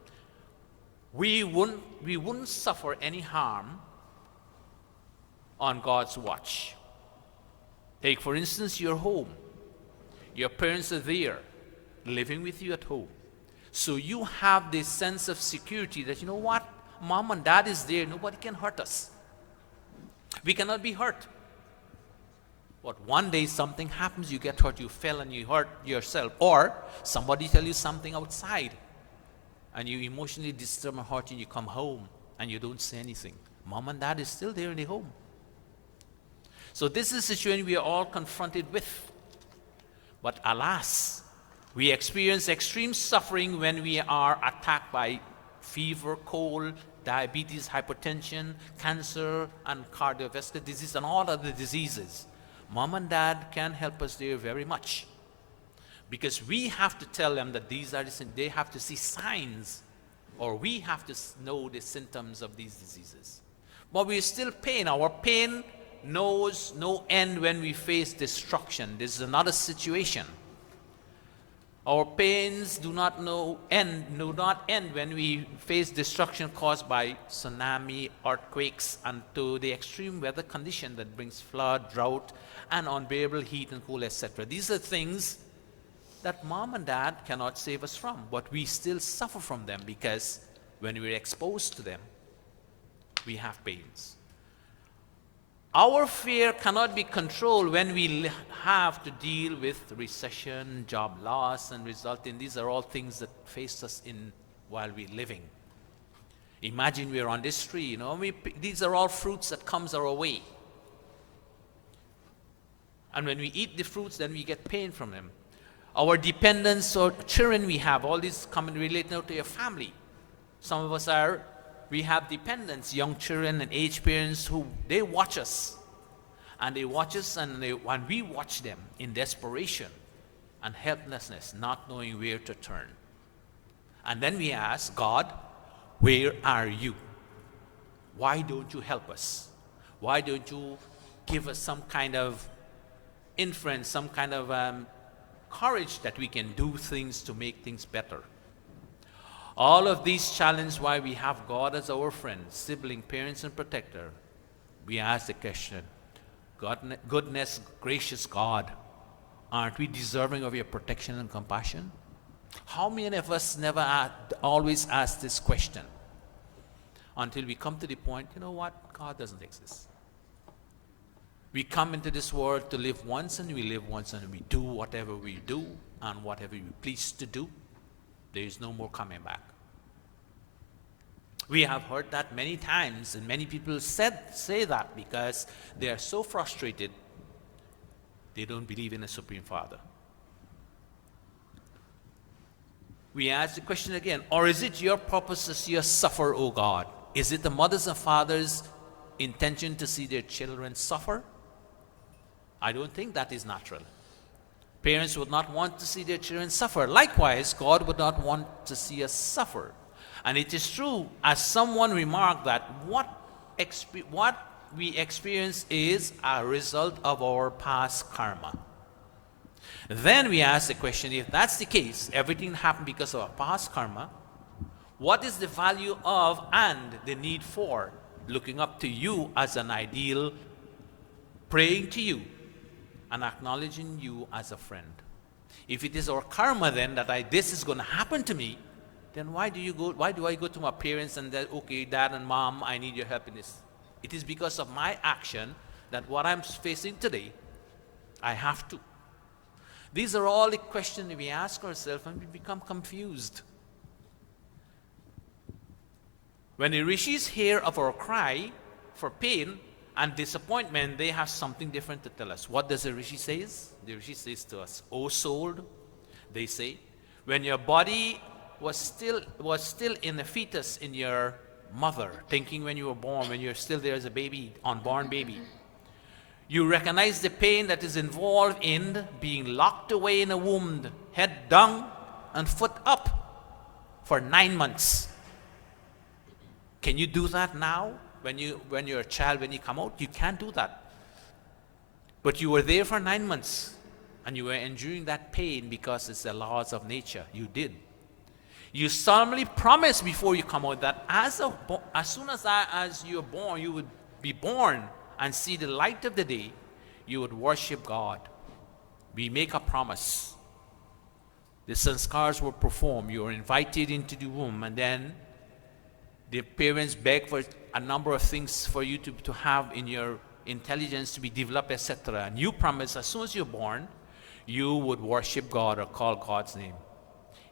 we wouldn't suffer any harm on God's watch. Take, for instance, your home. Your parents are there, living with you at home. So you have this sense of security that, you know what? Mom and dad is there. Nobody can hurt us. We cannot be hurt. But one day something happens, you get hurt, you fell and you hurt yourself. Or somebody tell you something outside and you emotionally disturb and hurt and you come home and you don't say anything. Mom and dad is still there in the home. So this is a situation we are all confronted with. But alas, we experience extreme suffering when we are attacked by fever, cold, diabetes, hypertension, cancer, and cardiovascular disease, and all other diseases. Mom and dad can help us there very much. Because we have to tell them that these are they have to see signs, or we have to know the symptoms of these diseases. But we still pain. Our pain knows no end when we face destruction. This is another situation. Our pains do not end when we face destruction caused by tsunami, earthquakes, and to the extreme weather condition that brings flood, drought, and unbearable heat and cold, etc. These are things that mom and dad cannot save us from, but we still suffer from them because when we're exposed to them, we have pains. Our fear cannot be controlled when we have to deal with recession, job loss, and resulting. These are all things that face us while we're living. Imagine we're on this tree, these are all fruits that comes our way. And when we eat the fruits, then we get pain from them. Our dependents or children we have, all these come and relate now to your family. Some of us we have dependents, young children and aged parents who, they watch us. And they watch us and we watch them in desperation and helplessness, not knowing where to turn. And then we ask, God, where are you? Why don't you help us? Why don't you give us some kind of inference, some kind of courage that we can do things to make things better? All of these challenges why we have God as our friend, sibling, parents, and protector. We ask the question, goodness, gracious God, aren't we deserving of your protection and compassion? How many of us never always ask this question until we come to the point, you know what, God doesn't exist. We come into this world to live once, and we live once, and we do whatever we do and whatever we please to do. There is no more coming back. We have heard that many times, and many people say that because they are so frustrated, they don't believe in a Supreme Father. We ask the question again, or is it your purpose to see us suffer, O God? Is it the mothers and fathers' intention to see their children suffer? I don't think that is natural. Parents would not want to see their children suffer. Likewise, God would not want to see us suffer. And it is true, as someone remarked, that what we experience is a result of our past karma. Then we ask the question, if that's the case, everything happened because of our past karma, what is the value of and the need for looking up to you as an ideal, praying to you, and acknowledging you as a friend. If it is our karma then that this is going to happen to me, then why do I go to my parents and say, okay, dad and mom, I need your help in this? It is because of my action that what I'm facing today, I have to. These are all the questions we ask ourselves and we become confused. When the rishis hear of our cry for pain and disappointment, they have something different to tell us. What does the rishi say? The rishi says to us, O soul, they say, when your body was still in a fetus in your mother, thinking when you were born, when you're still there as a baby, unborn baby, you recognize the pain that is involved in being locked away in a womb, head down and foot up for 9 months. Can you do that now? When you're a child, when you come out, you can't do that. But you were there for 9 months and you were enduring that pain because it's the laws of nature. You did. You solemnly promise before you come out that as soon as you're born, you would be born and see the light of the day, you would worship God. We make a promise. The sanskars were performed. You were invited into the womb, and then the parents beg for a number of things for you to have in your intelligence to be developed, etc. And you promise as soon as you're born, you would worship God or call God's name.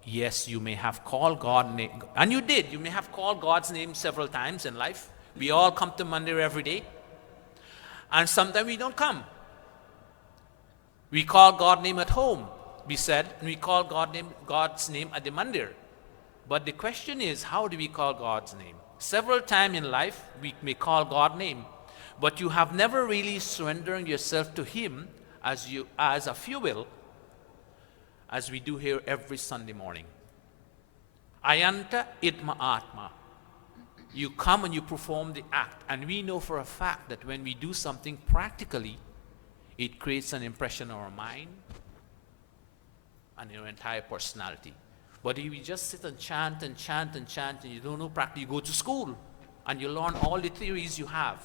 Yes, you may have called God's name, and you did. You may have called God's name several times in life. We all come to mandir every day, and sometimes we don't come. We call God's name at home, we said, and we call God's name at the mandir. But the question is, how do we call God's name? Several times in life, we may call God's name, but you have never really surrendered yourself to Him as a fuel, as we do here every Sunday morning. Ayanta itma atma. You come and you perform the act, and we know for a fact that when we do something practically, it creates an impression on our mind and your entire personality. But if you just sit and chant and chant and chant and you don't know practice, you go to school and you learn all the theories you have,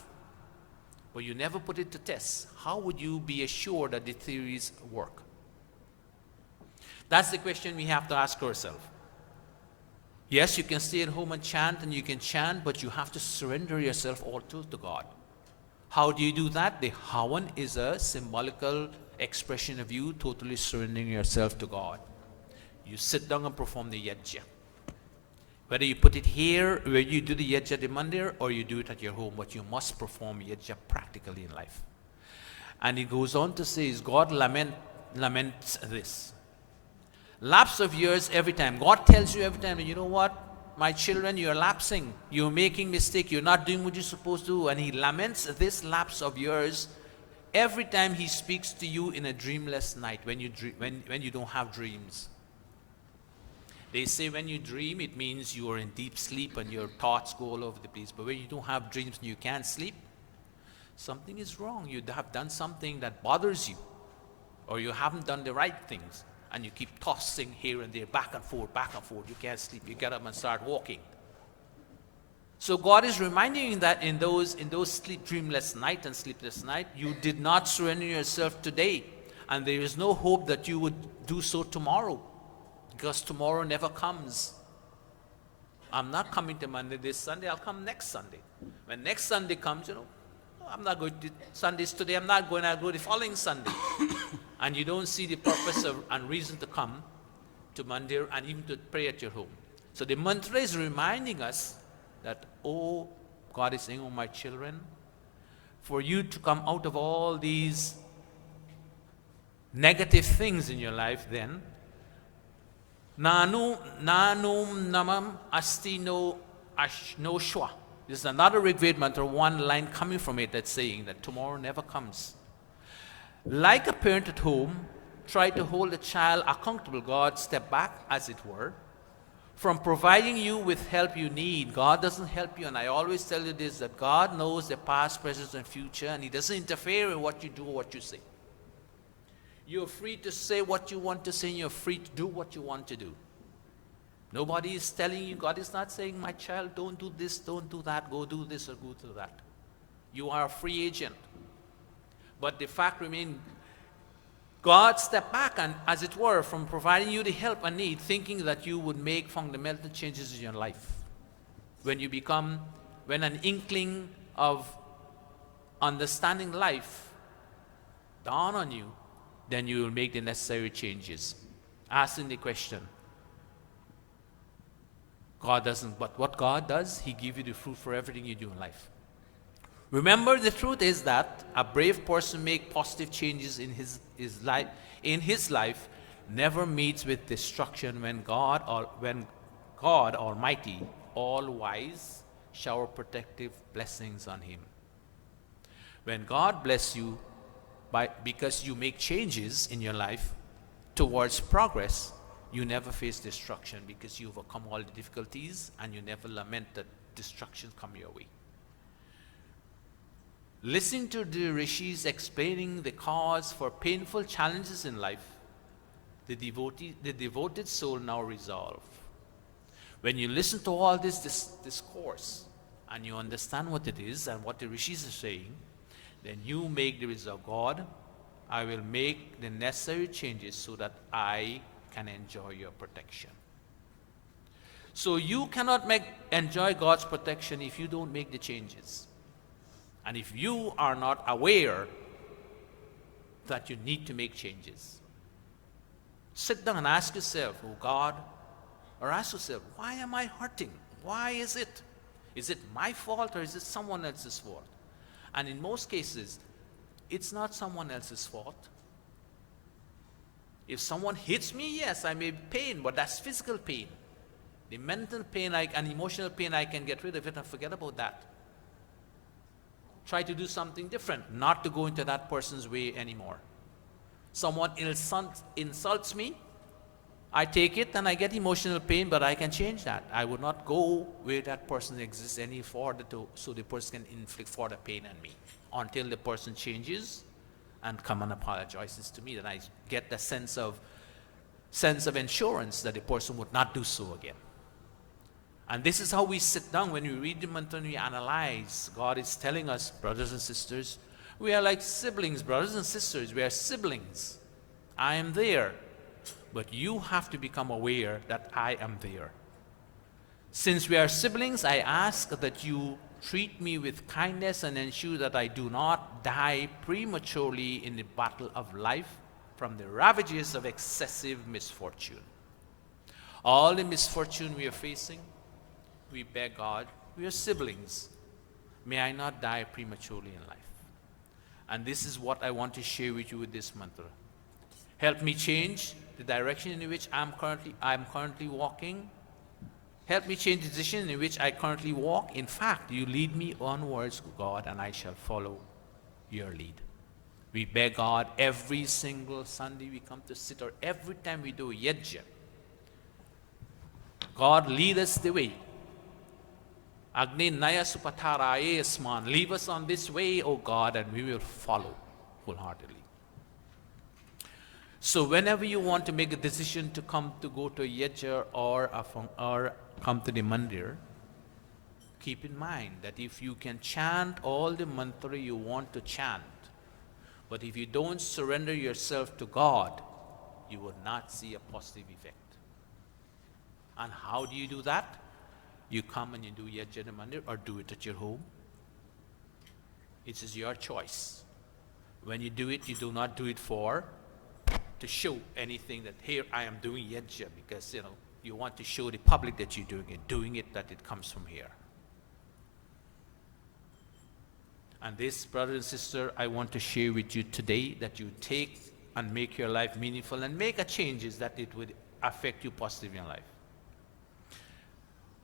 but you never put it to test, how would you be assured that the theories work? That's the question we have to ask ourselves. Yes, you can stay at home and chant, and you can chant, but you have to surrender yourself all to God. How do you do that? The Havan is a symbolical expression of you totally surrendering yourself to God. You sit down and perform the yajna. Whether you put it here, where you do the yajna at the mandir, or you do it at your home, but you must perform yajna practically in life. And it goes on to say, God laments this. Lapse of years every time. God tells you every time, you know what, my children, you're lapsing. You're making mistake. You're not doing what you're supposed to do. And He laments this lapse of years every time He speaks to you in a dreamless night, when you don't have dreams. They say when you dream, it means you are in deep sleep and your thoughts go all over the place. But when you don't have dreams and you can't sleep, something is wrong. You have done something that bothers you, or you haven't done the right things. And you keep tossing here and there, back and forth, you can't sleep, you get up and start walking. So God is reminding you that in those dreamless night and sleepless night, you did not surrender yourself today, and there is no hope that you would do so tomorrow, because tomorrow never comes. I'm not coming to Monday this Sunday, I'll come next Sunday. When next Sunday comes, I'm not going to Sundays today, I'll go the following Sunday. And you don't see the purpose and reason to come to mandir and even to pray at your home. So the mantra is reminding us that, oh, God is saying, oh, my children, for you to come out of all these negative things in your life, then, nanum namam asti no shwa. This is another Rigved mantra, one line coming from it that's saying that tomorrow never comes. Like a parent at home, try to hold a child accountable. God step back, as it were, from providing you with help you need. God doesn't help you, and I always tell you this, that God knows the past, present, and future, and He doesn't interfere in what you do or what you say. You're free to say what you want to say, and you're free to do what you want to do. Nobody is telling you, God is not saying, my child, don't do this, don't do that, go do this or go do that. You are a free agent. But the fact remains, God stepped back and, as it were, from providing you the help and need, thinking that you would make fundamental changes in your life. When an inkling of understanding life dawn on you, then you will make the necessary changes. Asking the question, God doesn't, but what God does, He gives you the fruit for everything you do in life. Remember, the truth is that a brave person makes positive changes in his life, never meets with destruction when God Almighty, all-wise, shower protective blessings on him. When God bless you because you make changes in your life towards progress, you never face destruction because you overcome all the difficulties and you never lament that destruction come your way. Listening to the rishis explaining the cause for painful challenges in life, the devoted soul now resolve. When you listen to all this discourse and you understand what it is and what the rishis are saying, then you make the resolve, God, I will make the necessary changes so that I can enjoy your protection. So you cannot enjoy God's protection if you don't make the changes. And if you are not aware that you need to make changes, sit down and ask yourself, oh God, or ask yourself, why am I hurting? Why is it? Is it my fault or is it someone else's fault? And in most cases, it's not someone else's fault. If someone hits me, yes, I may be pain, but that's physical pain. The mental pain and emotional pain, I can get rid of it and forget about that. Try to do something different, not to go into that person's way anymore. Someone insults me, I take it and I get emotional pain, but I can change that. I would not go where that person exists any further so the person can inflict further pain on me until the person changes and come and apologizes to me. Then I get the sense of assurance that the person would not do so again. And this is how we sit down when we read the mantra and we analyze. God is telling us, brothers and sisters, we are like siblings, brothers and sisters. We are siblings. I am there. But you have to become aware that I am there. Since we are siblings, I ask that you treat me with kindness and ensure that I do not die prematurely in the battle of life from the ravages of excessive misfortune. All the misfortune we are facing, we beg God, we are siblings. May I not die prematurely in life. And this is what I want to share with you with this mantra. Help me change the direction in which I'm currently walking. Help me change the decision in which I currently walk. In fact, you lead me onwards, God, and I shall follow your lead. We beg God every single Sunday we come to sit, or every time we do yajna. God, lead us the way. Agni Naya Supatharaye Asman. Leave us on this way, O God, and we will follow wholeheartedly. So whenever you want to make a decision to go to a yajna or come to the mandir, keep in mind that if you can chant all the mantra you want to chant, but if you don't surrender yourself to God, you will not see a positive effect. And how do you do that? You come and you do yajna mandir or do it at your home. It is your choice. When you do it, you do not do it to show anything that here I am doing yajna, because you want to show the public that you're doing it that it comes from here. And this, brother and sister, I want to share with you today, that you take and make your life meaningful and make a changes that it would affect you positively in life.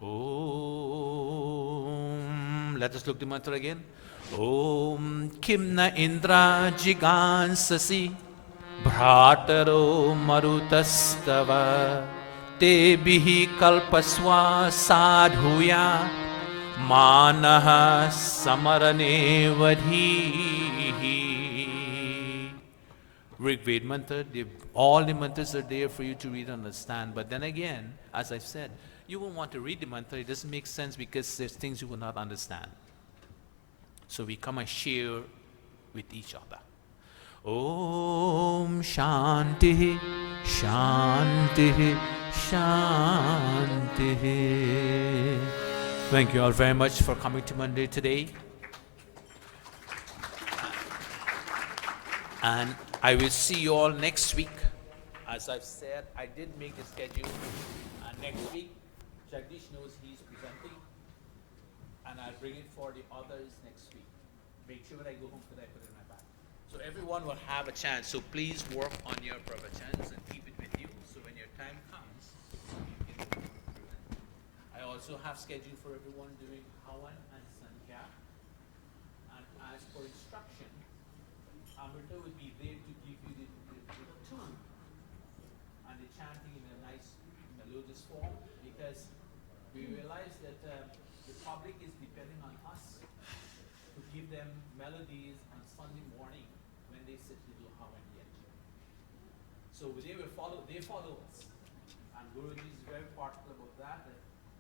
Om. Let us look the mantra again. Om Kimna Indra Jigansasi Bhrataro Marutastava Tebihi Kalpaswa Sadhuya Manaha Samarane Vadhi Rig Ved mantra, all the mantras are there for you to read and understand. But then again, as I've said, you won't want to read the mantra. It doesn't make sense because there's things you will not understand. So we come and share with each other. Om Shanti, Shanti, Shanti. Thank you all very much for coming to Monday today. And I will see you all next week. As I've said, I did make the schedule. And next week, Jagdish knows he's presenting. And I'll bring it for the others next week. Make sure when I go home today, I put it in my bag. So everyone will have a chance. So please work on your pravachans and keep it with you. So when your time comes, you can present. I also have scheduled for everyone doing Havan and Sankhya. And as for instruction, Amrita will be there to give you the tune and the chanting in a nice melodious form, because we realize that the public is depending on us to give them melodies on Sunday morning when they sit to do Havan Yajna. So they follow us. And Guruji is very particular about that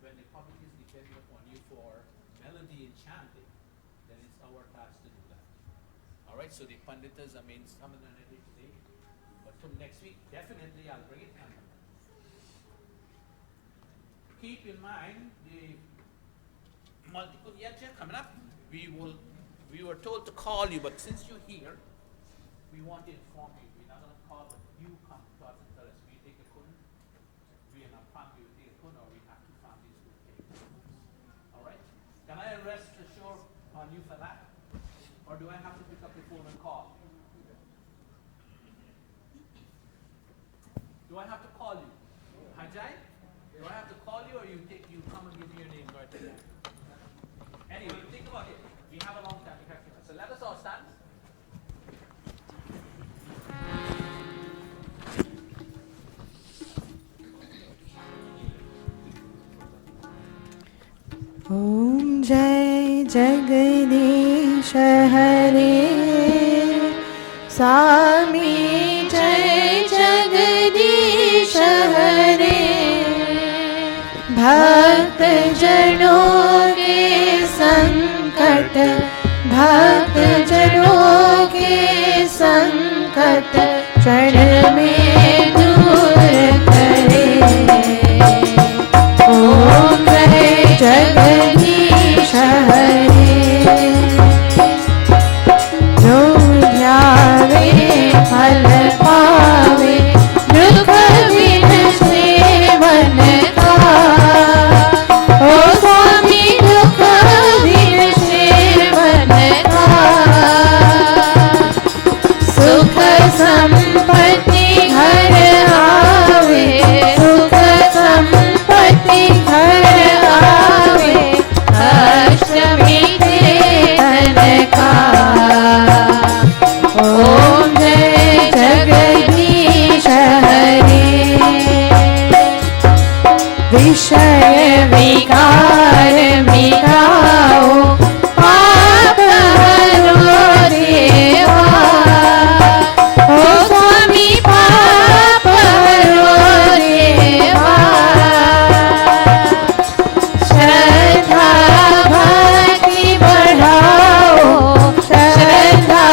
when the public is depending upon you for melody and chanting, then it's our task to do that. All right, so the panditas, some of them are today, but from next week, definitely I'll bring it. Keep in mind the multiple yajna coming up. We were told to call you, but since you're here, we want to inform you. We're not going to call, but you come to us and tell us. We take a kun, we and our family will take a kun, or we have two families who will take a kun. All right? Can I rest assured on you for that? Or do I have to pick up the phone and call? Do I have to call you? Hajai? Do I have to call you, or you come and give me your name right there? Anyway, think about it. We have a long time. So let us all stand. Om Jai Jagadish Hare Swami Jai Jagadish Hare Bhakt Janon ke sankat Bhakt Janon ke sankat Charan mein dur kare Om Jai Jagadish Hare Jo dhyaave phal paave dukh bin sevan ka O Swami dukh bin sevan ka Sukh sampatti ghar aave Sukh sampatti ghar aave Ashtami Ketan ka Om Jai Jagadish Hare Vishaya vikar mitao paap haro deva O Swami paap haro deva Shraddha bhakti badhao Shraddha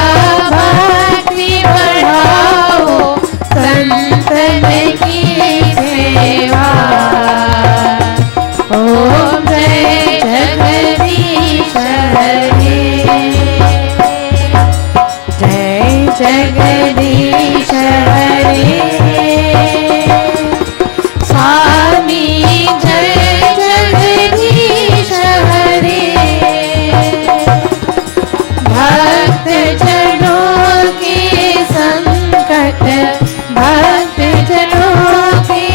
bhakti badhao Santan ki seva Om Jai Jagadish Hare Jai Jagadish Hare Swami Jai Jagadish Hare Bhakt Janon ke sankat Bhakt Janon ke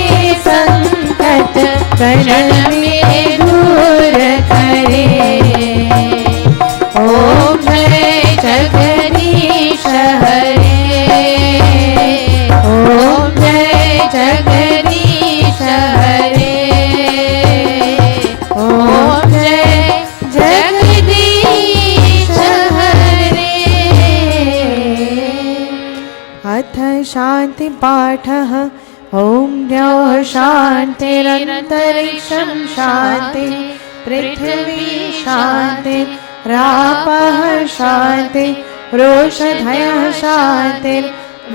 sankat Charan mein dur kare Om Jai Jagadish Hare शान्ति पाठः ॐ द्यौः शान्तिरन्तरिक्षं शान्ति पृथिवी शान्ति रापः शान्ति रोषधयः शान्ति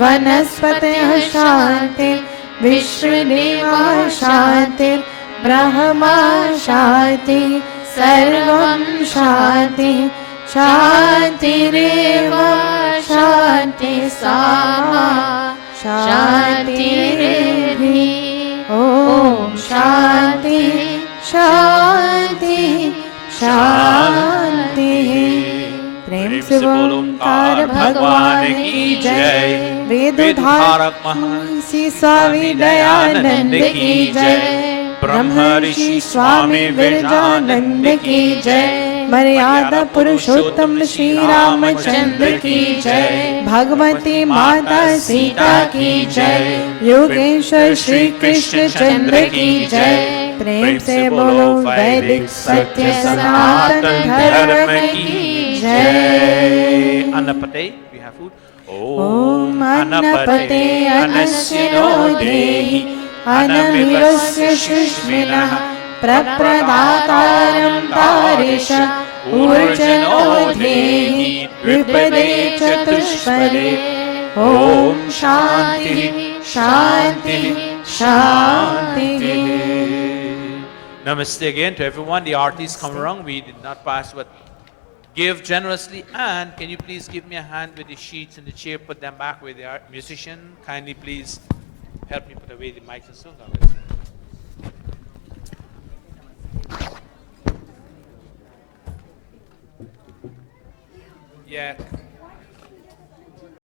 वनस्पतयः शान्ति विश्वदेवः शान्ति ब्रह्मा शान्ति सर्वं शान्ति शान्तिरेव शान्ति सामा शान्तिरेधि ॐ शान्ति शान्ति शान्ति प्रेम से बोलो ओंकार भगवान की जय वेद धारक महर्षि स्वामी दयानंद की जय ब्रह्मर्षि स्वामी विरजानंद की जय मर्यादा पुरुषोत्तम श्री रामचंद्र की जय भगवती माता सीता की जय योगेश्वर श्री कृष्ण चंद्र की जय प्रेम से बोलो वैदिक सत्य सनातन धर्म की जय Annapate, we have food. ॐ अन्नपते अनश्चिनो देहि अनमिवस्य शुष्मिनः प्रप्रदातारं तारिष ऊर्जनो देहि विपदे चतुष्पदे ॐ शान्ति शान्ति शान्ति. Namaste again to everyone. The artists come around. We did not pass, but give generously. And can you please give me a hand with the sheets in the chair? Put them back with the musician. Kindly please help me put away the mics and so on. Yeah.